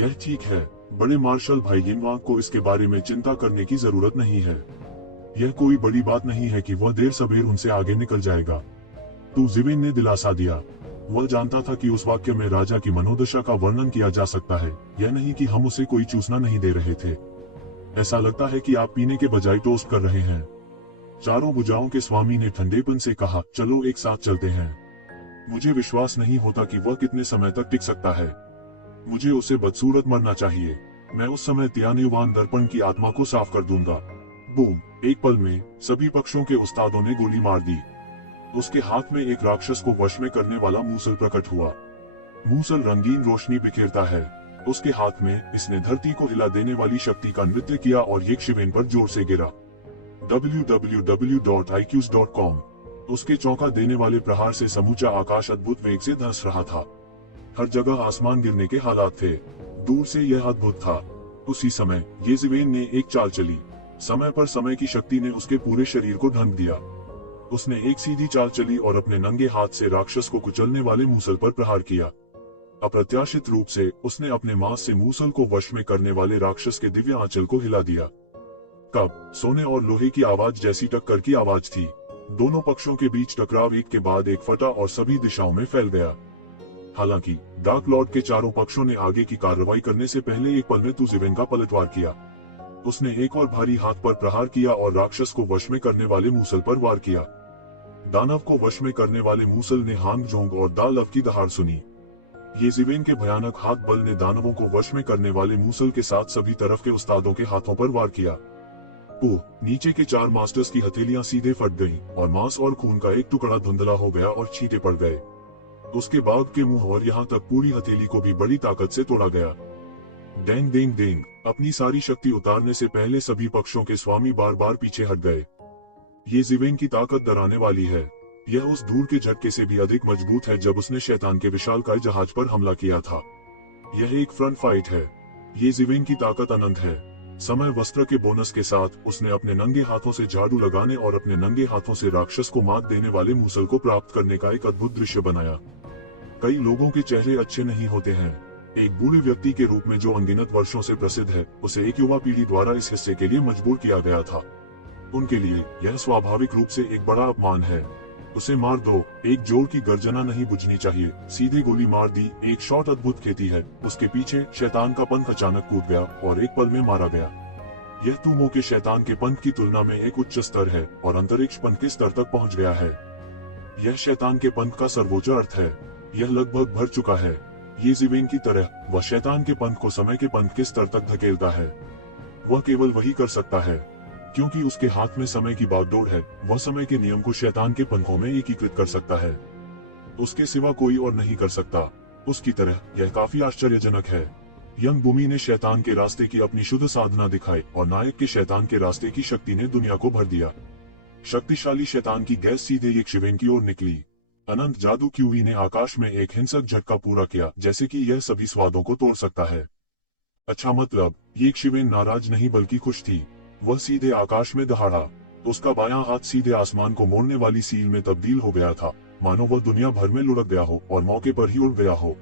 यह ठीक है, बड़े मार्शल भाई यिनवांग को इसके बारे में चिंता करने की जरूरत नहीं है। यह कोई बड़ी बात नहीं है कि वह देर सबेर उनसे आगे निकल जाएगा। तू ज़िवेन ने दिलासा दिया। वह जानता था कि उस वाक्य में राजा की मनोदशा का वर्णन किया जा सकता है, यह नहीं कि हम उसे कोई चूसना नहीं दे रहे थे। ऐसा लगता है कि आप पीने के बजाय टोस्ट कर रहे हैं। चारों भुजाओं के स्वामी ने ठंडेपन से कहा, चलो एक साथ चलते हैं। मुझे विश्वास नहीं होता कि वह कितने समय तक टिक सकता है। मुझे उसे बदसूरत मरना चाहिए। मैं उस समय तियान्युवान दर्पण की आत्मा को साफ कर दूंगा। बूम! एक पल में सभी पक्षों के उस्तादों ने गोली मार दी। उसके हाथ में एक राक्षस को वश में करने वाला मूसल प्रकट हुआ। मूसल रंगीन रोशनी बिखेरता है। उसके हाथ में इसने धरती को हिला देने वाली शक्ति का नृत्य किया और येज़िवेन पर जोर से गिरा। www.iqs.com। उसके चौंका देने वाले प्रहार से समूचा आकाश अद्भुत वेग से धंस रहा था। हर जगह आसमान गिरने के हालात थे। दूर से यह अद्भुत था। उसी समय येज़िवेन ने एक चाल चली। समय पर समय की शक्ति ने उसके पूरे शरीर को ढंक दिया। उसने एक सीधी चाल चली और अपने नंगे हाथ से राक्षस को कुचलने वाले मूसल पर प्रहार किया। अप्रत्याशित रूप से उसने अपने मांस से मूसल को वश में करने वाले राक्षस के दिव्य आंचल को हिला दिया। कब सोने और लोहे की आवाज जैसी टक्कर की आवाज थी। दोनों पक्षों के बीच टकराव एक के बाद एक फटा और सभी दिशाओं में फैल गया। हालांकि डार्क लॉर्ड के चारों पक्षों ने आगे की कार्रवाई करने से पहले एक पल में ज़िवेन का पलटवार किया। उसने एक और भारी हाथ पर प्रहार किया और राक्षस को वश में करने वाले मूसल पर वार किया। दानव को वश में करने वाले मूसल ने हांगजोंग और दालव की दहाड़ सुनी। येज़िवेन के भयानक हाथ बल ने दानवों को वश में करने वाले मूसल के साथ सभी तरफ के उस्तादों के हाथों पर वार किया। ओह! नीचे के चार मास्टर्स की हथेलियां सीधे फट गईं और मांस और खून का एक टुकड़ा धुंधला हो गया और छींटे पड़ गए। उसके बाघ के मुंह और यहाँ तक पूरी हथेली को भी बड़ी ताकत से तोड़ा गया। डेंग डेंग डेंग! अपनी सारी शक्ति उतारने से पहले सभी पक्षों के स्वामी बार बार पीछे हट गए। येज़िवेन की ताकत डराने वाली है। यह उस धूल के झटके से भी अधिक मजबूत है जब उसने शैतान के विशालकाय जहाज पर हमला किया था। यह एक फ्रंट फाइट है। येज़िवेन की ताकत अनंत है। समय वस्त्र के बोनस के साथ उसने अपने नंगे हाथों से झाड़ू लगाने और अपने नंगे हाथों से राक्षस को मात देने वाले मूसल को प्राप्त करने का एक अद्भुत दृश्य बनाया। कई लोगों के चेहरे अच्छे नहीं होते हैं। एक बूढ़े व्यक्ति के रूप में जो अनगिनत वर्षों से प्रसिद्ध है, उसे एक युवा पीढ़ी द्वारा इस हिस्से के लिए मजबूर किया गया था। उनके लिए यह स्वाभाविक रूप से एक बड़ा अपमान है। उसे मार दो। एक जोर की गर्जना नहीं बुझनी चाहिए। सीधे गोली मार दी। एक शॉट अद्भुत खेती है। उसके पीछे शैतान का पंख अचानक कूद गया और एक पल में मारा गया। यह तुमो के शैतान के पंख की तुलना में एक उच्च स्तर है और अंतरिक्ष पंख के स्तर तक पहुंच गया है। यह शैतान के पंख का सर्वोच्च अर्थ है। यह लगभग भर चुका है। येज़िवेन की तरह वह शैतान के पंख को समय के पंख के स्तर तक धकेलता है। वह केवल वही कर सकता है क्योंकि उसके हाथ में समय की बागडोर है। वह समय के नियम को शैतान के पंखों में एकीकृत कर सकता है। उसके सिवा कोई और नहीं कर सकता। उसकी तरह यह काफी आश्चर्यजनक है। यंग बुमी ने शैतान के रास्ते की अपनी शुद्ध साधना दिखाई और नायक के शैतान के रास्ते की शक्ति ने दुनिया को भर दिया। शक्तिशाली शैतान की गैस सीधे येज़िवेन की ओर निकली। अनंत जादू क्यूवी ने आकाश में एक हिंसक झटका पूरा किया, जैसे कि यह सभी स्वादों को तोड़ सकता है। अच्छा, मतलब येज़िवेन नाराज नहीं बल्कि खुश थी। वह सीधे आकाश में दहाड़ा। उसका बायां हाथ सीधे आसमान को मोड़ने वाली सील में तब्दील हो गया था, मानो वह दुनिया भर में लुढ़क गया हो और मौके पर ही उड़ गया हो।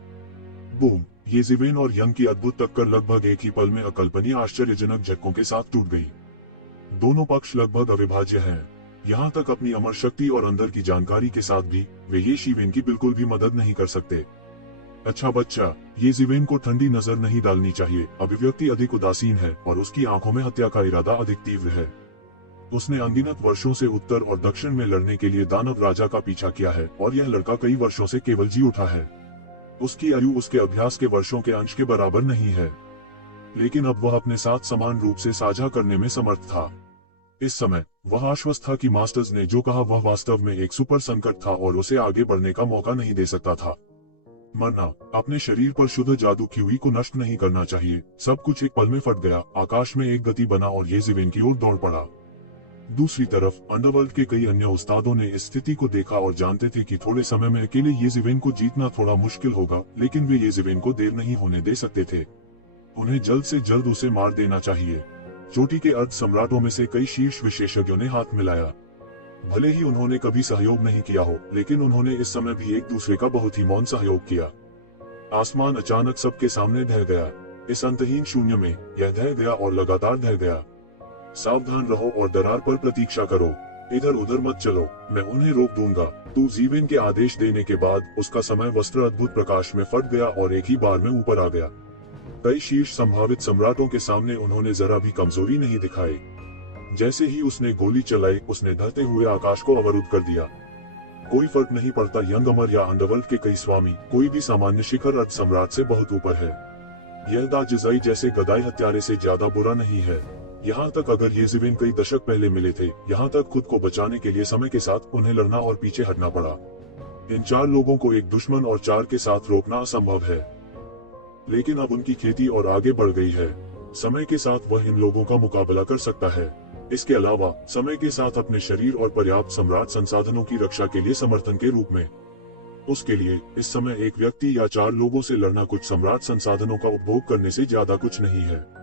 बूम! येज़िवेन और यंग की अद्भुत टक्कर लगभग एक ही पल में अकल्पनीय आश्चर्यजनक झटकों के साथ टूट गई। दोनों पक्ष लगभग अविभाज्य हैं। यहाँ तक अपनी अमर शक्ति और अंदर की जानकारी के साथ भी वे येज़िवेन की बिल्कुल भी मदद नहीं कर सकते। अच्छा बच्चा, ये जीवेन को ठंडी नजर नहीं डालनी चाहिए। अभिव्यक्ति अधिक उदासीन है और उसकी आंखों में हत्या का इरादा अधिक तीव्र है। उसने अनगिनत वर्षों से उत्तर और दक्षिण में लड़ने के लिए दानव राजा का पीछा किया है और यह लड़का कई वर्षों से केवल जी उठा है। उसकी आयु उसके अभ्यास के वर्षों के अंश के बराबर नहीं है, लेकिन अब वह अपने साथ समान रूप से साझा करने में समर्थ था। इस समय वह आश्वस्त था कि मास्टर्स ने जो कहा वह वास्तव में एक सुपर संकट था और उसे आगे बढ़ने का मौका नहीं दे सकता था। मरना, अपने शरीर पर शुद्ध जादू क्यूई को नष्ट नहीं करना चाहिए। सब कुछ एक पल में फट गया। आकाश में एक गति बना और ये जीवेन की ओर दौड़ पड़ा। दूसरी तरफ अंडरवर्ल्ड के कई अन्य उस्तादों ने इस स्थिति को देखा और जानते थे कि थोड़े समय में अकेले ये जीवेन को जीतना थोड़ा मुश्किल होगा, लेकिन वे ये जीवेन को देर नहीं होने दे सकते थे। उन्हें जल्द से जल्द उसे मार देना चाहिए। चोटी के अर्ध सम्राटों में से कई शीर्ष विशेषज्ञों ने हाथ मिलाया। भले ही उन्होंने कभी सहयोग नहीं किया हो, लेकिन उन्होंने इस समय भी एक दूसरे का बहुत ही मौन सहयोग किया। आसमान अचानक सबके सामने ढह गया। इस अंतहीन शून्य में यह ढह गया और लगातार ढह गया। सावधान रहो और दरार पर प्रतीक्षा करो। इधर उधर मत चलो, मैं उन्हें रोक दूंगा। तू जीवेन के आदेश देने के बाद उसका समय वस्त्र अद्भुत प्रकाश में फट गया और एक ही बार में ऊपर आ गया। कई शीर्ष संभावित सम्राटों के सामने उन्होंने जरा भी कमजोरी नहीं दिखाई। जैसे ही उसने गोली चलाई, उसने ढहते हुए आकाश को अवरुद्ध कर दिया। कोई फर्क नहीं पड़ता यंग अमर या अंडरवर्ल्ड के कई स्वामी, कोई भी सामान्य शिखर अर्ध सम्राट से बहुत ऊपर है। यह दाजिजाई जैसे गदाई हत्यारे से ज्यादा बुरा नहीं है। यहाँ तक अगर ये जीवेन कई दशक पहले मिले थे, यहाँ तक खुद को बचाने के लिए समय के साथ उन्हें लड़ना और पीछे हटना पड़ा। इन 4 लोगों को एक दुश्मन और 4 के साथ रोकना असंभव है, लेकिन अब उनकी खेती और आगे बढ़ गई है। समय के साथ वह इन लोगों का मुकाबला कर सकता है। इसके अलावा समय के साथ अपने शरीर और पर्याप्त सम्राट संसाधनों की रक्षा के लिए समर्थन के रूप में। उसके लिए इस समय एक व्यक्ति या 4 लोगों से लड़ना कुछ सम्राट संसाधनों का उपभोग करने से ज्यादा कुछ नहीं है।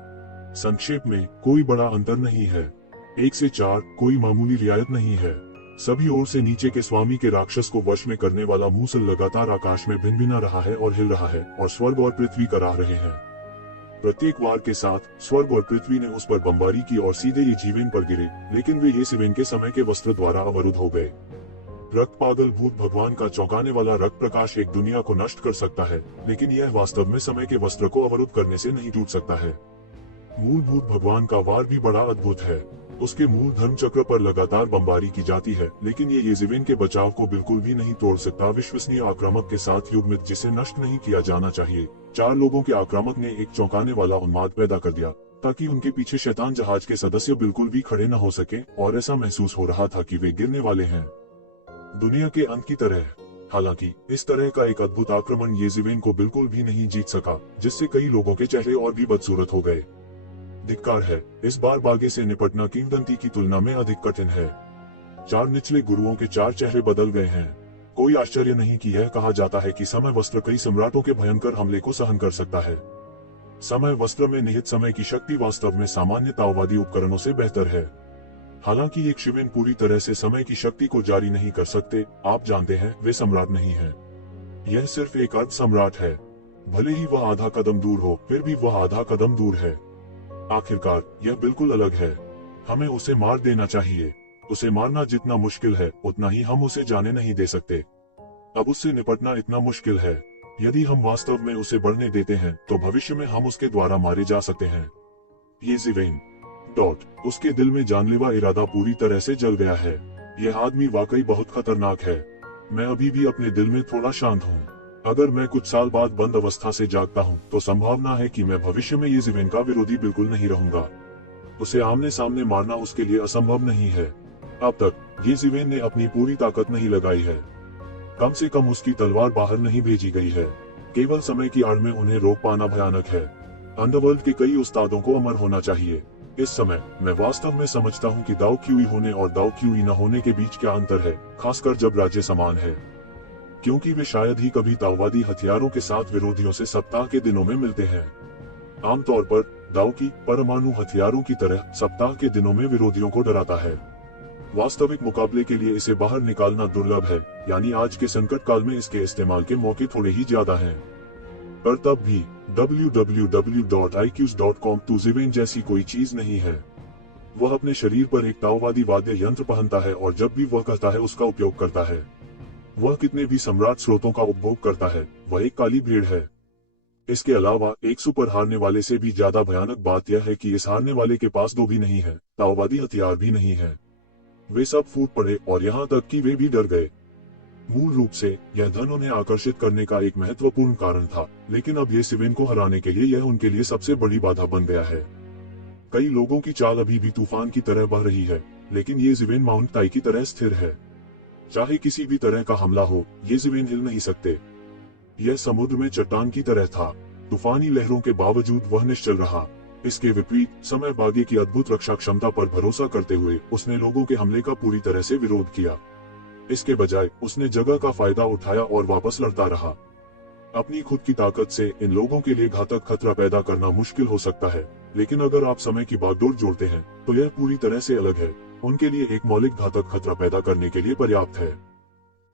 संक्षेप में, कोई बड़ा अंतर नहीं है। 1 से 4 कोई मामूली रियायत नहीं है। सभी ओर से नीचे के स्वामी के राक्षस को वश में करने वाला मूसल लगातार आकाश में भिनभिना रहा है और हिल रहा है, और स्वर्ग और पृथ्वी कराह रहे हैं। प्रत्येक वार के साथ स्वर्ग और पृथ्वी ने उस पर बमबारी की और सीधे ये जीवेन पर गिरे, लेकिन वे ये जीवेन के समय के वस्त्र द्वारा अवरुद्ध हो गए। रक्त पागल भूत भगवान का चौंकाने वाला रक्त प्रकाश एक दुनिया को नष्ट कर सकता है, लेकिन यह वास्तव में समय के वस्त्र को अवरुद्ध करने से नहीं टूट सकता है। मूलभूत भगवान का वार भी बड़ा अद्भुत है। उसके मूल धर्म चक्र पर लगातार बमबारी की जाती है, लेकिन ये जीवेन के बचाव को बिल्कुल भी नहीं तोड़ सकता। विश्वसनीय आक्रामक के साथ युग्मित जिसे नष्ट नहीं किया जाना चाहिए। 4 लोगों के आक्रामक ने एक चौंकाने वाला उन्माद पैदा कर दिया, ताकि उनके पीछे शैतान जहाज के सदस्य बिल्कुल भी खड़े न हो सके, और ऐसा महसूस हो रहा था कि वे गिरने वाले हैं, दुनिया के अंत की तरह। हालांकि इस तरह का एक अद्भुत आक्रमण ये जीवेन को बिल्कुल भी नहीं जीत सका, जिससे कई लोगों के चेहरे और भी बदसूरत हो गए। धिक्कार है, इस बार बागे से निपटना किंवदंती की तुलना में अधिक कठिन है। 4 निचले गुरुओं के 4 चेहरे बदल गए हैं। कोई आश्चर्य नहीं कि यह कहा जाता है कि समय वस्त्र कई सम्राटों के भयंकर हमले को सहन कर सकता है। समय वस्त्र में निहित समय की शक्ति वास्तव में सामान्य ताओवादी उपकरणों से बेहतर है। हालांकि एक शिवेन पूरी तरह से समय की शक्ति को जारी नहीं कर सकते। आप जानते हैं, वे सम्राट नहीं है। यह सिर्फ एक अर्ध सम्राट है। भले ही वह आधा कदम दूर हो, फिर भी वह आधा कदम दूर है। आखिरकार यह बिल्कुल अलग है। हमें उसे मार देना चाहिए। उसे मारना जितना मुश्किल है, उतना ही हम उसे जाने नहीं दे सकते। अब उससे निपटना इतना मुश्किल है। यदि हम वास्तव में उसे बढ़ने देते हैं, तो भविष्य में हम उसके द्वारा मारे जा सकते हैं। ये जीवेन उसके दिल में जानलेवा इरादा पूरी तरह से जल गया है। यह आदमी वाकई बहुत खतरनाक है। मैं अभी भी अपने दिल में थोड़ा शांत हूँ। अगर मैं कुछ साल बाद बंद अवस्था से जागता हूँ, तो संभावना है कि मैं भविष्य में ये जीवेन का विरोधी बिल्कुल नहीं रहूंगा। उसे आमने सामने मारना उसके लिए असंभव नहीं है। अब तक ये जीवेन ने अपनी पूरी ताकत नहीं लगाई है। कम से कम उसकी तलवार बाहर नहीं भेजी गई है। केवल समय की आड़ में उन्हें रोक पाना भयानक है। अंडरवर्ल्ड के कई उस्तादों को अमर होना चाहिए। इस समय मैं वास्तव में समझता हूँ कि दाओ क्यूई होने और दाओ क्यूई न होने के बीच क्या अंतर है, खासकर जब राज्य समान है, क्योंकि वे शायद ही कभी ताओवादी हथियारों के साथ विरोधियों से सप्ताह के दिनों में मिलते हैं। आमतौर पर दाओ की परमाणु हथियारों की तरह सप्ताह के दिनों में विरोधियों को डराता है। वास्तविक मुकाबले के लिए इसे बाहर निकालना दुर्लभ है, यानी आज के संकट काल में इसके इस्तेमाल के मौके थोड़े ही ज्यादा हैं। पर तब भी www.iqs.com तो जीवेन जैसी कोई चीज नहीं है। वह अपने शरीर पर एक ताओवादी वाद्य यंत्र पहनता है और जब भी वह कहता है उसका उपयोग करता है। वह कितने भी सम्राट स्रोतों का उपभोग करता है, वह एक काली भीड़ है। इसके अलावा एक सुपर हारने वाले से भी ज्यादा भयानक बात यह है कि इस हारने वाले के पास दो भी नहीं है, ताओवादी हथियार भी नहीं है। वे सब फूट पड़े और यहाँ तक कि वे भी डर गए। मूल रूप से यह धन उन्हें आकर्षित करने का एक महत्वपूर्ण कारण था, लेकिन अब ये सिवेन को हराने के लिए यह उनके लिए सबसे बड़ी बाधा बन गया है। कई लोगों की चाल अभी भी तूफान की तरह बह रही है, लेकिन ये जिवेन माउंट ताई की तरह स्थिर है। चाहे किसी भी तरह का हमला हो, ये जिवेन हिल नहीं सकते। यह समुद्र में चट्टान की तरह था, तूफानी लहरों के बावजूद वह निश्चल रहा। इसके विपरीत समय बागे की अद्भुत रक्षा क्षमता पर भरोसा करते हुए उसने लोगों के हमले का पूरी तरह से विरोध किया। इसके बजाय उसने जगह का फायदा उठाया और वापस लड़ता रहा। अपनी खुद की ताकत से इन लोगों के लिए घातक खतरा पैदा करना मुश्किल हो सकता है, लेकिन अगर आप समय की बागडोर जोड़ते हैं तो यह पूरी तरह से अलग है। उनके लिए एक मौलिक घातक खतरा पैदा करने के लिए पर्याप्त है।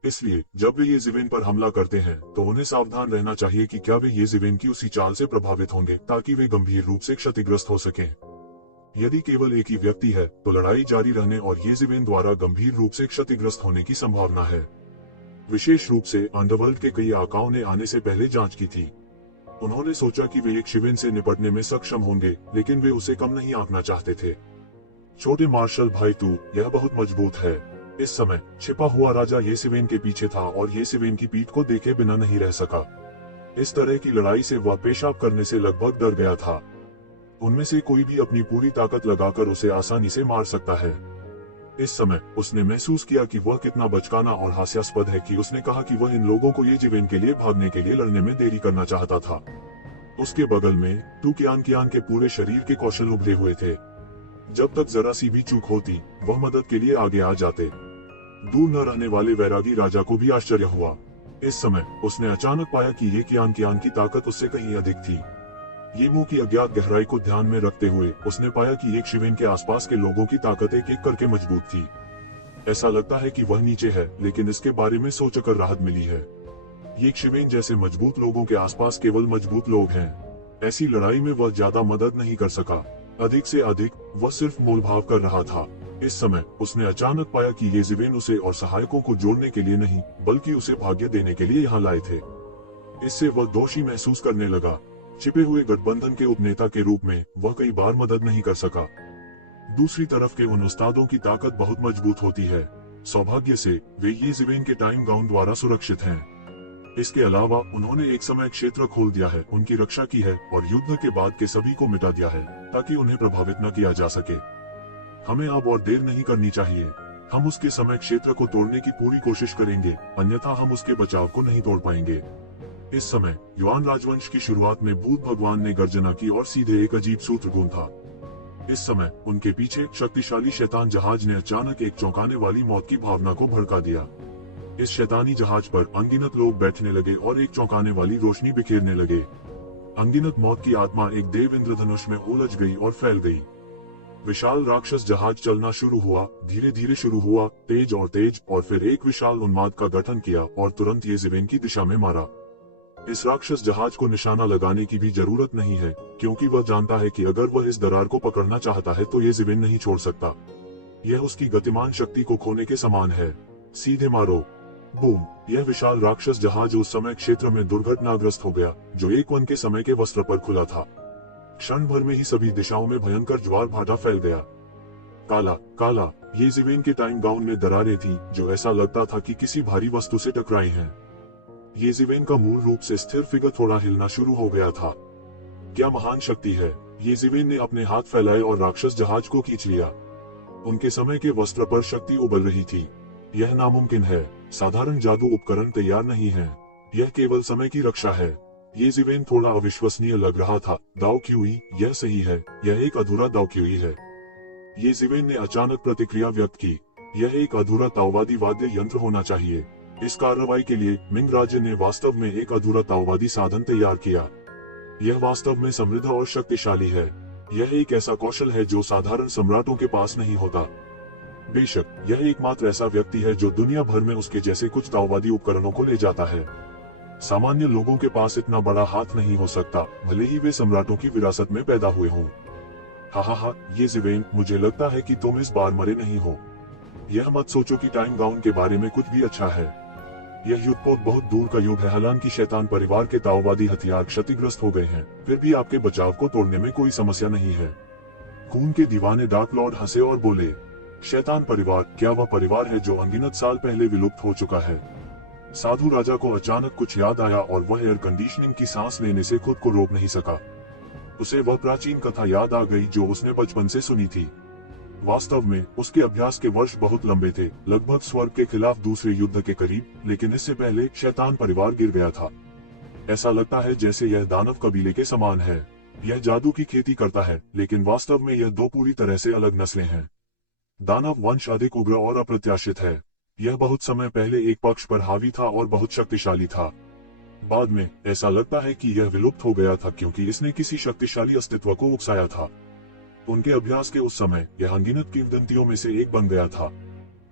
इसलिए जब वे ये जिवेन पर हमला करते हैं तो उन्हें सावधान रहना चाहिए कि क्या वे ये जिवेन की उसी चाल से प्रभावित होंगे ताकि वे गंभीर रूप से क्षतिग्रस्त हो सकें। यदि केवल एक ही व्यक्ति है तो लड़ाई जारी रहने और ये जिवेन द्वारा गंभीर रूप से क्षतिग्रस्त होने की संभावना है। विशेष रूप से अंडरवर्ल्ड के कई आकाओं ने आने से पहले जांच की थी। उन्होंने सोचा कि वे एक शिवेन से निपटने में सक्षम होंगे, लेकिन वे उसे कम नहीं आंकना चाहते थे। छोटे मार्शल भाई तू, यह बहुत मजबूत है। इस समय छिपा हुआ राजा ये सिवेन के पीछे था और ये सिवेन की पीठ को देखे बिना नहीं रह सका। इस तरह की लड़ाई से वह पेशाब करने से लगभग डर गया था। उनमें से कोई भी अपनी पूरी ताकत लगाकर उसे आसानी से मार सकता है। इस समय उसने महसूस किया कि वह कितना बचकाना और हास्यास्पद है कि उसने कहा कि वह इन लोगों को ये जिवेन के लिए भागने के लिए लड़ने में देरी करना चाहता था। उसके बगल में टू कियान के पूरे शरीर के कौशल उभरे हुए थे। जब तक जरा सी भी चूक होती वह मदद के लिए आगे आ जाते। दूर न रहने वाले वैरागी राजा को भी आश्चर्य हुआ। इस समय उसने अचानक पाया कि ये कियान की ताकत उससे कहीं अधिक थी। ये मुंह की अज्ञात गहराई को ध्यान में रखते हुए उसने पाया कि एक शिवेन के आसपास के लोगों की ताकत एक एक करके मजबूत थी। ऐसा लगता है कि वह नीचे है, लेकिन इसके बारे में सोचकर राहत मिली है। ये शिवेन जैसे मजबूत लोगों के आसपास केवल मजबूत लोग हैं। ऐसी लड़ाई में वह ज्यादा मदद नहीं कर सका। अधिक से अधिक वह सिर्फ मोलभाव कर रहा था। इस समय उसने अचानक पाया कि ये जिवेन उसे और सहायकों को जोड़ने के लिए नहीं, बल्कि उसे भाग्य देने के लिए यहाँ लाए थे। इससे वह दोषी महसूस करने लगा। छिपे हुए गठबंधन के उपनेता के रूप में वह कई बार मदद नहीं कर सका। दूसरी तरफ के उन उस्तादों की ताकत बहुत मजबूत होती है। सौभाग्य से वे ये जिवेन के टाइम गाउन द्वारा सुरक्षित हैं। इसके अलावा उन्होंने एक समय क्षेत्र खोल दिया है, उनकी रक्षा की है और युद्ध के बाद के सभी को मिटा दिया है ताकि उन्हें प्रभावित न किया जा सके। हमें अब और देर नहीं करनी चाहिए। हम उसके समय क्षेत्र को तोड़ने की पूरी कोशिश करेंगे, अन्यथा हम उसके बचाव को नहीं तोड़ पाएंगे। इस समय युआन राजवंश की शुरुआत में भूत भगवान ने गर्जना की और सीधे एक अजीब सूत्र गूंथा। इस समय उनके पीछे एक शक्तिशाली शैतान जहाज ने अचानक एक चौंकाने वाली मौत की भावना को भड़का दिया। इस शैतानी जहाज पर अनगिनत लोग बैठने लगे और एक चौंकाने वाली रोशनी बिखेरने लगे। अनगिनत मौत की आत्मा एक देव इंद्रधनुष में उलझ गई और फैल गई। विशाल राक्षस जहाज चलना शुरू हुआ, धीरे धीरे शुरू हुआ, तेज और फिर एक विशाल उन्माद का गठन किया और तुरंत ये जिवेन की दिशा में मारा। इस राक्षस जहाज को निशाना लगाने की भी जरूरत नहीं है, क्योंकि वह जानता है कि अगर वह इस दरार को पकड़ना चाहता है तो ये जिवेन नहीं छोड़ सकता। यह उसकी गतिमान शक्ति को खोने के समान है। सीधे मारो। बूम! यह विशाल राक्षस जहाज उस समय क्षेत्र में दुर्घटनाग्रस्त हो गया, जो एक वन के समय के वस्त्र पर खुला था। क्षण भर में ही सभी दिशाओं में भयंकर ज्वार भाटा फैल गया। काला काला ये जिवेन के टाइम गाउन में दरारें थी जो ऐसा लगता था कि किसी भारी वस्तु से टकराई हैं। ये जिवेन का मूल रूप से स्थिर फिगर थोड़ा हिलना शुरू हो गया था। क्या महान शक्ति है! ये जिवेन ने अपने हाथ फैलाए और राक्षस जहाज को खींच लिया। उनके समय के वस्त्र पर शक्ति उबल रही थी। यह नामुमकिन है। साधारण जादू उपकरण तैयार नहीं है। यह केवल समय की रक्षा है। ये जिवेन थोड़ा अविश्वसनीय लग रहा था। दाओ क्यूई, यह सही है। यह एक अधूरा दाओ क्यूई है। ये जिवेन ने अचानक प्रतिक्रिया व्यक्त की। यह एक अधूरा ताओवादी वाद्य यंत्र होना चाहिए। इस कार्रवाई के लिए मिंग राज्य ने वास्तव में एक अधूरा ताओवादी साधन तैयार किया। यह वास्तव में समृद्ध और शक्तिशाली है। यह एक ऐसा कौशल है जो साधारण सम्राटों के पास नहीं होता। बेशक यह एकमात्र ऐसा व्यक्ति है जो दुनिया भर में उसके जैसे कुछ ताओवादी उपकरणों को ले जाता है। सामान्य लोगों के पास इतना बड़ा हाथ नहीं हो सकता, भले ही वे सम्राटों की विरासत में पैदा हुए हों। हा, ये जिवेन, मुझे लगता है कि तुम इस बार मरे नहीं हो। यह मत सोचो कि टाइम गाउन के बारे में कुछ भी अच्छा है। यह युद्धपोत बहुत दूर का युग है, हालांकि शैतान परिवार के ताओवादी हथियार क्षतिग्रस्त हो गए हैं, फिर भी आपके बचाव को तोड़ने में कोई समस्या नहीं है। खून के दीवाने डार्क लॉर्ड हंसे और बोले, शैतान परिवार, क्या वह परिवार है जो अनगिनत साल पहले विलुप्त हो चुका है? साधु राजा को अचानक कुछ याद आया और वह एयर कंडीशनिंग की सांस लेने से खुद को रोक नहीं सका। उसे वह प्राचीन कथा याद आ गई जो उसने बचपन से सुनी थी। वास्तव में उसके अभ्यास के वर्ष बहुत लंबे थे, लगभग स्वर्ग के खिलाफ दूसरे युद्ध के करीब, लेकिन इससे पहले शैतान परिवार गिर गया था। ऐसा लगता है जैसे यह दानव कबीले के समान है। यह जादू की खेती करता है, लेकिन वास्तव में यह दो पूरी तरह से अलग नस्लें हैं। दानव वंश अधिक उग्र और अप्रत्याशित है। यह बहुत समय पहले एक पक्ष पर हावी था और बहुत शक्तिशाली था। बाद में ऐसा लगता है कि यह विलुप्त हो गया था क्योंकि इसने किसी शक्तिशाली अस्तित्व को उकसाया था। उनके अभ्यास के उस समय यह अनगिनत किंवदंतियों में से एक बन गया था।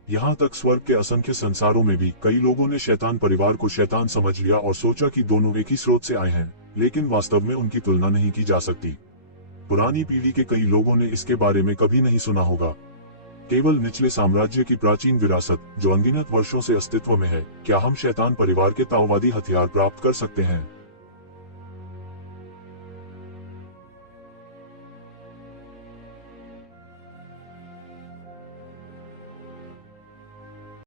यहाँ तक स्वर्ग के असंख्य संसारों में भी कई लोगों ने शैतान परिवार को शैतान समझ लिया और सोचा कि दोनों एक ही स्रोत से आए हैं, लेकिन वास्तव में उनकी तुलना नहीं की जा सकती। पुरानी पीढ़ी के कई लोगों ने इसके बारे में कभी नहीं सुना होगा। केवल निचले साम्राज्य की प्राचीन विरासत जो अनगिनत वर्षों से अस्तित्व में है। क्या हम शैतान परिवार के ताओवादी हथियार प्राप्त कर सकते हैं?